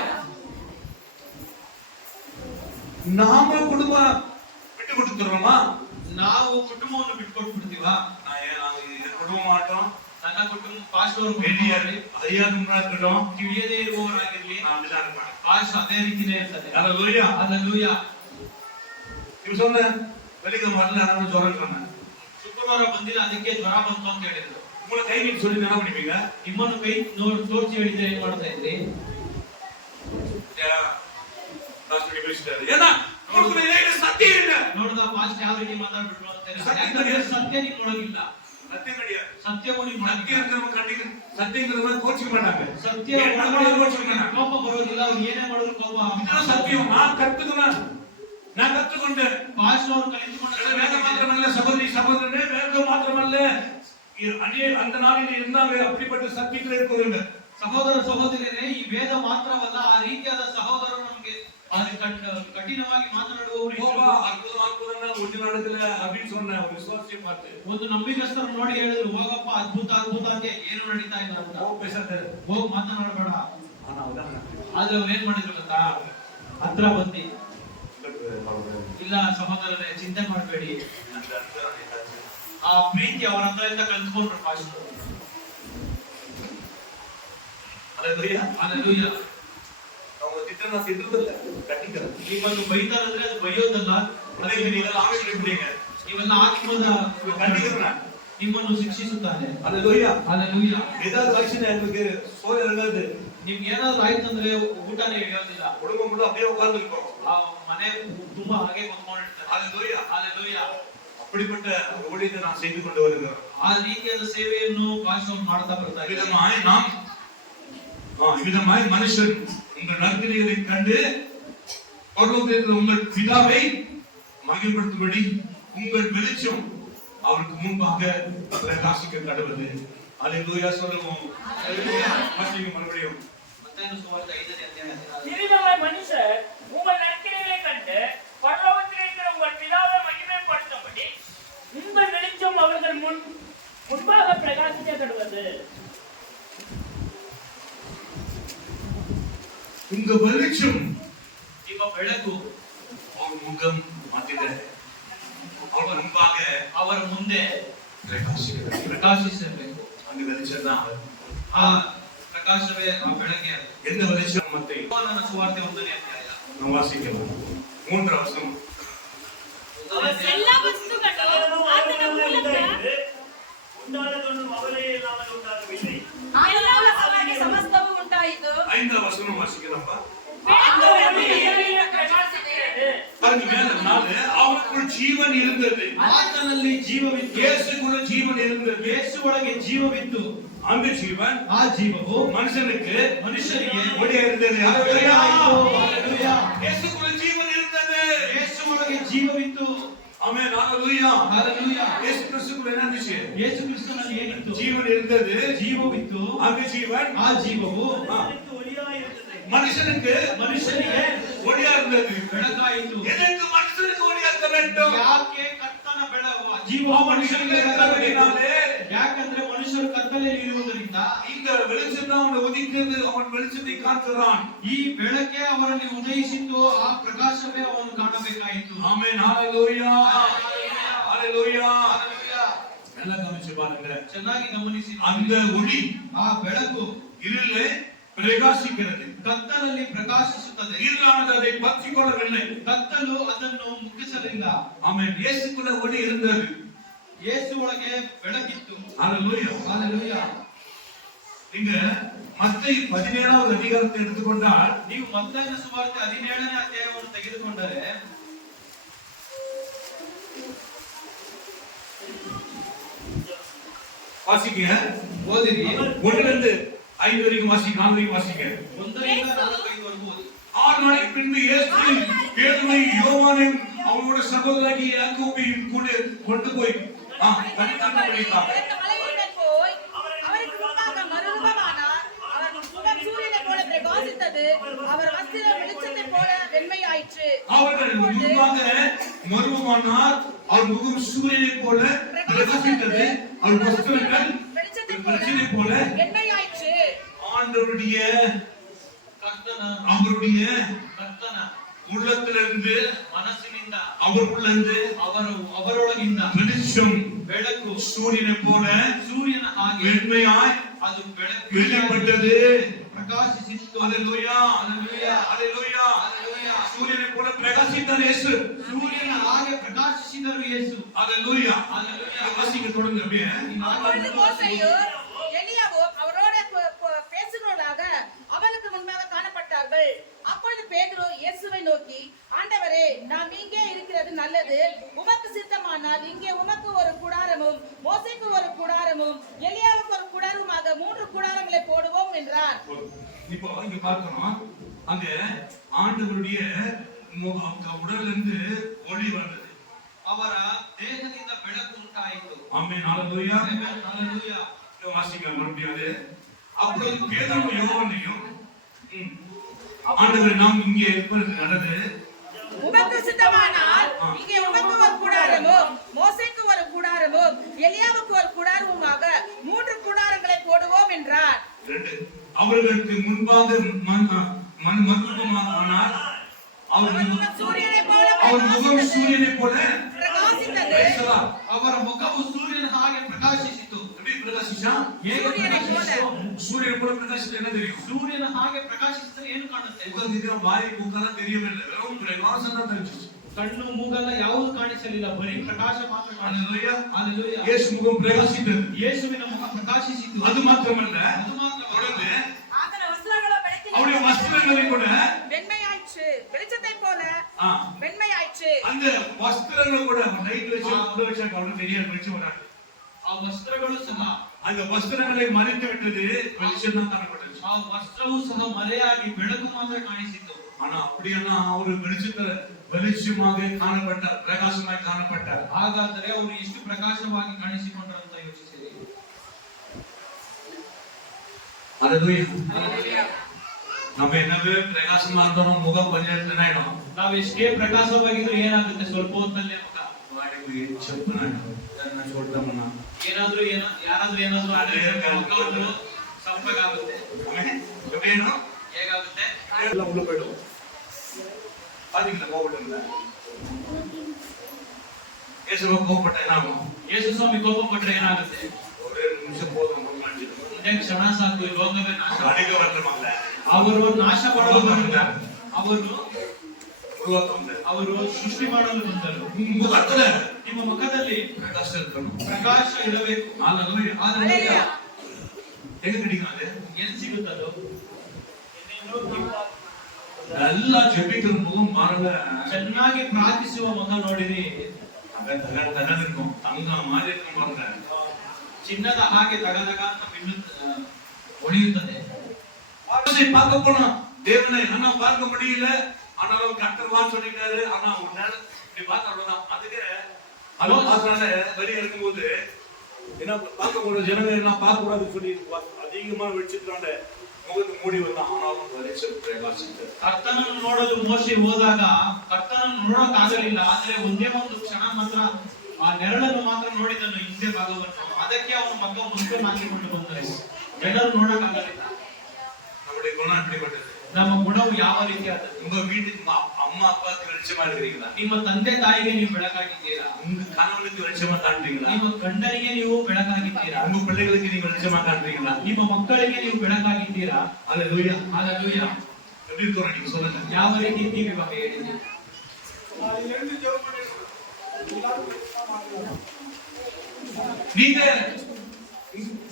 நாம குடும்பம் விட்டு கொடுத்து கொடுத்துறோமா? ನಾವು ಕುಟುಂಬವನ್ನು ಬಿಟ್ಕೊಟ್ಬಿಡ್ತೀವಾ? குடும்ப மாட்டோம், ನನ್ನ ಕುಟುಂಬ ಪಾಸ್ಟರ್ வெளியாரு அறியாது இருக்கட்டும், ತಿಳಿಯದೇ ಇರುವವರಾಗಿರ್ಲಿ, நான் அப்படிதான் இருப்பேன். ಪಾಸ್ಟ್ ಅದೇ ರೀತಿನೇ ಇರ್ತದೆ. அல்லேலூயா. ಹಲ್ಲೆಲೂಯಾ. ನೀವು சொன்ன வெள்ளிக்கிழமை வரல, நான் ஜுரம் சொன்னேன். ಶುಕ್ರವಾರ ಬಂದಿಲ್ಲ, ಅದಕ್ಕೆ ಜ್ವರ ಬಂತು ಅಂತ ಹೇಳಿದ್ರು. உங்களை கை நீட்டு சொல்லி என்ன பண்ணிப்பீங்க? ನಿಮ್ಮನ್ನು ಕೈ ತೋರ್ಸಿ ಹೇಳಿದ್ರೆ ಏನ್ ಮಾಡ್ತಾ ಇದ್ರಿ? ஏன்னா உங்களுக்கு நிறைய சத்தியம் இல்ல. ನೋಡ್ದ ಪಾಸ್ಟ್ ಯಾವ ರೀತಿ ಮಾತಾಡ್ಬಿಟ್ರು ಅಂತ ಹೇಳಿ. ಸತ್ಯ ಯಾಕಂದ್ರೆ ಸತ್ಯ ನಿಮ್ಮೊಳಗಿಲ್ಲ. சத்தியம் கிடையாது. ಸತ್ಯವು ನಿಮ್ಮೊಳಗಿಲ್ಲ. சத்தியம் இருக்கிறவங்க கண்டிப்பா சத்தியங்கிறத கோச்சிக்க மாட்டாங்க. ಸತ್ಯ என்ன பண்ணாலும் கோச்சிக்க மாட்டாங்க. ಕೋಪ ಬರೋದಿಲ್ಲ, ಅವ್ರು ಏನೇ ಮಾಡಿದ್ರು ಕೋಪ. இதுதான் சத்தியம். நான் கத்துக்கொண்டேன். ಪಾಸ್ಟ್ ಅವ್ರು ಕಲಿತುಕೊಂಡ வேதம் மாத்திரமல்ல சகோதரி சகோதரனே, வேதம் மாத்திரமல்ல அந்த நாளில் இருந்தாங்க அப்படிப்பட்ட சத்தியங்கள் இருக்கிறவங்க. ಸಹೋದರ ಸಹೋದರಿಯರೇ, ಈ ವೇದ ಮಾತ್ರವಲ್ಲ, ಆ ರೀತಿಯಾದ ಸಹೋದರರು ನಮಗೆ ಕಠಿಣವಾಗಿ ಮಾತನಾಡುವವರು யோபா அற்புதங்கள் ஒன்று நடக்கல அப்படின்னு சொன்ன ஒரு விசுவாசியை பார்த்து ಒಂದು ನಂಬಿಕಸ್ಥರು ನೋಡಿ ಹೇಳಿದ್ರು, ಹೋಗಪ್ಪ ಅದ್ಭುತ ಅದ್ಭುತ ಅಂತ ಏನು ನಡೀತಾ ಇಲ್ಲ ಅಂತ. ಹೋಗ್ ಮಾತನಾಡಬೇಡ. ಆದ್ರೆ ಅವ್ರು ಏನ್ ಮಾಡಿದ್ರು ಗೊತ್ತಾ? ಹತ್ರ ಬಂದಿ, ಇಲ್ಲ ಸಹೋದರರೇ ಚಿಂತೆ ಮಾಡಬೇಡಿ, ಆ ಪ್ರೀತಿ ಅವರ ಹತ್ರದಿಂದ ಕಲ್ತ್ಕೊಂಡ್ರು ಪಾಸ್ಟ್. ಹಲ್ಲೆಲೂಯಾ. அவங்க திட்டனா திட்டுறதில்ல, கட்டிக்கிறது. ನಿಮ್ಮನ್ನು ಬೈತಾರಂದ್ರೆ ಅದು ಬೈಯೋದಲ್ಲ, ಅದೇ ನೀವೆಲ್ಲ ಆವೇಶ ಇಡ್ತೀங்க. ನೀವೆಲ್ಲ ಆತ್ಮದ கண்டிக்கிறேன். ನಿಮ್ಮನ್ನು ಶಿಕ್ಷಿಸುತ್ತಾನೆ. அல்லேலூயா. ಹಲ್ಲೆಲೂಯಾ. ஏதாவது ஆக்ஷன் எனக்கு சோறு இறங்காது. ನಿಮ್ಗೆ ಏನಾದ್ರು ಆಯ್ತಂದ್ರೆ ಊಟನೇ ಇಳಿಯೋದಿಲ್ಲ. குடும்பம் முழு அப்படியே உட்கார்ந்து இருக்கோம். ಆ ಮನೆ ತುಂಬಾ ಹಾಗೆ ಕೂತ್ಕೊಂಡಿರ್ತಾರೆ. அல்லேலூயா. ಹಲ್ಲೆಲೂಯಾ. அப்படிப்பட்ட ஊழியத்தை நான் செய்து கொண்டு வருகிறேன். ಆ ರೀತಿಯಾದ ಸೇವೆಯನ್ನು ಪಾಸ್ಟರ್ ಮಾಡ್ತಾ ಬರ್ತಾ ಇದ್ದಾರೆ. இவ்விதமாய் மனுஷன் உங்கள் நற்கிரிகளை கண்டு பரலோகத்தில் உங்கள் பிதாவை மகிமைப்படுத்தும்படி உங்கள் வெளிச்சம் அவருக்கு முன்பாக பிரகாசிக்க கடவுது. அல்லேலூயா சொல்லுவோம். வாசிங்க மறுபடியும். ಮತ್ತಾಯನ ಸುವಾರ್ತೆ 5ನೇ ಅಧ್ಯಾಯ 14. சிறிதமாய் மனுஷர் உங்கள் நற்கிரியைகளை கண்டு பரலோகத்தில் இருக்கிற உங்கள் பிதாவை மகிமைப்படுத்தும்படி உங்கள் வெளிச்சம் அவர்கள் முன்பாக பிரகாசிக்க கடவுது. உங்க வெளிச்சம் ನಿಮ್ಮ ಬೆಳಕು அவர் முகம் மத்தியிலே அவர் முன்பாக ಅವರ ಮುಂದೆ பிரகாசிக்கிறது. ಪ್ರಕಾಶಿಸಬೇಕು. அந்த வெளிச்சம் தான் ಆ ಪ್ರಕಾಶವೇ ಆ ಬೆಳಗ್ಗೆ. எந்த வெளிச்சம் மத்தை ಯೋಹಾನನ ಸುವಾರ್ತೆ 1ನೇ ಅಧ್ಯಾಯ. நாம் வாசிக்கலாம். 3 வசனம். ಎಲ್ಲ ವಸ್ತುಗಳು ಆತನ ಮೂಲಕ உண்டானதொன்றும் அவரே இல்லாமல் உண்டாகவில்லை. ಆತನ ಮೂಲಕವಾಗಿ ಸಮಸ್ತವೂ ಉಂಟಾಯಿತು. 5 வசனம் வாசிக்கலாம்ப்பா. பிரகாசிக்கிறது. அவருக்குள் ஜீவன் இருந்தது. ಆತನಲ್ಲಿ ಜೀವವಿತ್ತು. இயேசுக்குள்ள ஜீவன் இருந்தது. ಯೇಸು ಒಳಗೆ ಜೀವವಿತ್ತು. அந்த ஜீவன் ಆ ಜೀವವು மனுஷனுக்கு ஒளியா இருந்தது. ಹಲ್ಲೆಲೂಯಾ. இயேசுக்குள்ள ஜீவன் இருந்தது. ಯೇಸು ಒಳಗೆ ಜೀವವಿತ್ತು. ஆமென். ஹalleluya. ಹಲ್ಲೆಲೂಯಾ. இயேசு கிறிஸ்துக்குள்ள என்ன இருந்துச்சு? ಯೇಸು ಕ್ರಿಸ್ತನಲ್ಲಿ ಏನಿತ್ತು? ஜீவன் இருந்தது. ಜೀವವಿತ್ತು. அந்த ஜீவன் ಆ ಜೀವವು மனுஷனுக்கு ஒளியா இருந்தது. ಬೆಳಕಾಯಿತು. எதற்கு மனுஷனுக்கு ஒளியா இருக்க வேண்டும்? ಯಾಕೆ ಕರ್ತನ ಬೆಳಕು ಜೀವ ಮನುಷ್ಯನಿಗೆ ಇರಬೇಕಂದ್ರೆ, ಯಾಕಂದ್ರೆ ಮನುಷ್ಯರು ಕತ್ತಲೆಯಲ್ಲಿ ಇರುವುದರಿಂದ இந்த வெளிச்சம் தான் அவனை உதிக்கிறது. அவன் வெளிச்சத்தை காட்டுகிறான். ಈ ಬೆಳಕೆ ಅವರಲ್ಲಿ ಉದಯಿಸಿದ್ದು, ಆ ಪ್ರಕಾಶವೇ ಅವನು ಕಾಣಬೇಕಾಯಿತು. ஆமென். ஹalleluya. ஹalleluya. ಹಲ್ಲೆಲೂಯಾ. நல்லா கவனிச்சு பாருங்க. ಚೆನ್ನಾಗಿ ಗಮನಿಸಿ. அந்த ஒளி ಆ ಬೆಳಕು இருளை பிரகாசிக்கிறது. ಕತ್ತಲಲ್ಲಿ ಪ್ರಕಾಶಿಸುತ್ತದೆ. இருளானது அதை பற்றிக் கொள்ளவில்லை. ಕತ್ತಲು ಅದನ್ನು ಮುಟ್ಟಿಸಲಿಲ್ಲ. ஆமென். இயேசுக்குள்ள ஒளி இருந்தது. ಯೇಸು ಒಳಗೆ ಬೆಳಕಿತ್ತು. ஹalleluya. ಹಲ್ಲೆಲೂಯಾ. நீங்க மத்தேயு 17வது அதிகாரத்தை எடுத்துக்கொண்டால், ನೀವು ಮತ್ತಾಯನ ಸುವಾರ್ತೆ 17ನೇ ಅಧ್ಯಾಯವನ್ನು ತೆಗೆದುಕೊಂಡರೆ, வாசிங்க. ಓದಿರಿ. 1 லிருந்து 5 வரைக்கும் வாசிங்க. 4 வரைக்கும் வாசிங்க. 1ರಿಂದ 4 ಓದಿ. 6 நாளைக்கு பின்பு இயேசு பேதுருவை யோவானையும் அவனோட சகோதரனாகிய யாக்கோபையும் கூட கொண்டு போய் கண்டிப்பாக இரண்டு மலைகளில் போய் அவருக்கு முன்பாக மறுரூபமானார். அவர் முகம் சூரியனைப் போல பிரகாசித்தது. அவர் வஸ்திரம் வெளிச்சத்தைப் போல வெண்மையாயிற்று. அவர்கள் முன்பாக மருவமானார். அவர் முகம் சூரியனைப் போல பிரகாசித்தது. அவர் வஸ்திரங்கள் வெளிச்சத்தைப் போல வெண்மையாயிற்று. ஆண்டவருடைய ಕರ್ತನ அவருடைய ಕರ್ತನ உள்ளத்திலிருந்து ಮನಸ್ಸಿನಿಂದ அவரೊಳಗಿಂದ அவரொளகிந்த வெளிச்சம் ಬೆಳಕು சூரியனை போல ಸೂರ್ಯನ ಹಾಗೆ வெண்மையாய் ಅದು ಬೆಳಕು வெளிப்பட்டது. ಪ್ರಕಾಶಿಸಿತು. அல்லேலூயா, அல்லேலೂಯಾ, அல்லேலூயா. அல்லேಲೂಯಾ. சூரியனை போல பிரகாசித்தார் இயேசு. ಸೂರ್ಯನ ಹಾಗೆ ಪ್ರಕಾಶಿಸಿದರು ಯೇಸು. அல்லேலூயா. அல்லேலூயா. வாசிக்க தொடங்க அப்படியே. அப்பொழுது மோசேயும் எலியாவும் அவரோட பேசுகிறவர்களாக அவருக்கு முன்பாக காணப்பட்டார்கள். அப்பொழுது பேதுரு இயேசுவை நோக்கி, ஆண்டவரே, நாம் இங்கே இருக்கிறது நல்லது. உமக்கு சித்தமானால் இங்கே உமக்கு ஒரு கூடாரமும் மோசேக்கு ஒரு கூடாரமும் எலியாவுக்கு ஒரு கூடாரமுமாக 3 கூடாரங்களை போடுவோம் என்றார். இப்போ இங்க பார்க்கணும், அங்க ஆண்டவருடைய உடல்ல இருந்து ஒளி வந்தது. ಅವರ ದೇಹದಿಂದ ಬೆಳಕು ಉಂಟಾಯಿತು. ஆமென், ஹalleluya. அல்லேலூயா. வாசிக்க மறுபடியும். அப்பொழுது பேதுரு யோவானையும் ஆண்டவரே, நாம் இங்கே இருப்பது நல்லது. உமக்கு சித்தமானால் இங்கே உமக்கு ஒரு கூடாரமும் மோசேக்கு ஒரு கூடாரமும் எலியாவுக்கு ஒரு கூடாரமுமாக 3 கூடாரங்களை போடுவோம் என்றார். அவர்களுக்கு முன்பாக மறுரூபமானார். அவர் முகம் சூரியனை போல பிரகாசித்தது. ಅವರ ಮುಖವು ಸೂರ್ಯನ ಹಾಗೆ ಪ್ರಕಾಶಿಸಿತು. எப்படி பிரகாசிச்சா? சூரியனை போல பிரகாசித்து என்ன தெரியும்? ಸೂರ್ಯನ ಹಾಗೆ ಪ್ರಕಾಶಿಸಿದರೆ ಏನು ಕಾಣುತ್ತೆ? உட்கார்ந்திருக்கிற வாய் மூக்கெல்லாம் தெரியவே இல்லை, வெறும் பிரகாசம் தான் தெரிஞ்சிச்சு. ಕಣ್ಣು ಮೂಗಲ್ಲ ಯಾವುದು ಕಾಣಿಸಲಿಲ್ಲ, ಬರೀ ಪ್ರಕಾಶ ಮಾತ್ರ ಕಾಣಿಸಿತು. அல்லேலூயா. அல்லேலூயா. இயேசு முகம் பிரகாசித்தது. ಯೇಸುವಿನ ಮುಖ ಪ್ರಕಾಶಿಸಿತು. அது மாத்திரமல்ல, தொடர்ந்து அவருடைய வஸ்திரங்களை கூட வெண்மையாயிற்று, வெளிச்சத்தை போல வெண்மையாயிற்று. அந்த வஸ்திரங்கள் கூட லைட் வச்சு உள்ள வச்சாங்க, அவருக்கு தெரியாது, வெளிச்சம் வராது. ಆ ವಸ್ತ್ರಗಳು ಸಹ, அந்த வஸ்திரங்களை மறைத்து விட்டது, வெளிச்சம் தான் காணப்பட்டது. ಆ ವಸ್ತ್ರವು ಸಹ ಮರೆಯಾಗಿ ಬೆಳಕು ಮಾತ್ರ ಕಾಣಿಸಿತು. ஆனா அப்படியெல்லாம் அவரு வெளிச்சமாக காணப்பட்டார், பிரகாசமாய் காணப்பட்டார். ಹಾಗಾದರೆ ಅವರು ಎಷ್ಟು ಪ್ರಕಾಶವಾಗಿ ಕಾಣಿಸಿಕೊಂಡರು ಅಂತ ಯೋಚಿಸಿರಿ. அல்லேலூயா. நம்ம என்னவே பிரகாசமா இருந்தாலும் முகம் கொஞ்சம் ஆயிடும். ನಾವು ಎಷ್ಟೇ ಪ್ರಕಾಶವಾಗಿದ್ರು ಏನಾಗುತ್ತೆ, ಸ್ವಲ್ಪ ಹೊತ್ತಲ್ಲೇ ಮುಖ వాడికి చెప్తున్నాడు, చూడమన్నా ಏನಾದ್ರೂ ಯಾರಾದ್ರೂ ಏನಾದ್ರೂ ಮುಖವನ್ನು ಸಂಪಗಾಗುತ್ತೆ. எப்படின்னு ಹೇಗಾಗುತ್ತೆ? எல்லாம் உள்ள போயிடும். பாத்தீங்களா கோபப்பட்டதுல? இயேசுவை கோபப்பட்ட என்ன ஆகும்? ಯೇಸು ಸ್ವಾಮಿ ಕೋಪ ಪಟ್ರೆ ಏನಾಗುತ್ತೆ? ஒரே நிமிஷம் போதும், ಒಂದೇ ಕ್ಷಣ ಸಾಕು, ಈ ಲೋಕವೇ ನಾಶ. அடிக்க வரமாங்க, ಅವರು ನಾಶ ಮಾಡಲು ಬಂದಿದ್ದಾರೆ. ಅವರು ಸೃಷ್ಟಿ ಮಾಡಲು ಬಂದರು. ಮುಖத்துல ನಿಮ್ಮ ಮುಖದಲ್ಲಿ பிரகாசம் இருக்கணும், ಪ್ರಕಾಶ ಇರಬೇಕು. அல்லேலூயா. எங்க கிடைக்கும் அது? ಎಲ್ಲಿ ಸಿಗುತ್ತದೋ? நல்லா ஜெபிக்கிற முகம் மாறல, ಚೆನ್ನಾಗಿ ಪ್ರಾರ್ಥಿಸುವ ಮುಖ ನೋಡಿರಿ, தகன இருக்கும், தங்க மாதிரி இருக்கும் பாருங்க. ಚಿನ್ನದ ಹಾಗೆ ತಗದಗ ಅಂತ ಹೊಳೆಯುತ್ತದೆ. பார்க்க போனா தேவனை ஆனா பார்க்க முடியல, ஆனாலும் கர்த்தர் வா சொல்லிட்டாரு. ஆனா உன்னால இப்படி பார்க்க அவ்வளவுதான். அதுக்கு அது பார்த்தனால வெளியே இருக்கும்போது என்ன பார்க்க கூடாது, ஜனங்க என்ன பார்க்க கூடாதுன்னு சொல்லி அதிகமா வெளிச்சிட்டாண்ட முகத்தை மூடி வரலாம். ஆனாலும் வெளிச்சம் பிரகாசித்தது. ಕರ್ತನನ್ನು ನೋಡಲು ಮೋಶೆ ಹೋದಾಗ ಕರ್ತನನ್ನು ನೋಡಕ್ಕಾಗಲಿಲ್ಲ, ಆದ್ರೆ ಒಂದೇ ಒಂದು ಕ್ಷಣ ಮಾತ್ರ ಆ ನೆರಳನ್ನು ಮಾತ್ರ ನೋಡಿದನು, ಹಿಂದೆ ಭಾಗವನ್ನು. ಅದಕ್ಕೆ ಅವನ ಮಗ ಮುಂದೆ ಹಾಕಿಕೊಂಡು ಬಂದರು. ಜನರು ನೋಡಕ್ಕಾಗಲಿಲ್ಲ. நம்முடைய குணம் எப்படிப்பட்டது? ನಮ್ಮ ಗುಣವು ಯಾವ ರೀತಿಯಾದದ್ದು? உங்க வீட்டுக்கு அம்மா அப்பாவுக்கு வெளிச்சமா இருக்கிறீங்களா? ನಿಮ್ಮ ತಂದೆ ತಾಯಿಗೆ ನೀವು ಬೆಳಕಾಗಿದ್ದೀರಾ? உங்க கணவனுக்கு வெளிச்சமா காண்றீங்களா? ನಿಮ್ಮ ಗಂಡನಿಗೆ ನೀವು ಬೆಳಕಾಗಿದ್ದೀರಾ? உங்க பிள்ளைகளுக்கு நீங்க வெளிச்சமா காண்றீங்களா? ನಿಮ್ಮ ಮಕ್ಕಳಿಗೆ ನೀವು ಬೆಳಕಾಗಿದ್ದೀರಾ? அல்லேலூயா. அல்லேலூயா. எப்படி இருக்கோம் நீங்க சொல்லுங்க. ಯಾವ ರೀತಿ ಇದ್ದೀವಿ ಇವಾಗ ಹೇಳಿ.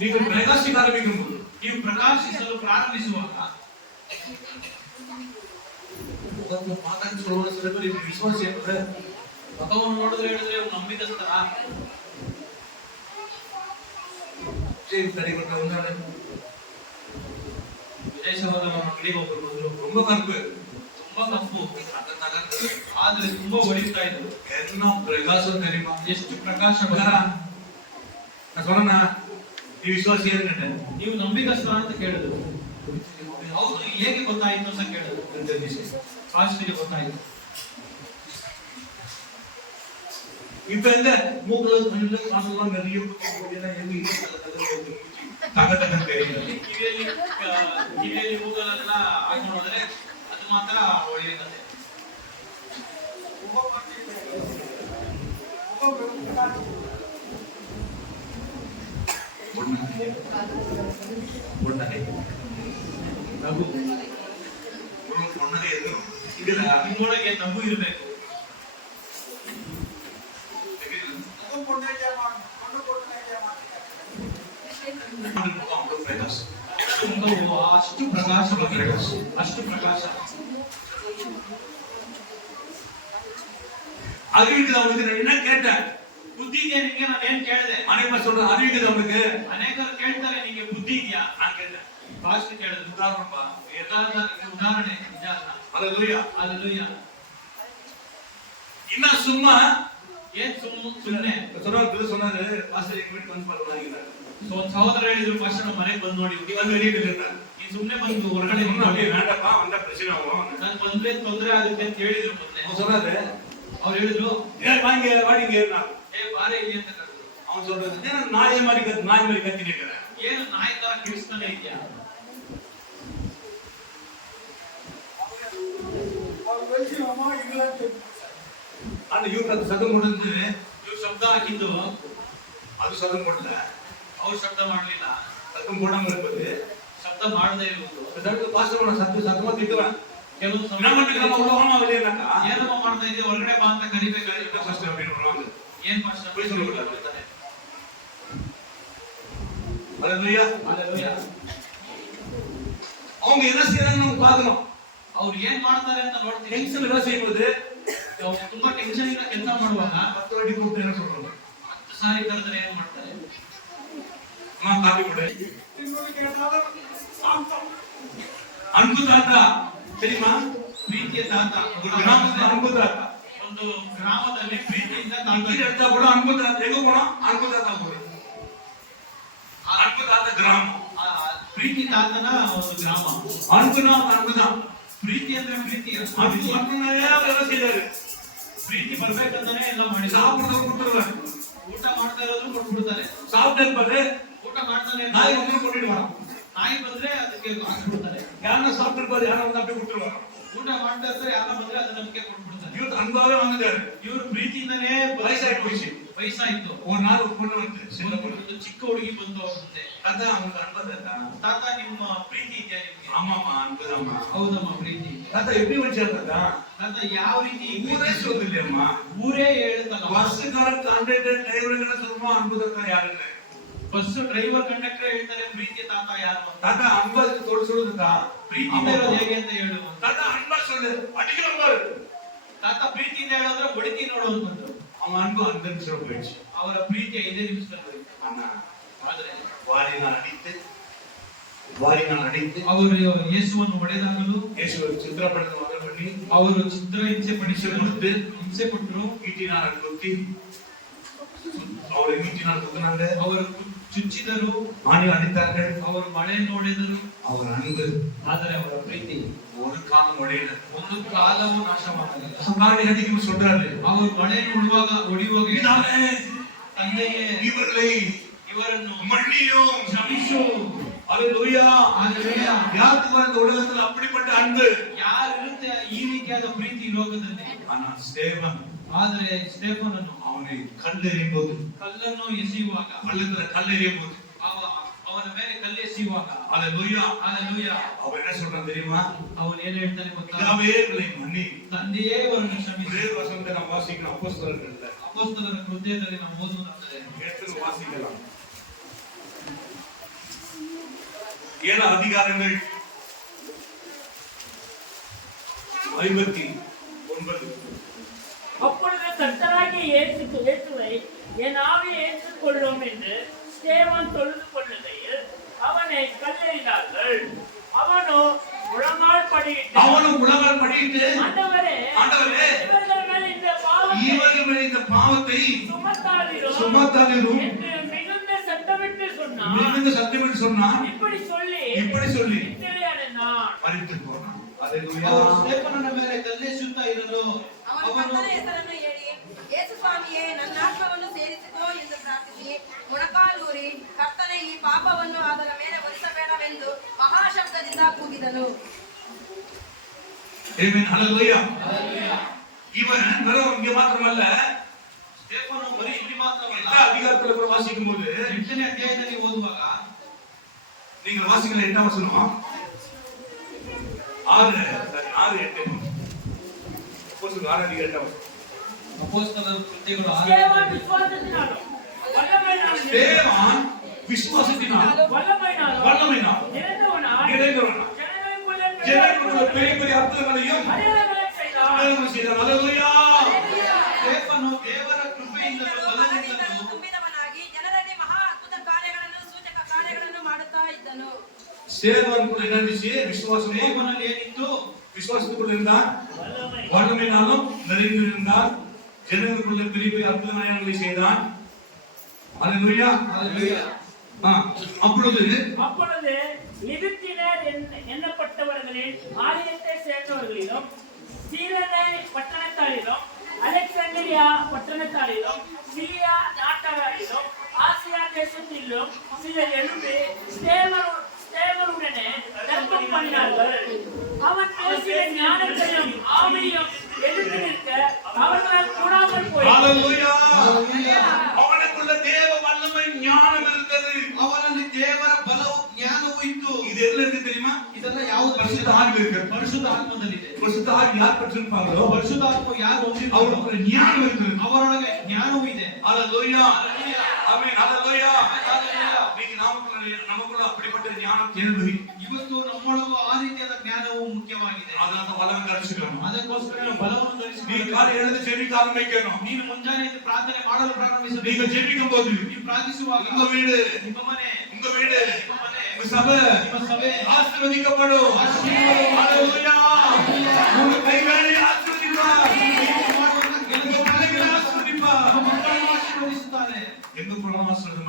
நீங்க பிரகாசிக்க ஆரம்பிக்கும் போது, ನೀವು ಪ್ರಕಾಶಿಸಲು ಪ್ರಾರಂಭಿಸುವಾಗ ಮಾತಾಡಿ சொல்லுவாங்க சில பேர், இப்படி விசுவாசி ஏற்பட ಮಗವನ್ನು ನೋಡಿದ್ರೆ ಹೇಳಿದ್ರೆ ನಂಬಿಕಸ್ತರ தடைப்பட்ட ஒன்றாடு ವಿದೇಶವಾದವರ ಅಂಗಡಿಗೆ ಒಬ್ಬರು ಬಂದ್ರು. ரொம்ப கருப்பு, ತುಂಬಾ ಕಪ್ಪು, அந்த நகரத்துல ಆದ್ರೆ ತುಂಬಾ ಹೊಡಿತಾ ಇದ್ರು. என்ன பிரகாசம் தெரியுமா? ಎಷ್ಟು ಪ್ರಕಾಶ. நான் சொன்னா ಈ ವಿಶ್ವಾಸಿ ಏನ್ಕಂಡೆ, ನೀವು ನಂಬಿಕಸ್ತರ ಅಂತ ಕೇಳಿದ್ರು. ಹೌದು, ಹೇಗೆ ಗೊತ್ತಾಯ್ತು ಅಂತ ಕೇಳಿದ್ರು. ಪಾಸ್ಟಿಗೆ ಗೊತ್ತಾಯ್ತು. இப்ப இந்த மூக்குல கண்ணுல காதெல்லாம் நிறைய தகத்தக தெரியல. ಕಿವಿಯಲ್ಲಿ ಮೂಗಲೆಲ್ಲ ಹಾಕೊಂಡ್ರೆ ಅದು ಮಾತ್ರ ಒಳ್ಳೆಯದೇ. பொன்னகை ನಗು பொன்னகை ಎದುರು ಇದೆಲ್ಲ ನಿಮ್ಮೊಳಗೆ ನಗು ಇರಬೇಕು. ಮುಖವು ಅಷ್ಟು ಪ್ರಕಾಶವಾಗಿದೆ, ಅಷ್ಟು ಪ್ರಕಾಶ. அறிவிக்கிறவனுக்கு நான் என்ன கேட்டேன்? ಬುದ್ಧಿ ಇದೆಯಾ ನಿಮ್ಗೆ? ನಾನು ಏನ್ ಕೇಳಿದೆ? அனைவரும் சொல்றேன் அறிவிக்கிறவனுக்கு ಅನೇಕರು ಕೇಳ್ತಾರೆ ನಿಮ್ಗೆ ಬುದ್ಧಿ ಇದೆಯಾ? நான் கேட்டேன். ಫಾಸ್ಟ್ ಕೇಳಿದ್ರು. உதாரணப்பா ಉದಾಹರಣೆ ನಿಜ ಅಲ್ಲ. அல்லேலூயா. ಅಲ್ಲೆಲೂಯಾ. ಇನ್ನ ಸುಮ್ಮ ಏನ್ ಸುಮ್ಮನೆ சொன்னாரு பாஸ்டர் எங்க வீட்டுக்கு வந்து பாருங்க. ಒಂದ್ ಸಹೋದರ ಹೇಳಿದ್ರು, ಫಾಸ್ಟ್ ನಮ್ಮ ಮನೆಗೆ ಬಂದು ನೋಡಿ. நீ வந்து வெளியே நில்லுங்க. ನೀನ್ ಸುಮ್ನೆ ಬಂದು ಹೊರಗಡೆ அப்படியே வேண்டாப்பா வந்தா பிரச்சனை ஆகும். ನನ್ ಬಂದ್ರೆ ತೊಂದ್ರೆ ಆಗುತ್ತೆ ಅಂತ ಹೇಳಿದ್ರು. ಮೊನ್ನೆ அவன் சொன்னாரு ಅವ್ರು ಹೇಳಿದ್ರು, ஏன் வாங்க வாடிங்க ಏ ಬಾರೆ ಇಲ್ಲಿ ಅಂತ ಕರೆದ್ರು. அவன் சொல்றது ஏன் நாய் மாதிரி கத்தி நிக்கிறேன். ಏನು ನಾಯಿ ತರ ಕಿಡಿಸ್ತಾನೆ ಇದೆಯಾ? அந்த இவருக்கு சத்தம் கொடுத்து ಇವ್ರು ಶಬ್ದ ಹಾಕಿದ್ದು அது சத்தம் போடல. ಅವ್ರು ಶಬ್ದ ಮಾಡ್ಲಿಲ್ಲ. சத்தம் போடாம இருப்பது ಶಬ್ದ ಮಾಡದೇ ಇರುವುದು. சத்தம் பாஸ்டர் சத்தமா திட்டுவேன். ಕೆಲವು என்ன பண்ணுங்க நம்ம உலகமா வெளியேனாக்கா ಏನಮ್ಮ ಮಾಡ್ತಾ ಇದೀವಿ, ಹೊರಗಡೆ ಬಾ ಅಂತ ಕರಿಬೇಕಾಗಿತ್ತು. பாஸ்டர் அப்படின்னு சொல்லுவாங்க. ಏನ್ ಫಾಸ್ಟ್ போய் சொல்லக்கூடாது. அல்லேலூயா. ಅಲ್ಲೆಲೂಯಾ. அவங்க என்ன செய்யறாங்கன்னு நம்ம பார்க்கணும். ಅವ್ರು ಏನ್ ಮಾಡ್ತಾರೆ ಅಂತ ನೋಡ್ತೀನಿ. டென்ஷன் வேலை செய்யும்போது ಅವ್ರು ತುಂಬಾ ಟೆನ್ಷನ್ ಇಂದ ಕೆಲಸ ಮಾಡುವಾಗ 10 வாட்டி கூப்பிட்டு என்ன சொல்றாங்க? 10 ಸಾರಿ ಕರೆದ್ರೆ ಏನ್ ಮಾಡ್ತಾರೆ? அம்மா காபி கொடு. அன்பு தாத்தா தெரியுமா? ಪ್ರೀತಿಯ ತಾತ. ஒரு கிராமத்துல அன்பு தாத்தா. ಒಂದು ಗ್ರಾಮದಲ್ಲಿ ಪ್ರೀತಿಯಿಂದ இங்க எடுத்தா கூட அன்பு தாத்தா எங்க போனோம்? அன்பு தாத்தா போறோம். அன்பு தாத்தா கிராமம். ಪ್ರೀತಿ ತಾತನ ಒಂದು ಗ್ರಾಮ. அன்புனா அன்புதான். ಪ್ರೀತಿ ಅಂದ್ರೆ ಪ್ರೀತಿ. அன்பு மட்டும்தான் வேலை செய்யறாரு. ಪ್ರೀತಿ ಬರ್ಬೇಕಂತಾನೆ ಎಲ್ಲ ಮಾಡಿ சாப்பிடுறத கொடுத்துருவாரு. ಊಟ ಮಾಡ್ತಾ ಇರೋದ್ರು ಕೊಟ್ಬಿಡ್ತಾರೆ. சாப்பிட்டு இருப்பாரு. ಊಟ ಮಾಡ್ತಾನೆ நாய் வந்து கொண்டுடுவான். ನಾಯಿ ಬಂದ್ರೆ ಅದಕ್ಕೆ ಹಾಕ್ಬಿಡ್ತಾರೆ. யாரும் சாப்பிட்டு இருப்பாரு. யாரும் வந்து அப்படியே விட்டுருவாங்க. ಊಟ ಮಾಡ್ತಾ ಇರ್ತಾರೆ, ಯಾರ ಬಂದ್ರೆ ಅದನ್ನ ನಮಗೆ ಕೊಟ್ಬಿಡ್ತಾರೆ. இவரு அன்பாவே வந்துட்டாரு. ಇವರು ಪ್ರೀತಿಯಿಂದನೇ ವಯಸ್ಸಾಗಿ போயிடுச்சு. ವಯಸ್ಸಾಯ್ತು. ஒரு நாள் ஒரு பொண்ணு வந்து சின்ன பொண்ணு. ಒಂದು ಚಿಕ್ಕ ಹುಡುಗಿ ಬಂದು ಹೋಗುತ್ತೆ. தாத்தா அவங்க அன்பா தாத்தா. ತಾತ ನಿಮ್ಮ ಪ್ರೀತಿ ಇದೆಯಾ ನಿಮ್ಗೆ? ஆமாமா அன்புதாம்மா. ಹೌದಮ್ಮ ಪ್ರೀತಿ. தாத்தா எப்படி வச்சாரு தாத்தா? ತಾತ ಯಾವ ರೀತಿ ஊரே சொல்லுதில்லையம்மா. ಊರೇ ಹೇಳುತ್ತಲ್ಲ. பஸ்ஸுக்கார கண்டக்டர் டிரைவருங்க சொல்லுவோம் அன்பு தாத்தா யாருன்னு. ಬಸ್ ಡ್ರೈವರ್ ಕಂಡಕ್ಟರ್ ಹೇಳ್ತಾರೆ ಪ್ರೀತಿಯ ತಾತ ಯಾರು ಅಂತ. தாத்தா அன்பா தோடு சொல்லுதா? ಪ್ರೀತಿಯಿಂದ ಇರೋದು ಹೇಗೆ ಅಂತ ಹೇಳು. தாத்தா அன்பா சொல்லு. அடிக்கலாம் பாரு. ತಾತ ಪ್ರೀತಿಯಿಂದ ಹೇಳೋದ್ರೆ ಹೊಡಿತಿ ನೋಡು ಅಂತಂದ್ರು. அவன் அன்பு அந்த நிமிஷம் போயிடுச்சு. ಅವರ ಪ್ರೀತಿ 5 ನಿಮಿಷದಲ್ಲಿ. ஆனா ಆದ್ರೆ வாரினால் அடித்து ಅವರು ಯೇಸುವನ್ನು ಹೊಡೆದಾಗಲು இயேசுவை சித்திரப்படுத்த முதல் பண்ணி ಅವರು ಚಿತ್ರ ಹಿಂಸೆ ಪಡಿಸಿ கொடுத்து ಹಿಂಸೆ ಕೊಟ್ಟರು. ஈட்டினால் குத்தி அவரை ஈட்டினால் குத்தினாங்க. ಅವರು ಚುಚ್ಚಿದರು, ஆணிகள் அடித்தார்கள். ಅವರು ಮಳೆ ನೋಡಿದರು. அவர் அன்பு ಆದರೆ ಅವರ ಪ್ರೀತಿ ஒரு காலம் உடையல. ಒಂದು ಕಾಲವೂ ನಾಶವಾಗಲಿಲ್ಲ. சங்காடி அடிக்கும் சொல்றாரு. ಅವರು ಮಳೆ ಹೊಡೆಯುವಾಗ இதானே ತಂದೆಯೇ இவர்களை ಇವರನ್ನು மன்னியும் ಕ್ಷಮಿಸು. அல்லேலூயா. அல்லேಲೂಯಾ. யாருக்கு இந்த உலகத்தில் அப்படிப்பட்ட அன்பு? ಯಾರಿರುತ್ತೆ ಈ ರೀತಿಯಾದ ಪ್ರೀತಿ ಈ ಲೋಕದಲ್ಲಿ? ஆனா ஸ்தேவன் ಆದರೆ ಸ್ಟೆಫನನು அவனை கல்லெறியும் போது ಕಲ್ಲನ್ನು ಎಸೆಯುವಾಗ, பள்ளத்துல கல்லெறியும் போது ಅವನ ಮೇಲೆ ಕಲ್ಲು ಎಸೆಯುವಾಗ, அல்லேலூயா அல்லேಲೂಯಾ, அவன் என்ன சொல்றான் தெரியுமா? ಅವನು ಏನು ಹೇಳ್ತಾನೆ ಗೊತ್ತಾ? பிதாவே இவர்களை மன்னி. ತಂದೆಯೇ ಅವರನ್ನು ಕ್ಷಮಿಸಿ. ஒரே வசனத்தை நாம் வாசிக்கணும். அப்போஸ்தலர்கள்ல ಅಪೊಸ್ತಲರ ಹೃದಯದಲ್ಲಿ ನಾವು ಓದುವಂತದೆ. எடுத்து வாசிக்கலாம். 7 அதிகாரங்கள் 59. அப்பொழுது கர்த்தராகிய இயேசுவை என் ஆவியை ஏற்றுக்கொள்ளும் என்று ஸ்தேவான் தொழுது கொள்ளுகையில் அவனை கல்லெறிந்தார்கள். அவனும் முழங்கால் படியிட்டு ஆண்டவரே இவர்கள் மேல் இந்த பாவத்தை சுமத்தாதீரும் என்று மிகுந்த சத்தமிட்டு சொன்னான். இப்படி சொல்லி நித்திரை அடைந்தான். ಅವರು ಸ್ಟೆಫನನ ಮೇಲೆ ಕಲ್ಲೆಸೆಯುತ್ತಾ ಇರಲು ಅವನು ಕರ್ತನ ಹೆಸರನ್ನು ಹೇಳಿ, ಯೇಸು ಸ್ವಾಮಿಯೇ, ನನ್ನ ಆತ್ಮವನ್ನು ಸೇರಿಸಿಕೋ ಎಂದು ಪ್ರಾರ್ಥಿಸಿ ಮೊಣಕಾಲೂರಿ, ಕರ್ತನೇ, ಈ ಪಾಪವನ್ನು ಅದರ ಮೇಲೆ ಹೊರಿಸಬೇಡವೆಂದು ಮಹಾಶಬ್ದದಿಂದ ಕೂಗಿದನು. இவன் இங்க மாத்திரமல்ல, ಸ್ಟೆಫನು வாசிக்கும் போது 8ನೇ ಅಧ್ಯಾಯದಲ್ಲಿ ಓದುವಾಗ நீங்கள் வாசிக்கல 8ஆம் வசனமா 6 8 அப்போஸ்தலர் 6 8ஆம் வசனம். ಅಪೊಸ್ತಲರ ಕೃತ್ಯಗಳು 6 ஸ்தேவான் விசுவாசத்தினாலும் வல்லமையினாலும் ஸ்தேவான் விசுவாசத்தினால் வல்லமையினால் நிறைந்தவனாய் ஜனங்களுக்குள்ள பெரிய பெரிய அற்புதங்களையும் அடையாளங்களையும் செய்தார். அல்லேலூயா. ಸ್ಟೇಫನು ದೇವರ ಕೃಪೆಯಿಂದಲೂ ಬಲದಿಂದಲೂ ತುಂಬಿದವನಾಗಿ ಜನರಲ್ಲಿ ಮಹಾ ಅದ್ಭುತ ಕಾರ್ಯಗಳನ್ನು ಸೂಚಕ ಕಾರ್ಯಗಳನ್ನು ಮಾಡುತ್ತಾ ಇದ್ದನು. ஸ்தேவான் கூட என்ன இருந்துச்சு? விசுவாசமே. ಸ್ಟೇಫನಲ್ಲಿ ಏನಿತ್ತು? விசுவாசத்துக்குள்ள இருந்தார், வல்லமையினாலும் நிறைந்திருந்தார், ஜனங்களுக்குள்ள பெரிய பெரிய அற்புதங்களை செய்தான். அல்லேலூயா. அல்லேலூயா. அப்பொழுது லிபித்தினர் எண்ணப்பட்டவர்களின் ஆலயத்தை சேர்ந்தவர்களிலும் சீரனை பட்டணத்தாரிலும் அலெக்சாண்டிரியா பட்டணத்தாரிலும் சிரியா நாட்டாரிலும் ஆசியா தேசத்திலும் சிலர் எழுந்து ஸ்தேவனுடனே தர்க்கம் பண்ணினார்கள். அவன் பேசிய ஞானத்தையும் ஆவியையும் எதிர்த்து நிற்க அவர்களால் கூடாமல் போய் அவனுக்குள்ள தேவ வல்லமை ஞானம் இருந்தது. ಅವನಲ್ಲಿ ದೇವರ ಬಲವು ಜ್ಞಾನವೂ ಇತ್ತು. இது எதுல இருக்கு தெரியுமா? ಇದೆಲ್ಲ ಯಾವುದು? பரிசுத்த ஆவியில இருக்கு. ಪರಿಶುದ್ಧ ಆತ್ಮದಲ್ಲಿದೆ. பரிசுத்த ஆவி யார் பெற்றிருப்பாங்களோ ಪರಿಶುದ್ಧ ಆತ್ಮ ಯಾರು ಹೊಂದಿದ್ದಾರೋ அவருக்கு ஞானம் இருக்கு. ಅವರೊಳಗೆ ಜ್ಞಾನವೂ ಇದೆ. அல்லேலூயா. ஆமென். அல்லேலூயா. நீங்க நமக்குள்ள அப்படிப்பட்ட ஞானம் தேவை. ಇವತ್ತು ನಮ್ಮೊಳಗೂ ಆ ರೀತಿಯಾದ ಜ್ಞಾನವು ಮುಖ್ಯವಾಗಿದೆ. அதனால வல்லமை ಧರಿಸಿಕೊಳ್ಳணும். ಅದಕ್ಕೋಸ್ಕರ ನಾವು ಬಲವನ್ನು நீ ಧರಿಸಬೇಕು. காலை எழுந்து ஜெபிக்க ஆரம்பிக்கணும். ನೀನು ಮುಂಜಾನೆ ಎದ್ದು ಪ್ರಾರ್ಥನೆ ಮಾಡಲು ಪ್ರಾರಂಭಿಸಬೇಕು. நீங்க ஜெபிக்கும் போது ನೀವು ಪ್ರಾರ್ಥಿಸುವಾಗ உங்க வீடு, ನಿಮ್ಮ ಮನೆ, உங்க வீடு, ನಿಮ್ಮ ಮನೆ, உங்க சபை ನಿಮ್ಮ ಸಭೆ ஆசீர்வதிக்கப்படும். அல்லேலூயா. உங்க கைகளை ஆசீர்வதிப்பார். ಮಾಡುವಂತ உங்க ಕೆಲಸ பிள்ளைகளை ஆசீர்வதிப்பார். ಮಕ್ಕಳನ್ನು ಆಶೀರ್ವದಿಸುತ್ತಾರೆ. எங்க போனாலும் ஆசீர்வாதம்.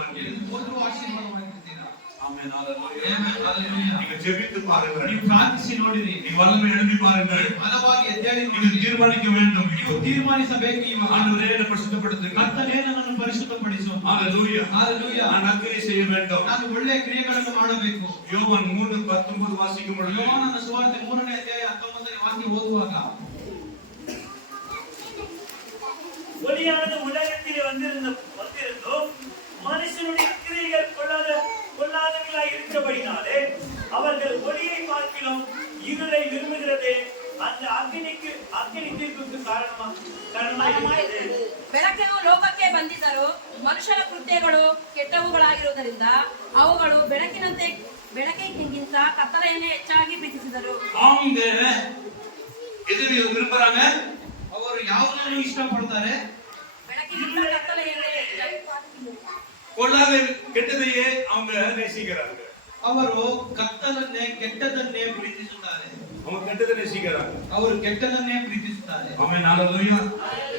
ಓದುವ ಆಶೀರ್ವಾದ ಮಾಡಿರ್ತೀರಾ? ஆமென். அல்லேலூயா. ಹಲ್ಲೆಲೂಯಾ. நீங்க ஜெபித்து பாருங்கள். ನೀವು ಪ್ರಾರ್ಥಿಸಿ ನೋಡಿರಿ. நீ வல்லமை எழுதி பாருங்கள். ಬಲವಾಗಿ ಎದ್ದೇಳಿ இது ನೋಡಿರಿ. தீர்மானிக்க வேண்டும். ನೀವು ತೀರ್ಮಾನಿಸಬೇಕು ಇವಾಗ. ஆண்டவரே என்னை பரிசுத்தப்படுத்துங்க. ಕರ್ತನೇ ನನ್ನನ್ನು ಪರಿಶುದ್ಧಪಡಿಸು. அல்லேலூயா. ಹಲ್ಲೆಲೂಯಾ. நான் நற்கிரியை செய்ய வேண்டும். ನಾನು ಒಳ್ಳೆಯ ಕ್ರಿಯೆಗಳನ್ನು ಮಾಡಬೇಕು. யோவான் 3:19 வாசிக்கும் பொழுது ಯೋಹಾನನ ಸುವಾರ್ತೆ 3ನೇ ಅಧ್ಯಾಯ 19ನೇ ವಾಕ್ಯ ಓದುವಾಗ ஒளியானது உலகத்திலே வந்திருந்தோம் மனுஷனுடைய கிரியைகள் கொள்ளாதவர்களாய் இருந்தபடினாலே அவர்கள் ஒளியை பார்க்கிலும் இருளை விரும்புகிறதே அந்த அக்கினி தீர்ப்புக்கு காரணமாயிருக்கிறது. ಬೆಳಕನ್ನು ಲೋಕಕ್ಕೆ ಬಂದಿದ್ದರು ಮನುಷ್ಯರ ಕೃತ್ಯಗಳು ಕೆಟ್ಟವುಗಳಾಗಿರುವುದರಿಂದ ಅವುಗಳು ಬೆಳಕಿಗಿಂತ ಕತ್ತಲೆಯನ್ನೇ ಹೆಚ್ಚಾಗಿ ಪ್ರೀತಿಸಿದರು. அவங்க எது விரும்புறாங்க? ಅವರು ಯಾವುದನ್ನು ಇಷ್ಟಪಡ್ತಾರೆ? ಬೆಳಕಿಗಿಂತ ಕತ್ತಲೆಯನ್ನೇ ಹೆಚ್ಚಾಗಿ கொள்ளாத கெட்டதையே அவங்க நேசிக்கிறாங்க. ಅವರು ಕತ್ತಲನ್ನೇ ಕೆಟ್ಟದನ್ನೇ ಪ್ರೀತಿಸುತ್ತಾರೆ. அவங்க கெட்டதை நேசிக்கிறாங்க. ಅವರು ಕೆಟ್ಟದನ್ನೇ ಪ್ರೀತಿಸುತ್ತಾರೆ. ஆமென். அல்லேலூயா.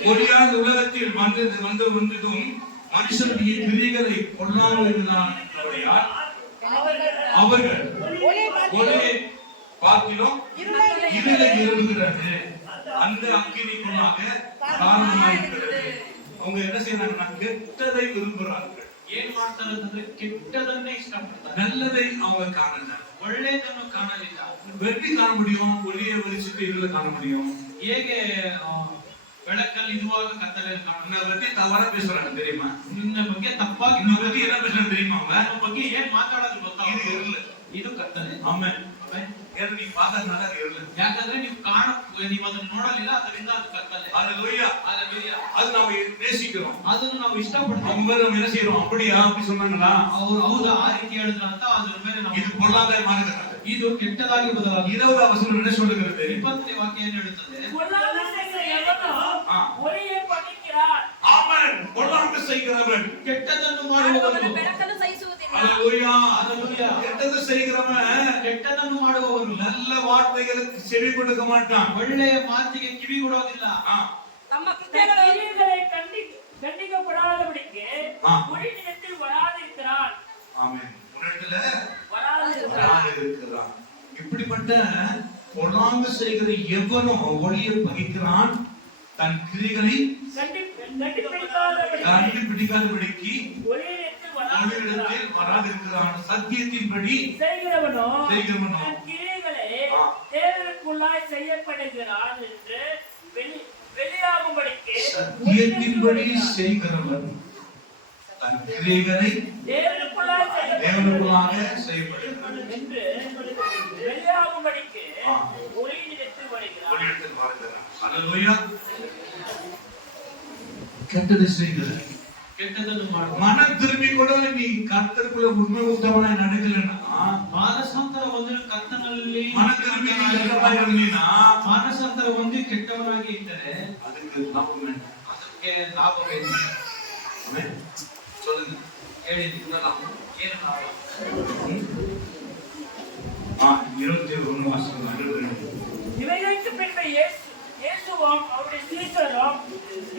ஒளியானது உலகத்தில் வந்ததும் மனுஷனுடைய கிரியைகளை கொள்ளாதவர்களால் அவர்கள் ஒளியை பார்க்கிலும் இருளை விரும்புகிறது அந்த அக்கினிக்குள்ளாக காரணமாயிருக்கிறது. அவங்க என்ன செய்யறாங்கன்னா கெட்டதை விரும்புறாங்க. ಏನ್ ಮಾಡ್ತಾರೆ ಅಂತಂದ್ರೆ ಕೆಟ್ಟದನ್ನೇ ಇಷ್ಟಪಡ್ತಾರೆ. நல்லதை அவங்க காணல. ಒಳ್ಳೆಯದನ್ನು ಕಾಣಲಿಲ್ಲ. வெற்றி காண முடியும், ஒளியை வெளிச்சிட்டு இருளை காண முடியும். ಹೇಗೆ ಬೆಳಕಲ್ಲಿ ಇರುವಾಗ ಕತ್ತಲೆಯಲ್ಲಿ ಕಾಣ? உன்னை பத்தி தவறா பேசுறாங்க தெரியுமா? ನಿನ್ನ ಬಗ್ಗೆ ತಪ್ಪಾಗಿ உன்னை பத்தி என்ன பேசுறாங்க தெரியுமா? அவங்க ನಮ್ಮ ಬಗ್ಗೆ ಏನ್ ಮಾತಾಡೋದು ಗೊತ್ತಾ? இது இருளு. ಇದು ಕತ್ತಲೆ. ஆமென். ஏன்னா நீ பார்த்ததுனால அது இருளு. ಯಾಕಂದ್ರೆ ನೀವು ಅದನ್ನು ನೋಡಲಿಲ್ಲ, ಅದರಿಂದ ಅದು ಕತ್ತಲೆ. அல்லேலூயா. ಹಲ್ಲೆಲೂಯಾ. அது நாம நேசிக்கிறோம். ಅದನ್ನು ನಾವು ಇಷ್ಟಪಡ್ತೀವಿ. அவங்க நம்ம என்ன செய்யறோம்? அப்படியா அப்படி சொன்னாங்களா? ಅವರು ಹೌದಾ ಆ ರೀತಿ ಹೇಳಿದ್ರ ಅಂತ ಅದ್ರ ಮೇಲೆ ನಾವು இது பொருளாதார மாறுகிறது. ಇದು ಕೆಟ್ಟದಾಗಿ ಬದಲಾಗಿದೆ. 20வது வசனம் என்ன சொல்லுகிறது? 20ನೇ ವಾಕ್ಯ ಏನು ಹೇಳುತ್ತದೆ? ஒளியை பகைக்கிறார். ஆமென். பொருளாதார செய்கிறவன் ಕೆಟ್ಟದನ್ನು ಮಾಡುವವನು ಬೆಳಕನ್ನು ಸಹಿಸುವುದಿಲ್ಲ. அல்லேலூயா. ಹಲ್ಲೆಲೂಯಾ. கெட்டது செய்கிறவன் ಕೆಟ್ಟದನ್ನು ಮಾಡುವವನು நல்ல வார்த்தைகளுக்கு செவி கொடுக்க மாட்டான். ಒಳ್ಳೆಯ ಮಾತಿಗೆ ಕಿವಿಗೊಡೋದಿಲ್ಲ. ತಮ್ಮ தன் ಕೃತ್ಯಗಳು கிரியைகளை கண்டிக்கப்படாதபடிக்கு ஆ. ஒளிநிலத்தில் வராதிருக்கிறான். ஆமென். உன்னிடத்துல வராதிருக்கிறான். இருக்கிறான். இப்படிப்பட்ட பொல்லாங்கு செய்கிற எவனோ ஒளியை பகிக்கிறான், தன் கிரிகளை கண்டுபிடிக்காதபடிக்கு ஒளியிடத்தில் ஒளியிடத்தில் வராதிருக்கிறான். சத்தியத்தின்படி செய்கிறவனோ செய்கிறவனோ தன் கிரியைகளை ஆ. தேவனுக்குள்ளாய் செய்யப்படுகிறான் என்று வெளியாகும்படிக்கு சத்தியத்தின்படி செய்கிறவன் தன் கிரியைகளை தேவனுக்குள்ளாக தேவனுக்குள்ளாக செய்யப்படும் என்று வெளியாகும்படிக்கு ஒளியிடத்தில் வருகிறார். ஒளியிடத்தில் வருகிறார். அல்லேலூயா. கெட்டது செய்கிறது, ಕೆಟ್ಟದನ್ನು ಮಾಡು. மன திரும்பி கூட நீ கர்த்தருக்குள்ள உண்மை உத்தமனாய் நடக்கலன்னா, ಮಾನಸಾಂತರ ಹೊಂದಿದ ಕರ್ತನಲ್ಲಿ மன திரும்பி நீ கெட்டவனாய் இருந்தீனா, ಮಾನಸಾಂತರ ಹೊಂದಿ ಕೆಟ್ಟವರಾಗಿ ಇದ್ದರೆ அதுக்கு லாபம் என்ன? ಅದಕ್ಕೆ ಲಾಭವೇನು? ஆமென். சொல்லுங்க. ಹೇಳಿ, என்ன லாபம்? ಏನು ಲಾಭ? 21 வாசகம் 22. இவைகளுக்கு பின்பு இயேசுவும் அவருடைய சீஷரும்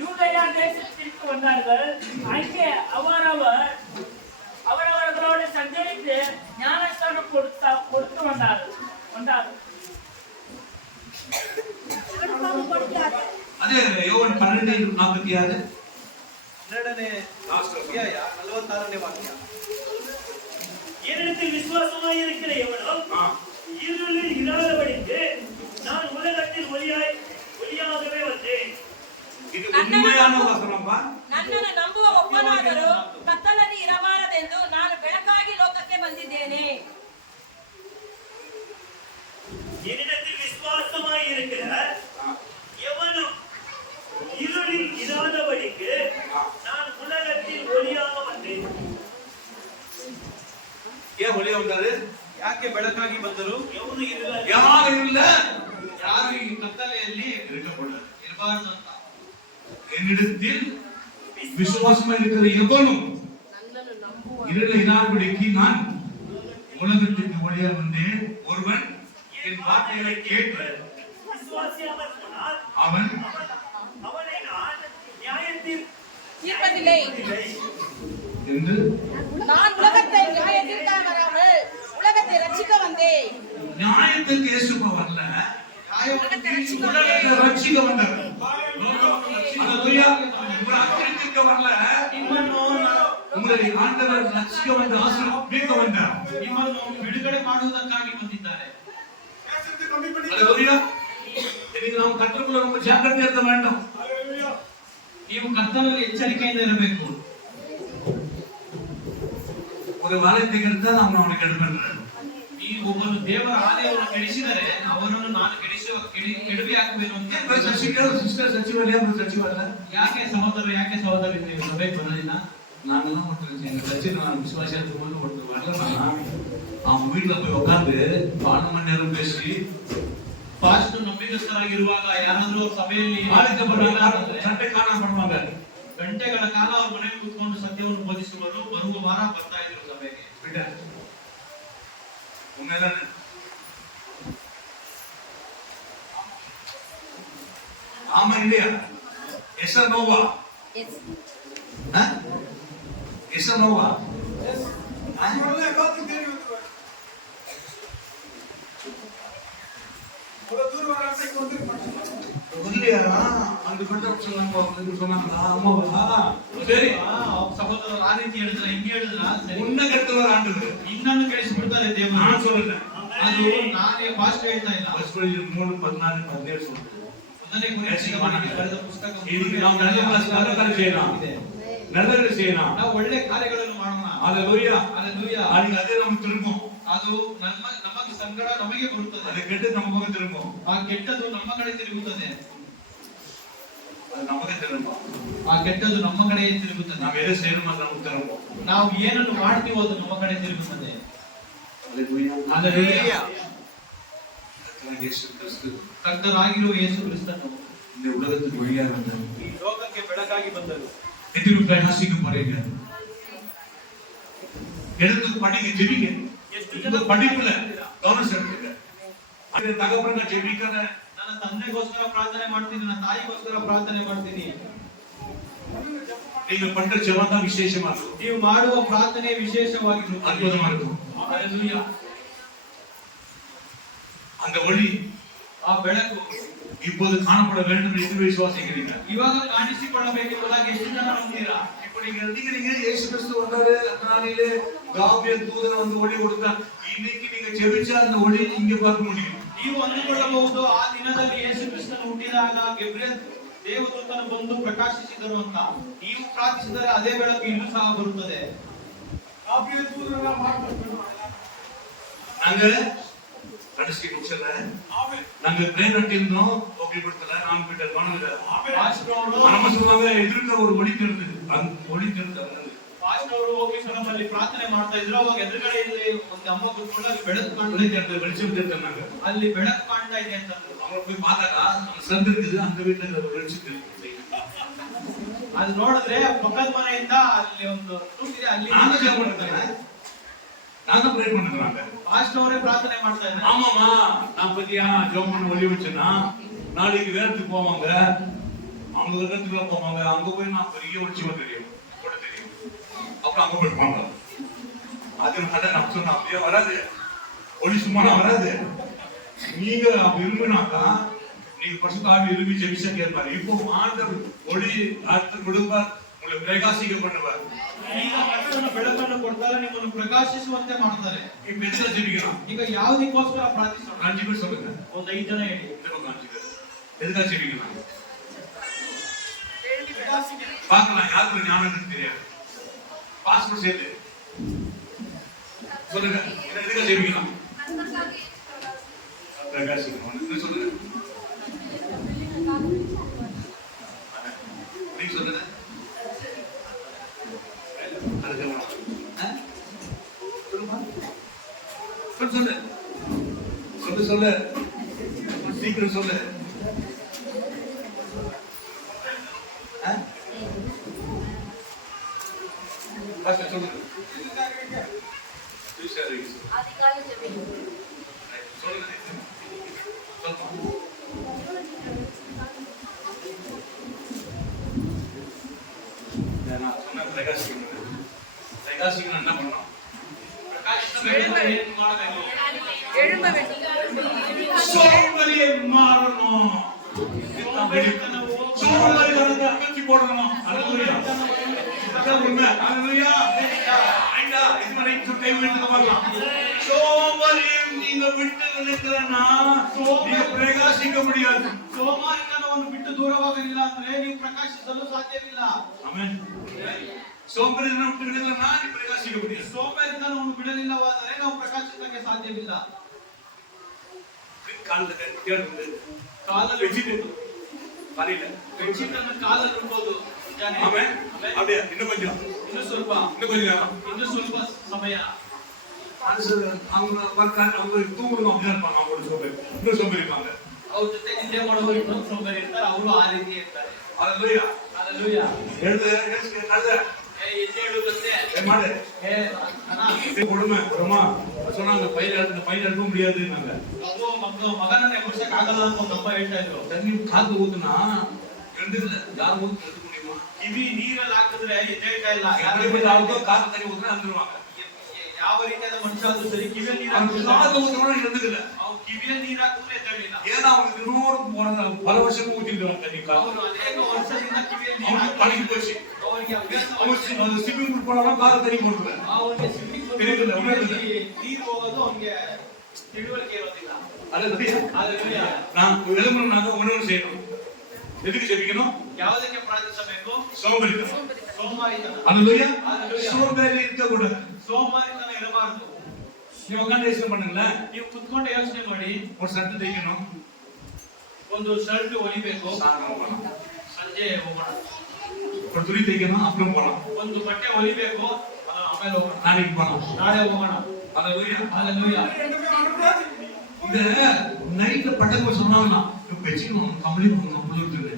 யூதேயா தேசத்திற்கு வந்தார்கள். அங்கே அவரவர்களோடு சஞ்சரித்து ஞானஸ்தானம் கொடுத்து வந்தார்கள். ಅದೇ ಯೋವನ್ 12:46 ಎರಡನೇ ಅಧ್ಯಾಯ 46ನೇ ವಾಕ್ಯ. என்னிடத்தில் விசுவாசமாய் இருக்கிற எவனும் இருளில் இராதபடிக்கு நான் உலகத்தில் ஒளியாகவே வந்தேன். ಇದು ಉண்மையான ವಚನಪ್ಪ. ನನ್ನನ್ನು ನಂಬುವ ಒಬ್ಬನಾದರೂ ಕತ್ತಲಲ್ಲಿ ಇರಬಾರದೆಂದು ನಾನು ಬೆಳಕಾಗಿ ಲೋಕಕ್ಕೆ ಬಂದಿದ್ದೇನೆ. என்னிடத்தில் விசுவாசமாய் இருக்கிற எவனும் இருளில் இராதபடிக்கு நான் உலகத்தில் ஒளியாக வந்தேன். ಏನ್ ಒಳ್ಳೆಯ ಉಂಟಾರೆ? ಯಾಕೆ ಬೆಳಕಾಗಿ ಬಂದರು? எவனும் இருள ಯಾರು ಇಲ್ಲ, ಯಾರು ಈ ಕತ್ತಲೆಯಲ್ಲಿ இருக்கக்கூடாது. ಇರಬಾರದು ಅಂತ. என்னிடத்தில் விசுவாசமா இருக்கிற எவனும் இருள இராதபடிக்கு நான் உலகத்திற்கு ஒளியாக வந்தேன். ஒருவன் என் வார்த்தைகளை கேட்டு விசுவாசியாமல் போனால் அவன் அவனை நான் நியாயத்தில் தீர்ப்பதில்லை. என்று நான் உலகத்தை நியாயத்திற்காக வராமல் உலகத்தை ரட்சிக்க வந்தேன். நியாயத்திற்கு இயேசுப்ப வரல, உலகத்தை ரட்சிக்க வந்தார். அல்லேலூயா. உங்களை ஆசீர்வதிக்க வரல, உங்களை ஆண்டவர் ரட்சிக்க வந்து ஆசீர்வதிக்க வந்தார். ನಿಮ್ಮನ್ನು ಬಿಡುಗಡೆ ಮಾಡುವುದಕ್ಕಾಗಿ ಬಂದಿದ್ದಾರೆ. அல்லேலூயா. இன்னைக்கு நாம் கற்றுக்கொள்ள ரொம்ப ஜாக்கிரதையா இருக்க வேண்டும். ನೀವು ಕರ್ತನಲ್ಲಿ ಎಚ್ಚರಿಕೆಯಿಂದ ಇರಬೇಕು. ஒரு வாலத்தை எடுத்தா நாம் அவனுக்கு எடுப்பேன். ನೀವು ಒಬ್ಬರು ದೇವರ ಆಲಯವನ್ನು ಕೆಡಿಸಿದರೆ ಅವರನ್ನು ನಾನು ಕೆಡವಿ ಹಾಕಬೇಕು ಅಂತ சிஸ்டர் சச்சிவலையா சச்சிவல்ல ಯಾಕೆ ಸಹೋದರಿ ನೀವು ಸಭೆಗೆ ಬರೋದಿಲ್ಲ? நாங்கெல்லாம் ஒருத்தர் எங்க சச்சின் நான் விசுவாசியா இருக்கும்போது ஒருத்தர் வரலன்னா அவன் வீட்டுல போய் உட்காந்து 12 மணி நேரம் பேசி ಪಾಸ್ಟರ್ ನಂಬಿಕಸ್ಥರಾಗಿರುವಾಗ ಯಾರಾದ್ರೂ ಸಭೆಯಲ್ಲಿ சட்டை காண பண்ணுவாங்க. ಗಂಟೆಗಳ ಕಾಲ ಅವ್ರ ಮನೆಗೆ ಕೂತ್ಕೊಂಡು ಸತ್ಯವನ್ನು ಬೋಧಿಸುವರು. ಬರುವ ವಾರ ಬರ್ತಾ ಇದ್ರು ಸಭೆಗೆ. ಬಿಟ್ಟ உண்மைதானே? ஆமா இல்லையா? எஸ் நோவா? எஸ் நோவா? ಸಹೋದರರು ಆ ರೀತಿ ಹೇಳಿದ್ರ, ಹಿಂಗೆ ಹೇಳಿದ್ರ, உன்னை கட்டுவார் ஆண்டவர். ಇನ್ನನ್ನು ಕೆಡಿಸಿಬಿಡ್ತಾರೆ ದೇವರು. நான் சொல்லல, ಅದು ನಾನೇ ಪಾಸ್ಟ್ ಹೇಳ್ತಾ ಇಲ್ಲ. 3:14-17 சொல்றேன். ಅದನ್ನೇ ಗುರುತಿಸಿ ಬರೆದ ಪುಸ್ತಕ. ಇದಕ್ಕೆ ನಾವು நல்ல செய்யலாம். ನಾವು ಒಳ್ಳೆ ಕಾರ್ಯಗಳನ್ನು ಮಾಡೋಣ. அல்லேலூயா. அல்லேலூயா. அதே நமக்கு திரும்பும். ಅದು ನಮಗೆ ಸಂಕಟ ನಮಗೆ ಬರುತ್ತದೆ. அது கெட்டது நம்ம பக்கம் திரும்பும். ಆ ಕೆಟ್ಟದು ನಮ್ಮ ಕಡೆ ತಿರುಗುತ್ತದೆ. அது நமக்கு திரும்பும். ಆ ಕೆಟ್ಟದು ನಮ್ಮ ಕಡೆ ತಿರುಗುತ್ತದೆ. நாம் எதை செய்யணுமோ அது நமக்கு திரும்பும். ನಾವು ಏನನ್ನು ಮಾಡ್ತೀವೋ ಅದು ನಮ್ಮ ಕಡೆ ತಿರುಗುತ್ತದೆ. அல்லேலூயா. அல்லேலூயா. கர்த்தராகிய இயேசு கிறிஸ்து ಕರ್ತನಾಗಿರುವ ಯೇಸು ಕ್ರಿಸ್ತನು இந்த உலகத்துக்கு ஒளியாக வந்தார். ಈ ಲೋಕಕ್ಕೆ ಬೆಳಕಾಗಿ ಬಂದರು. எத்தனை பிரகாசிக்க போறீங்க? எடுத்து படிங்க, ஜெபிங்க. இந்த படிப்புல கவனம் செலுத்துங்க. அது தகப்பன ஜெபிக்கிற ನನ್ನ ತಂದೆಗೋಸ್ಕರ ಪ್ರಾರ್ಥನೆ ಮಾಡ್ತೀನಿ, ನನ್ನ ತಾಯಿಗೋಸ್ಕರ ಪ್ರಾರ್ಥನೆ ಮಾಡ್ತೀನಿ. நீங்க பண்ற ஜெபம் தான் விசேஷமா இருக்கும். ನೀವು ಮಾಡುವ ಪ್ರಾರ್ಥನೆ ವಿಶೇಷವಾಗಿರುತ್ತದೆ. அற்புதமா இருக்கும். அல்லேலூயா. அந்த ஒளி ಆ ಬೆಳಕು இப்போது காணப்பட வேண்டும் என்று விசுவாசிக்கிறீங்க. ಇವಾಗ ಕಾಣಿಸಿಕೊಳ್ಳಬೇಕೆಂಬುದಾಗಿ ಎಷ್ಟು ಜನ ನಂಬ್ತೀರಾ? இப்போ நீங்க நினைக்கிறீங்க இயேசு கிறிஸ்து வந்தாரு, அதனாலே காபிரியல் தூதன் வந்து ஒளி கொடுத்தா. இன்னைக்கு நீங்க ஜெபிச்சா அந்த ஒளி இங்க பார்க்க முடியும். ನೀವು ಅಂದುಕೊಳ್ಳಬಹುದು, ಆ ದಿನದಲ್ಲಿ ಯೇಸು ಕ್ರಿಸ್ತನು ಹುಟ್ಟಿದಾಗ ಗೇಬ್ರಿಯಲ್ ದೇವದೂತನು ಬಂದು ಪ್ರಕಾಶಿಸಿದರು ಅಂತ ನೀವು ಪ್ರಾರ್ಥಿಸಿದರೆ ಅದೇ ಬೆಳಕು ಇಲ್ಲೂ ಸಹ ಬರುತ್ತದೆ. நாங்க கடைசி நிமிஷத்துல நாங்க பிரேயர் அட்டியிருந்தோம் ஓகேப்படுத்தல நான் போயிட்டு நம்ம சொன்னாங்க எதிர்க்க ஒரு ஒளி தெரிஞ்சது அந்த ஒளி தெரிஞ்சது ಪಾಸ್ಟರ್ ಅವರು ಹೋಗಿ ಸ್ಥಳದಲ್ಲಿ ಪ್ರಾರ್ಥನೆ ಮಾಡ್ತಾ ಇದ್ರು. ಅವಾಗ ಎದುರುಗಡೆಯಲ್ಲಿ ಒಂದು ಅಮ್ಮ ಕೂತ್ಕೊಂಡು ಅಲ್ಲಿ ಬೆಳಕು ಕಾಣ್ತಾ ಇದೆ, வெளிச்சம் தெரிஞ்சாங்க. ಅಲ್ಲಿ ಬೆಳಕು ಕಾಣ್ತಾ ಇದೆ ಅಂತಂದ್ರು. அவங்க போய் பார்த்தாக்கா சந்து இருக்குது, அந்த வீட்டுல வெளிச்சம் தெரியுது. ಅದು ನೋಡಿದ್ರೆ ಪಕ್ಕದ ಮನೆಯಿಂದ ಅಲ್ಲಿ ಒಂದು ತೂಟಿದೆ, ಅಲ್ಲಿ நாங்க ஜெபம் பண்ணிருக்காங்க, நாங்க ப்ரே பண்ணிருக்காங்க. ಪಾಸ್ಟರ್ ಅವರೇ ಪ್ರಾರ್ಥನೆ ಮಾಡ್ತಾ ಇದ್ದಾರೆ. ஆமாமா நான் பத்தியா ஜெபம் பண்ண ஒளி வச்சேன்னா நாளைக்கு வேறத்துக்கு போவாங்க, அவங்க வேறத்துக்குள்ள போவாங்க, அங்க போய் நான் பெரிய வெளிச்சமா தெரியும் கூட தெரியும். அப்புறம் அங்க போயிடுவாங்க. அது நான் சொன்ன அப்படியே வராது, ஒளி சும்மா வராது. நீங்க விரும்பினாக்கா நீங்க பசுத்தாவி விரும்பி ஜெபிச்சா கேட்பாரு. இப்போ ஆண்டவர் ஒளி ஆற்றல் விடுவார், உங்களை பிரகாசிக்க பண்ணுவார். ಈಗ ಕರ್ತನ ಬೆಳಕನ್ನು ಕೊಡ್ತಾರೆ, ನಿಮ್ಮನ್ನು ಪ್ರಕಾಶಿಸುವಂತೆ ಮಾಡ್ತಾರೆ. ಈ ಮೆಚ್ಚ ಜೀವಿக்கலாம். ಈಗ ಯಾವುದಕ್ಕೋಸ್ಕರ ಪ್ರಾರ್ಥಿಸೋಣ? 5 பேர் சொல்லுங்க. ಒಂದು 5 ಜನ ಹೇಳಿ. இந்த பக்கம் 5 பேர். எதுக்காக ஜீவிக்கலாம்? பார்க்கலாம் யாருக்கு ஞானம் இருக்குன்னு தெரியாது. பாஸ்போர்ட் சேர்த்து சொல்லுங்க, எதுக்காக ஜீவிக்கலாம்? பிரகாசிக்கணும். என்ன சொல்லுங்க? நீங்க சொல்லுங்க. சொல்லு சொல்லு சொல்லு சீக்கிரம் சொல்லு. சொல்லுங்க. பிரகாசிக்கணும் என்ன பண்ணணும்? சோம்பேறியை மாறணும், சோம்பேறித்தனத்தை அகற்றி போடணும். அல்லேலூயா. அதான் உண்மை. அல்லேலூயா. ஐயா இதுவரை கை விட்டு பார்க்கலாம். சோம்பேறியை நீங்க விட்டு நினைக்கிறேன்னா நீங்க பிரகாசிக்க முடியாது. ಸೋಮಾರಿತನವನ್ನು ಬಿಟ್ಟು ದೂರವಾಗಲಿಲ್ಲ ಅಂದ್ರೆ ನೀವು ಪ್ರಕಾಶಿಸಲು ಸಾಧ್ಯವಿಲ್ಲ. ಆಮೆನ್. ಸೋಂಬೇರಿತನ ಬಿಟ್ಟು ನಿಲ್ಲಲ್ಲ, ನೀವು ಪ್ರಕಾಶಿக்க முடியாது. ಸೋಮಾರಿತನವನ್ನು ಬಿಡಲಿಲ್ಲವಾದರೆ ನಾವು ಪ್ರಕಾಶಿಸಕ್ಕೆ ಸಾಧ್ಯವಿಲ್ಲ. ಕಾಲದ ಕೈ ಕೇಳುವುದು ಕಾಲಲ್ಲಿ ಬೆಚ್ಚಿಟ್ಟು ಕಾಲಿಲ್ಲ ಬೆಚ್ಚಿಟ್ಟನ್ನು ಕಾಲಲ್ಲಿ ಇಡ್ಬೋದು. ಆಮೆನ್. அப்படியே இன்னும் கொஞ்சம் ಸಮಯ அவங்க தூங்குறவங்க அப்படிதான் இருப்பாங்க. அவங்களோட சோம்பேறி இன்னும் சோம்பேறி இருப்பாங்க. ಅವ್ರ ಜೊತೆ ನಿದ್ದೆ ಮಾಡೋರು ಇನ್ನೊಂದು ಸೋಂಬೇರಿ ಇರ್ತಾರೆ, ಅವರು ಆ ರೀತಿ ಇರ್ತಾರೆ. அல்லேலூயா. அல்லேலೂಯಾ. எழுது எழுது மாடு கொடுமை அப்புறமா சொன்னாங்க பையன் எடுக்க முடியாது. நாங்க ಮಗನನ್ನೇ ಮುರ್ಸಕ್ ಆಗಲ್ಲ ಅಂತ ಒಂದು ಅಮ್ಮ ಹೇಳ್ತಾ ಇದ್ರು. தண்ணி காத்து ஊத்துனா எழுந்துல யாரும் ஊத்து எடுக்க முடியுமா? ಕಿವಿ ನೀರಲ್ಲಿ ಹಾಕಿದ್ರೆ ಎದ್ದೇಳ್ತಾ ಇಲ್ಲ. காத்து தண்ணி ஊத்துனா வந்துருவாங்க. ಯಾವ ರೀತಿಯಾದ ಮನುಷ್ಯ ಆದ್ರೂ ಸರಿ ಕಿವಿಯಲ್ಲಿ ನೀರು காத்து ஊத்துனா எழுந்துக்கல. ಅವ್ರು ಕಿವಿಯಲ್ಲಿ ನೀರು ಹಾಕಿದ್ರೆ ಎದ್ದೇಳಿಲ್ಲ. ஏன்னா அவங்க இன்னொரு பல வருஷம் ஊத்திருக்காங்க தண்ணி. ಅವರು ಅನೇಕ ವರ್ಷದಿಂದ ಕಿವಿಯಲ್ಲಿ ನೀರು பழகி போச்சு. ಅವರಿಗೆ ಅಭ್ಯಾಸ அவங்க ஸ்விம்மிங் பூல் போனாலும் காத்து தண்ணி போட்டுருக்காங்க. ಅವರಿಗೆ ಸ್ವಿಮ್ಮಿಂಗ್ ಪೂಲ್ ನೀರು ಹೋಗೋದು ಅವನಿಗೆ ತಿಳುವಳಿಕೆ ಇರೋದಿಲ್ಲ. அல்லேலூயா. நான் எழுமணும்னாக்க உணவு செய்யணும். எதுக்கு ஜெபிக்கணும்? ಯಾವುದಕ್ಕೆ ಪ್ರಾರ್ಥಿಸಬೇಕು? சோம்பேறித்தனம். ಸೋಮಾರಿತನ. அல்லேலூயா. சோம்பேறி இருக்க கூடாது. ಸೋಮಾರಿತನ ಇರಬಾರದು. ನೀವು உட்கார்ந்து யோசனை பண்ணுங்களேன். ನೀವು ಕುತ್ಕೊಂಡು ಯೋಚನೆ ಮಾಡಿ. ஒரு சட்டை தைக்கணும், ಒಂದು ಶರ್ಟ್ ಹೊಲಿಬೇಕು, சாயங்காலம் போகலாம். ಸಂಜೆ ಹೋಗೋಣ. ஒரு துணி தைக்கணும், அப்புறம் போகலாம். ಒಂದು ಬಟ್ಟೆ ಹೊಲಿಬೇಕು, ಆಮೇಲೆ ಹೋಗೋಣ. நாளைக்கு போகலாம். ನಾಳೆ ಹೋಗೋಣ. அல்லேலூயா. அல்லேலூயா. இந்த நைட்ல பட்டங்க சொன்னாங்கன்னா வெச்சிக்கணும், கம்பளி பண்ணணும், புழுத்துன்னு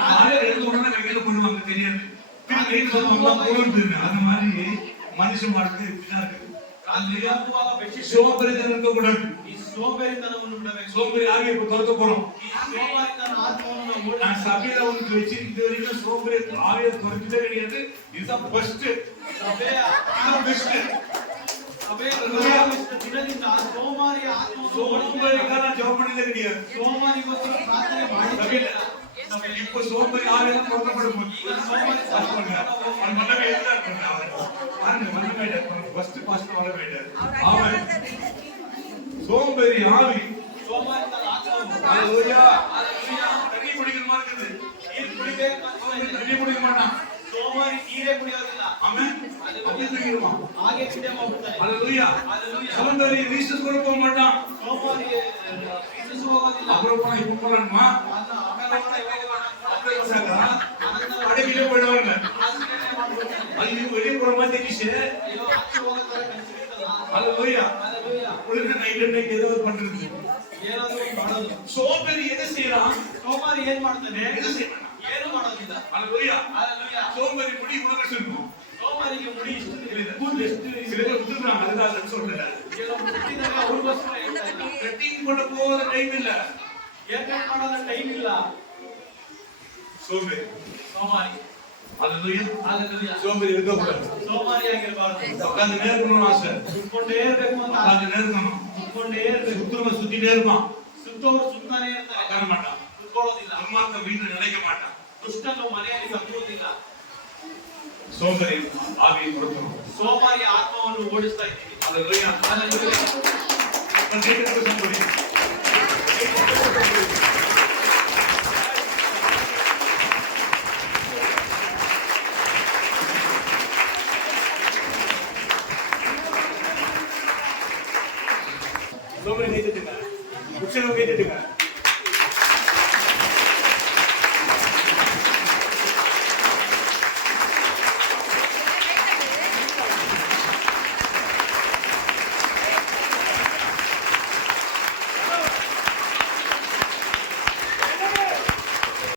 காலையில எழுந்த உடனே வெக்கையில பண்ணுவாங்க தெரியாது. திரும்பி நைட் சொல்லுவாங்க புழுத்துன்னு. அந்த மாதிரி மனுஷன் வாழ்க்கை இப்படிதான் இருக்கு. சோம்பேறித்தனம் இருக்க கூடாது. ಈ ಸೋಂಬೇರಿತನವನ್ನು ಬಿಡಬೇಕು. சோம்பேறி ஆகிய இப்ப துரத்த போறோம். ಈ ಸೋಮಾರಿತನ ಆತ್ಮವನ್ನು ನಾವು நான் சபையில வந்து வச்சு இது வரைக்கும் சோம்பேறி ஆவியை துரத்திட்டே கிடையாது. இதுதான் ஃபர்ஸ்ட், ಸಭೆಯ இதுதான் பெஸ்ட். ದಿನದಿಂದ ಸೋಮಾರಿಯ ಆತ್ಮವನ್ನು சோம்பேறிக்காக நான் ஜெபம் பண்ணதே கிடையாது. ಸೋಮಾರಿಗೋಸ್ಕರ ಪ್ರಾರ್ಥನೆ ಮಾಡಿಲ್ಲ. இப்ப சோம்பேறி ஆவியை துரத்தப்படும் போது சோம்பேறி சாப்பிடுங்க. அவன் மன்னவே இருந்தார் பாருங்க, மன்னவே ஃபர்ஸ்ட் பாஸ்ட் மன்னவே அவன் சோம்பேறி ஆவி. ಸೋಮಾರಿತನ ಆತ್ಮವನ್ನು அல்லேலூயா. தண்ணி குடிக்கிற மாதிரி இருக்குது. ನೀರೇ ಕುಡಿಯೋದಿಲ್ಲ. ಆಮೇಲೆ அப்படியே தூங்கிடுவான். ಹಾಗೆ ಕಿಡೆ ಹೋಗ್ಬಿಡ್ತಾನೆ. ஹalleluya. Hallelujah. சோம்பேறி ரீசஸ் கூட போக மாட்டான். ಸೋಮಾರಿ ರೀಸಸ್ ಹೋಗೋದಿಲ್ಲ. அப்புறம் போனா இப்ப போறான்மா. ಅನ್ನ ಆಮೇಲೆ ಹೋಗ್ತಾ ಇವಾಗ அப்படியே வந்தாங்க. அடகிலே போயிடுவாங்க. ಹಾಸಿಗೆನೇ ಮಾಡ್ಬಿಡ್ತಾನೆ. ಅಲ್ಲಿ வெளிய போற மாதிரி தெரியுது. ಅಯ್ಯೋ ಆಚೆ ಹೋಗೋದ್ರೆ ಕನ್ಸಿರ್ತಲ್ಲ. ஹalleluya. Hallelujah. உலக நைட் ஏதோ பண்றது. ಏನಾದ್ರು ಮಾಡೋದು. சோம்பேறி எதை செய்யறான்? ಸೋಮಾರಿ ಏನ್ ಮಾಡ್ತಾನೆ? எதை செய்யறான்? ಏನು ಮಾಡೋದಿಲ್ಲ. ஹalleluya. Hallelujah. சோம்பேறி முடி உலக இருக்கும். ಸೋಮಾರಿಗೆ ಮುಡಿ ಇಷ್ಟು ಇದೆ. ಕೂದಲು ಎಷ್ಟು ಸಿಗಲ್ಲ ಉದ್ದುறான் அதுதான் சொல்றேன். ಕೆಲವು ಮುಟ್ಟಿದಾಗ ಅವ್ರಿಗೋಸ್ಕರ ಹೇಳ್ತಾ ಇಲ್ಲ. ಕಟ್ಟಿಂಗ್ ಕೊಟ್ಟು ಹೋಗೋದ ಟೈಮ್ ಇಲ್ಲ. ಏರ್ಕಟ್ ಮಾಡೋದ ಟೈಮ್ ಇಲ್ಲ. ಸೋಂಬೇರಿ. ಸೋಮಾರಿ. ஹalleluya. Hallelujah. சோம்பேறி இருக்கக்கூடாது. ಸೋಮಾರಿ ಆಗಿರಬಾರ್ದು. உட்கார்ந்து நேர்க்கணும் ஆசை. ಸುತ್ಕೊಂಡೇ ಇರ್ಬೇಕು ಅಂತ ಆಸೆ. உட்கார்ந்து நேர்க்கணும். ಸುತ್ಕೊಂಡೇ ಇರ್ಬೇಕು. சுத்துறவன் சுத்திட்டே இருப்பான். ಸುತ್ತೋರು ಸುತ್ತಾನೆ ಇರ್ತಾರೆ. உட்கார மாட்டான். ಸುತ್ಕೊಳ್ಳೋದಿಲ್ಲ. துன்மார்க்க வீட்டில் நிலைக்க மாட்டான். ದುಷ್ಟನು ಮನೆಯಲ್ಲಿ ತಪ್ಪುವುದಿಲ್ಲ. சோம்பேறி ஆவியை கொடுக்கணும். ಸೋಮಾರಿ ಆತ್ಮವನ್ನು ಓಡಿಸ್ತಾ ಇದ್ದೀವಿ. ஹalleluya. Hallelujah. கேட்கிறது சோம்பேறி. சோம்பேறி கைத்துட்டுங்க. உற்சாகம் கைத்துட்டுங்க.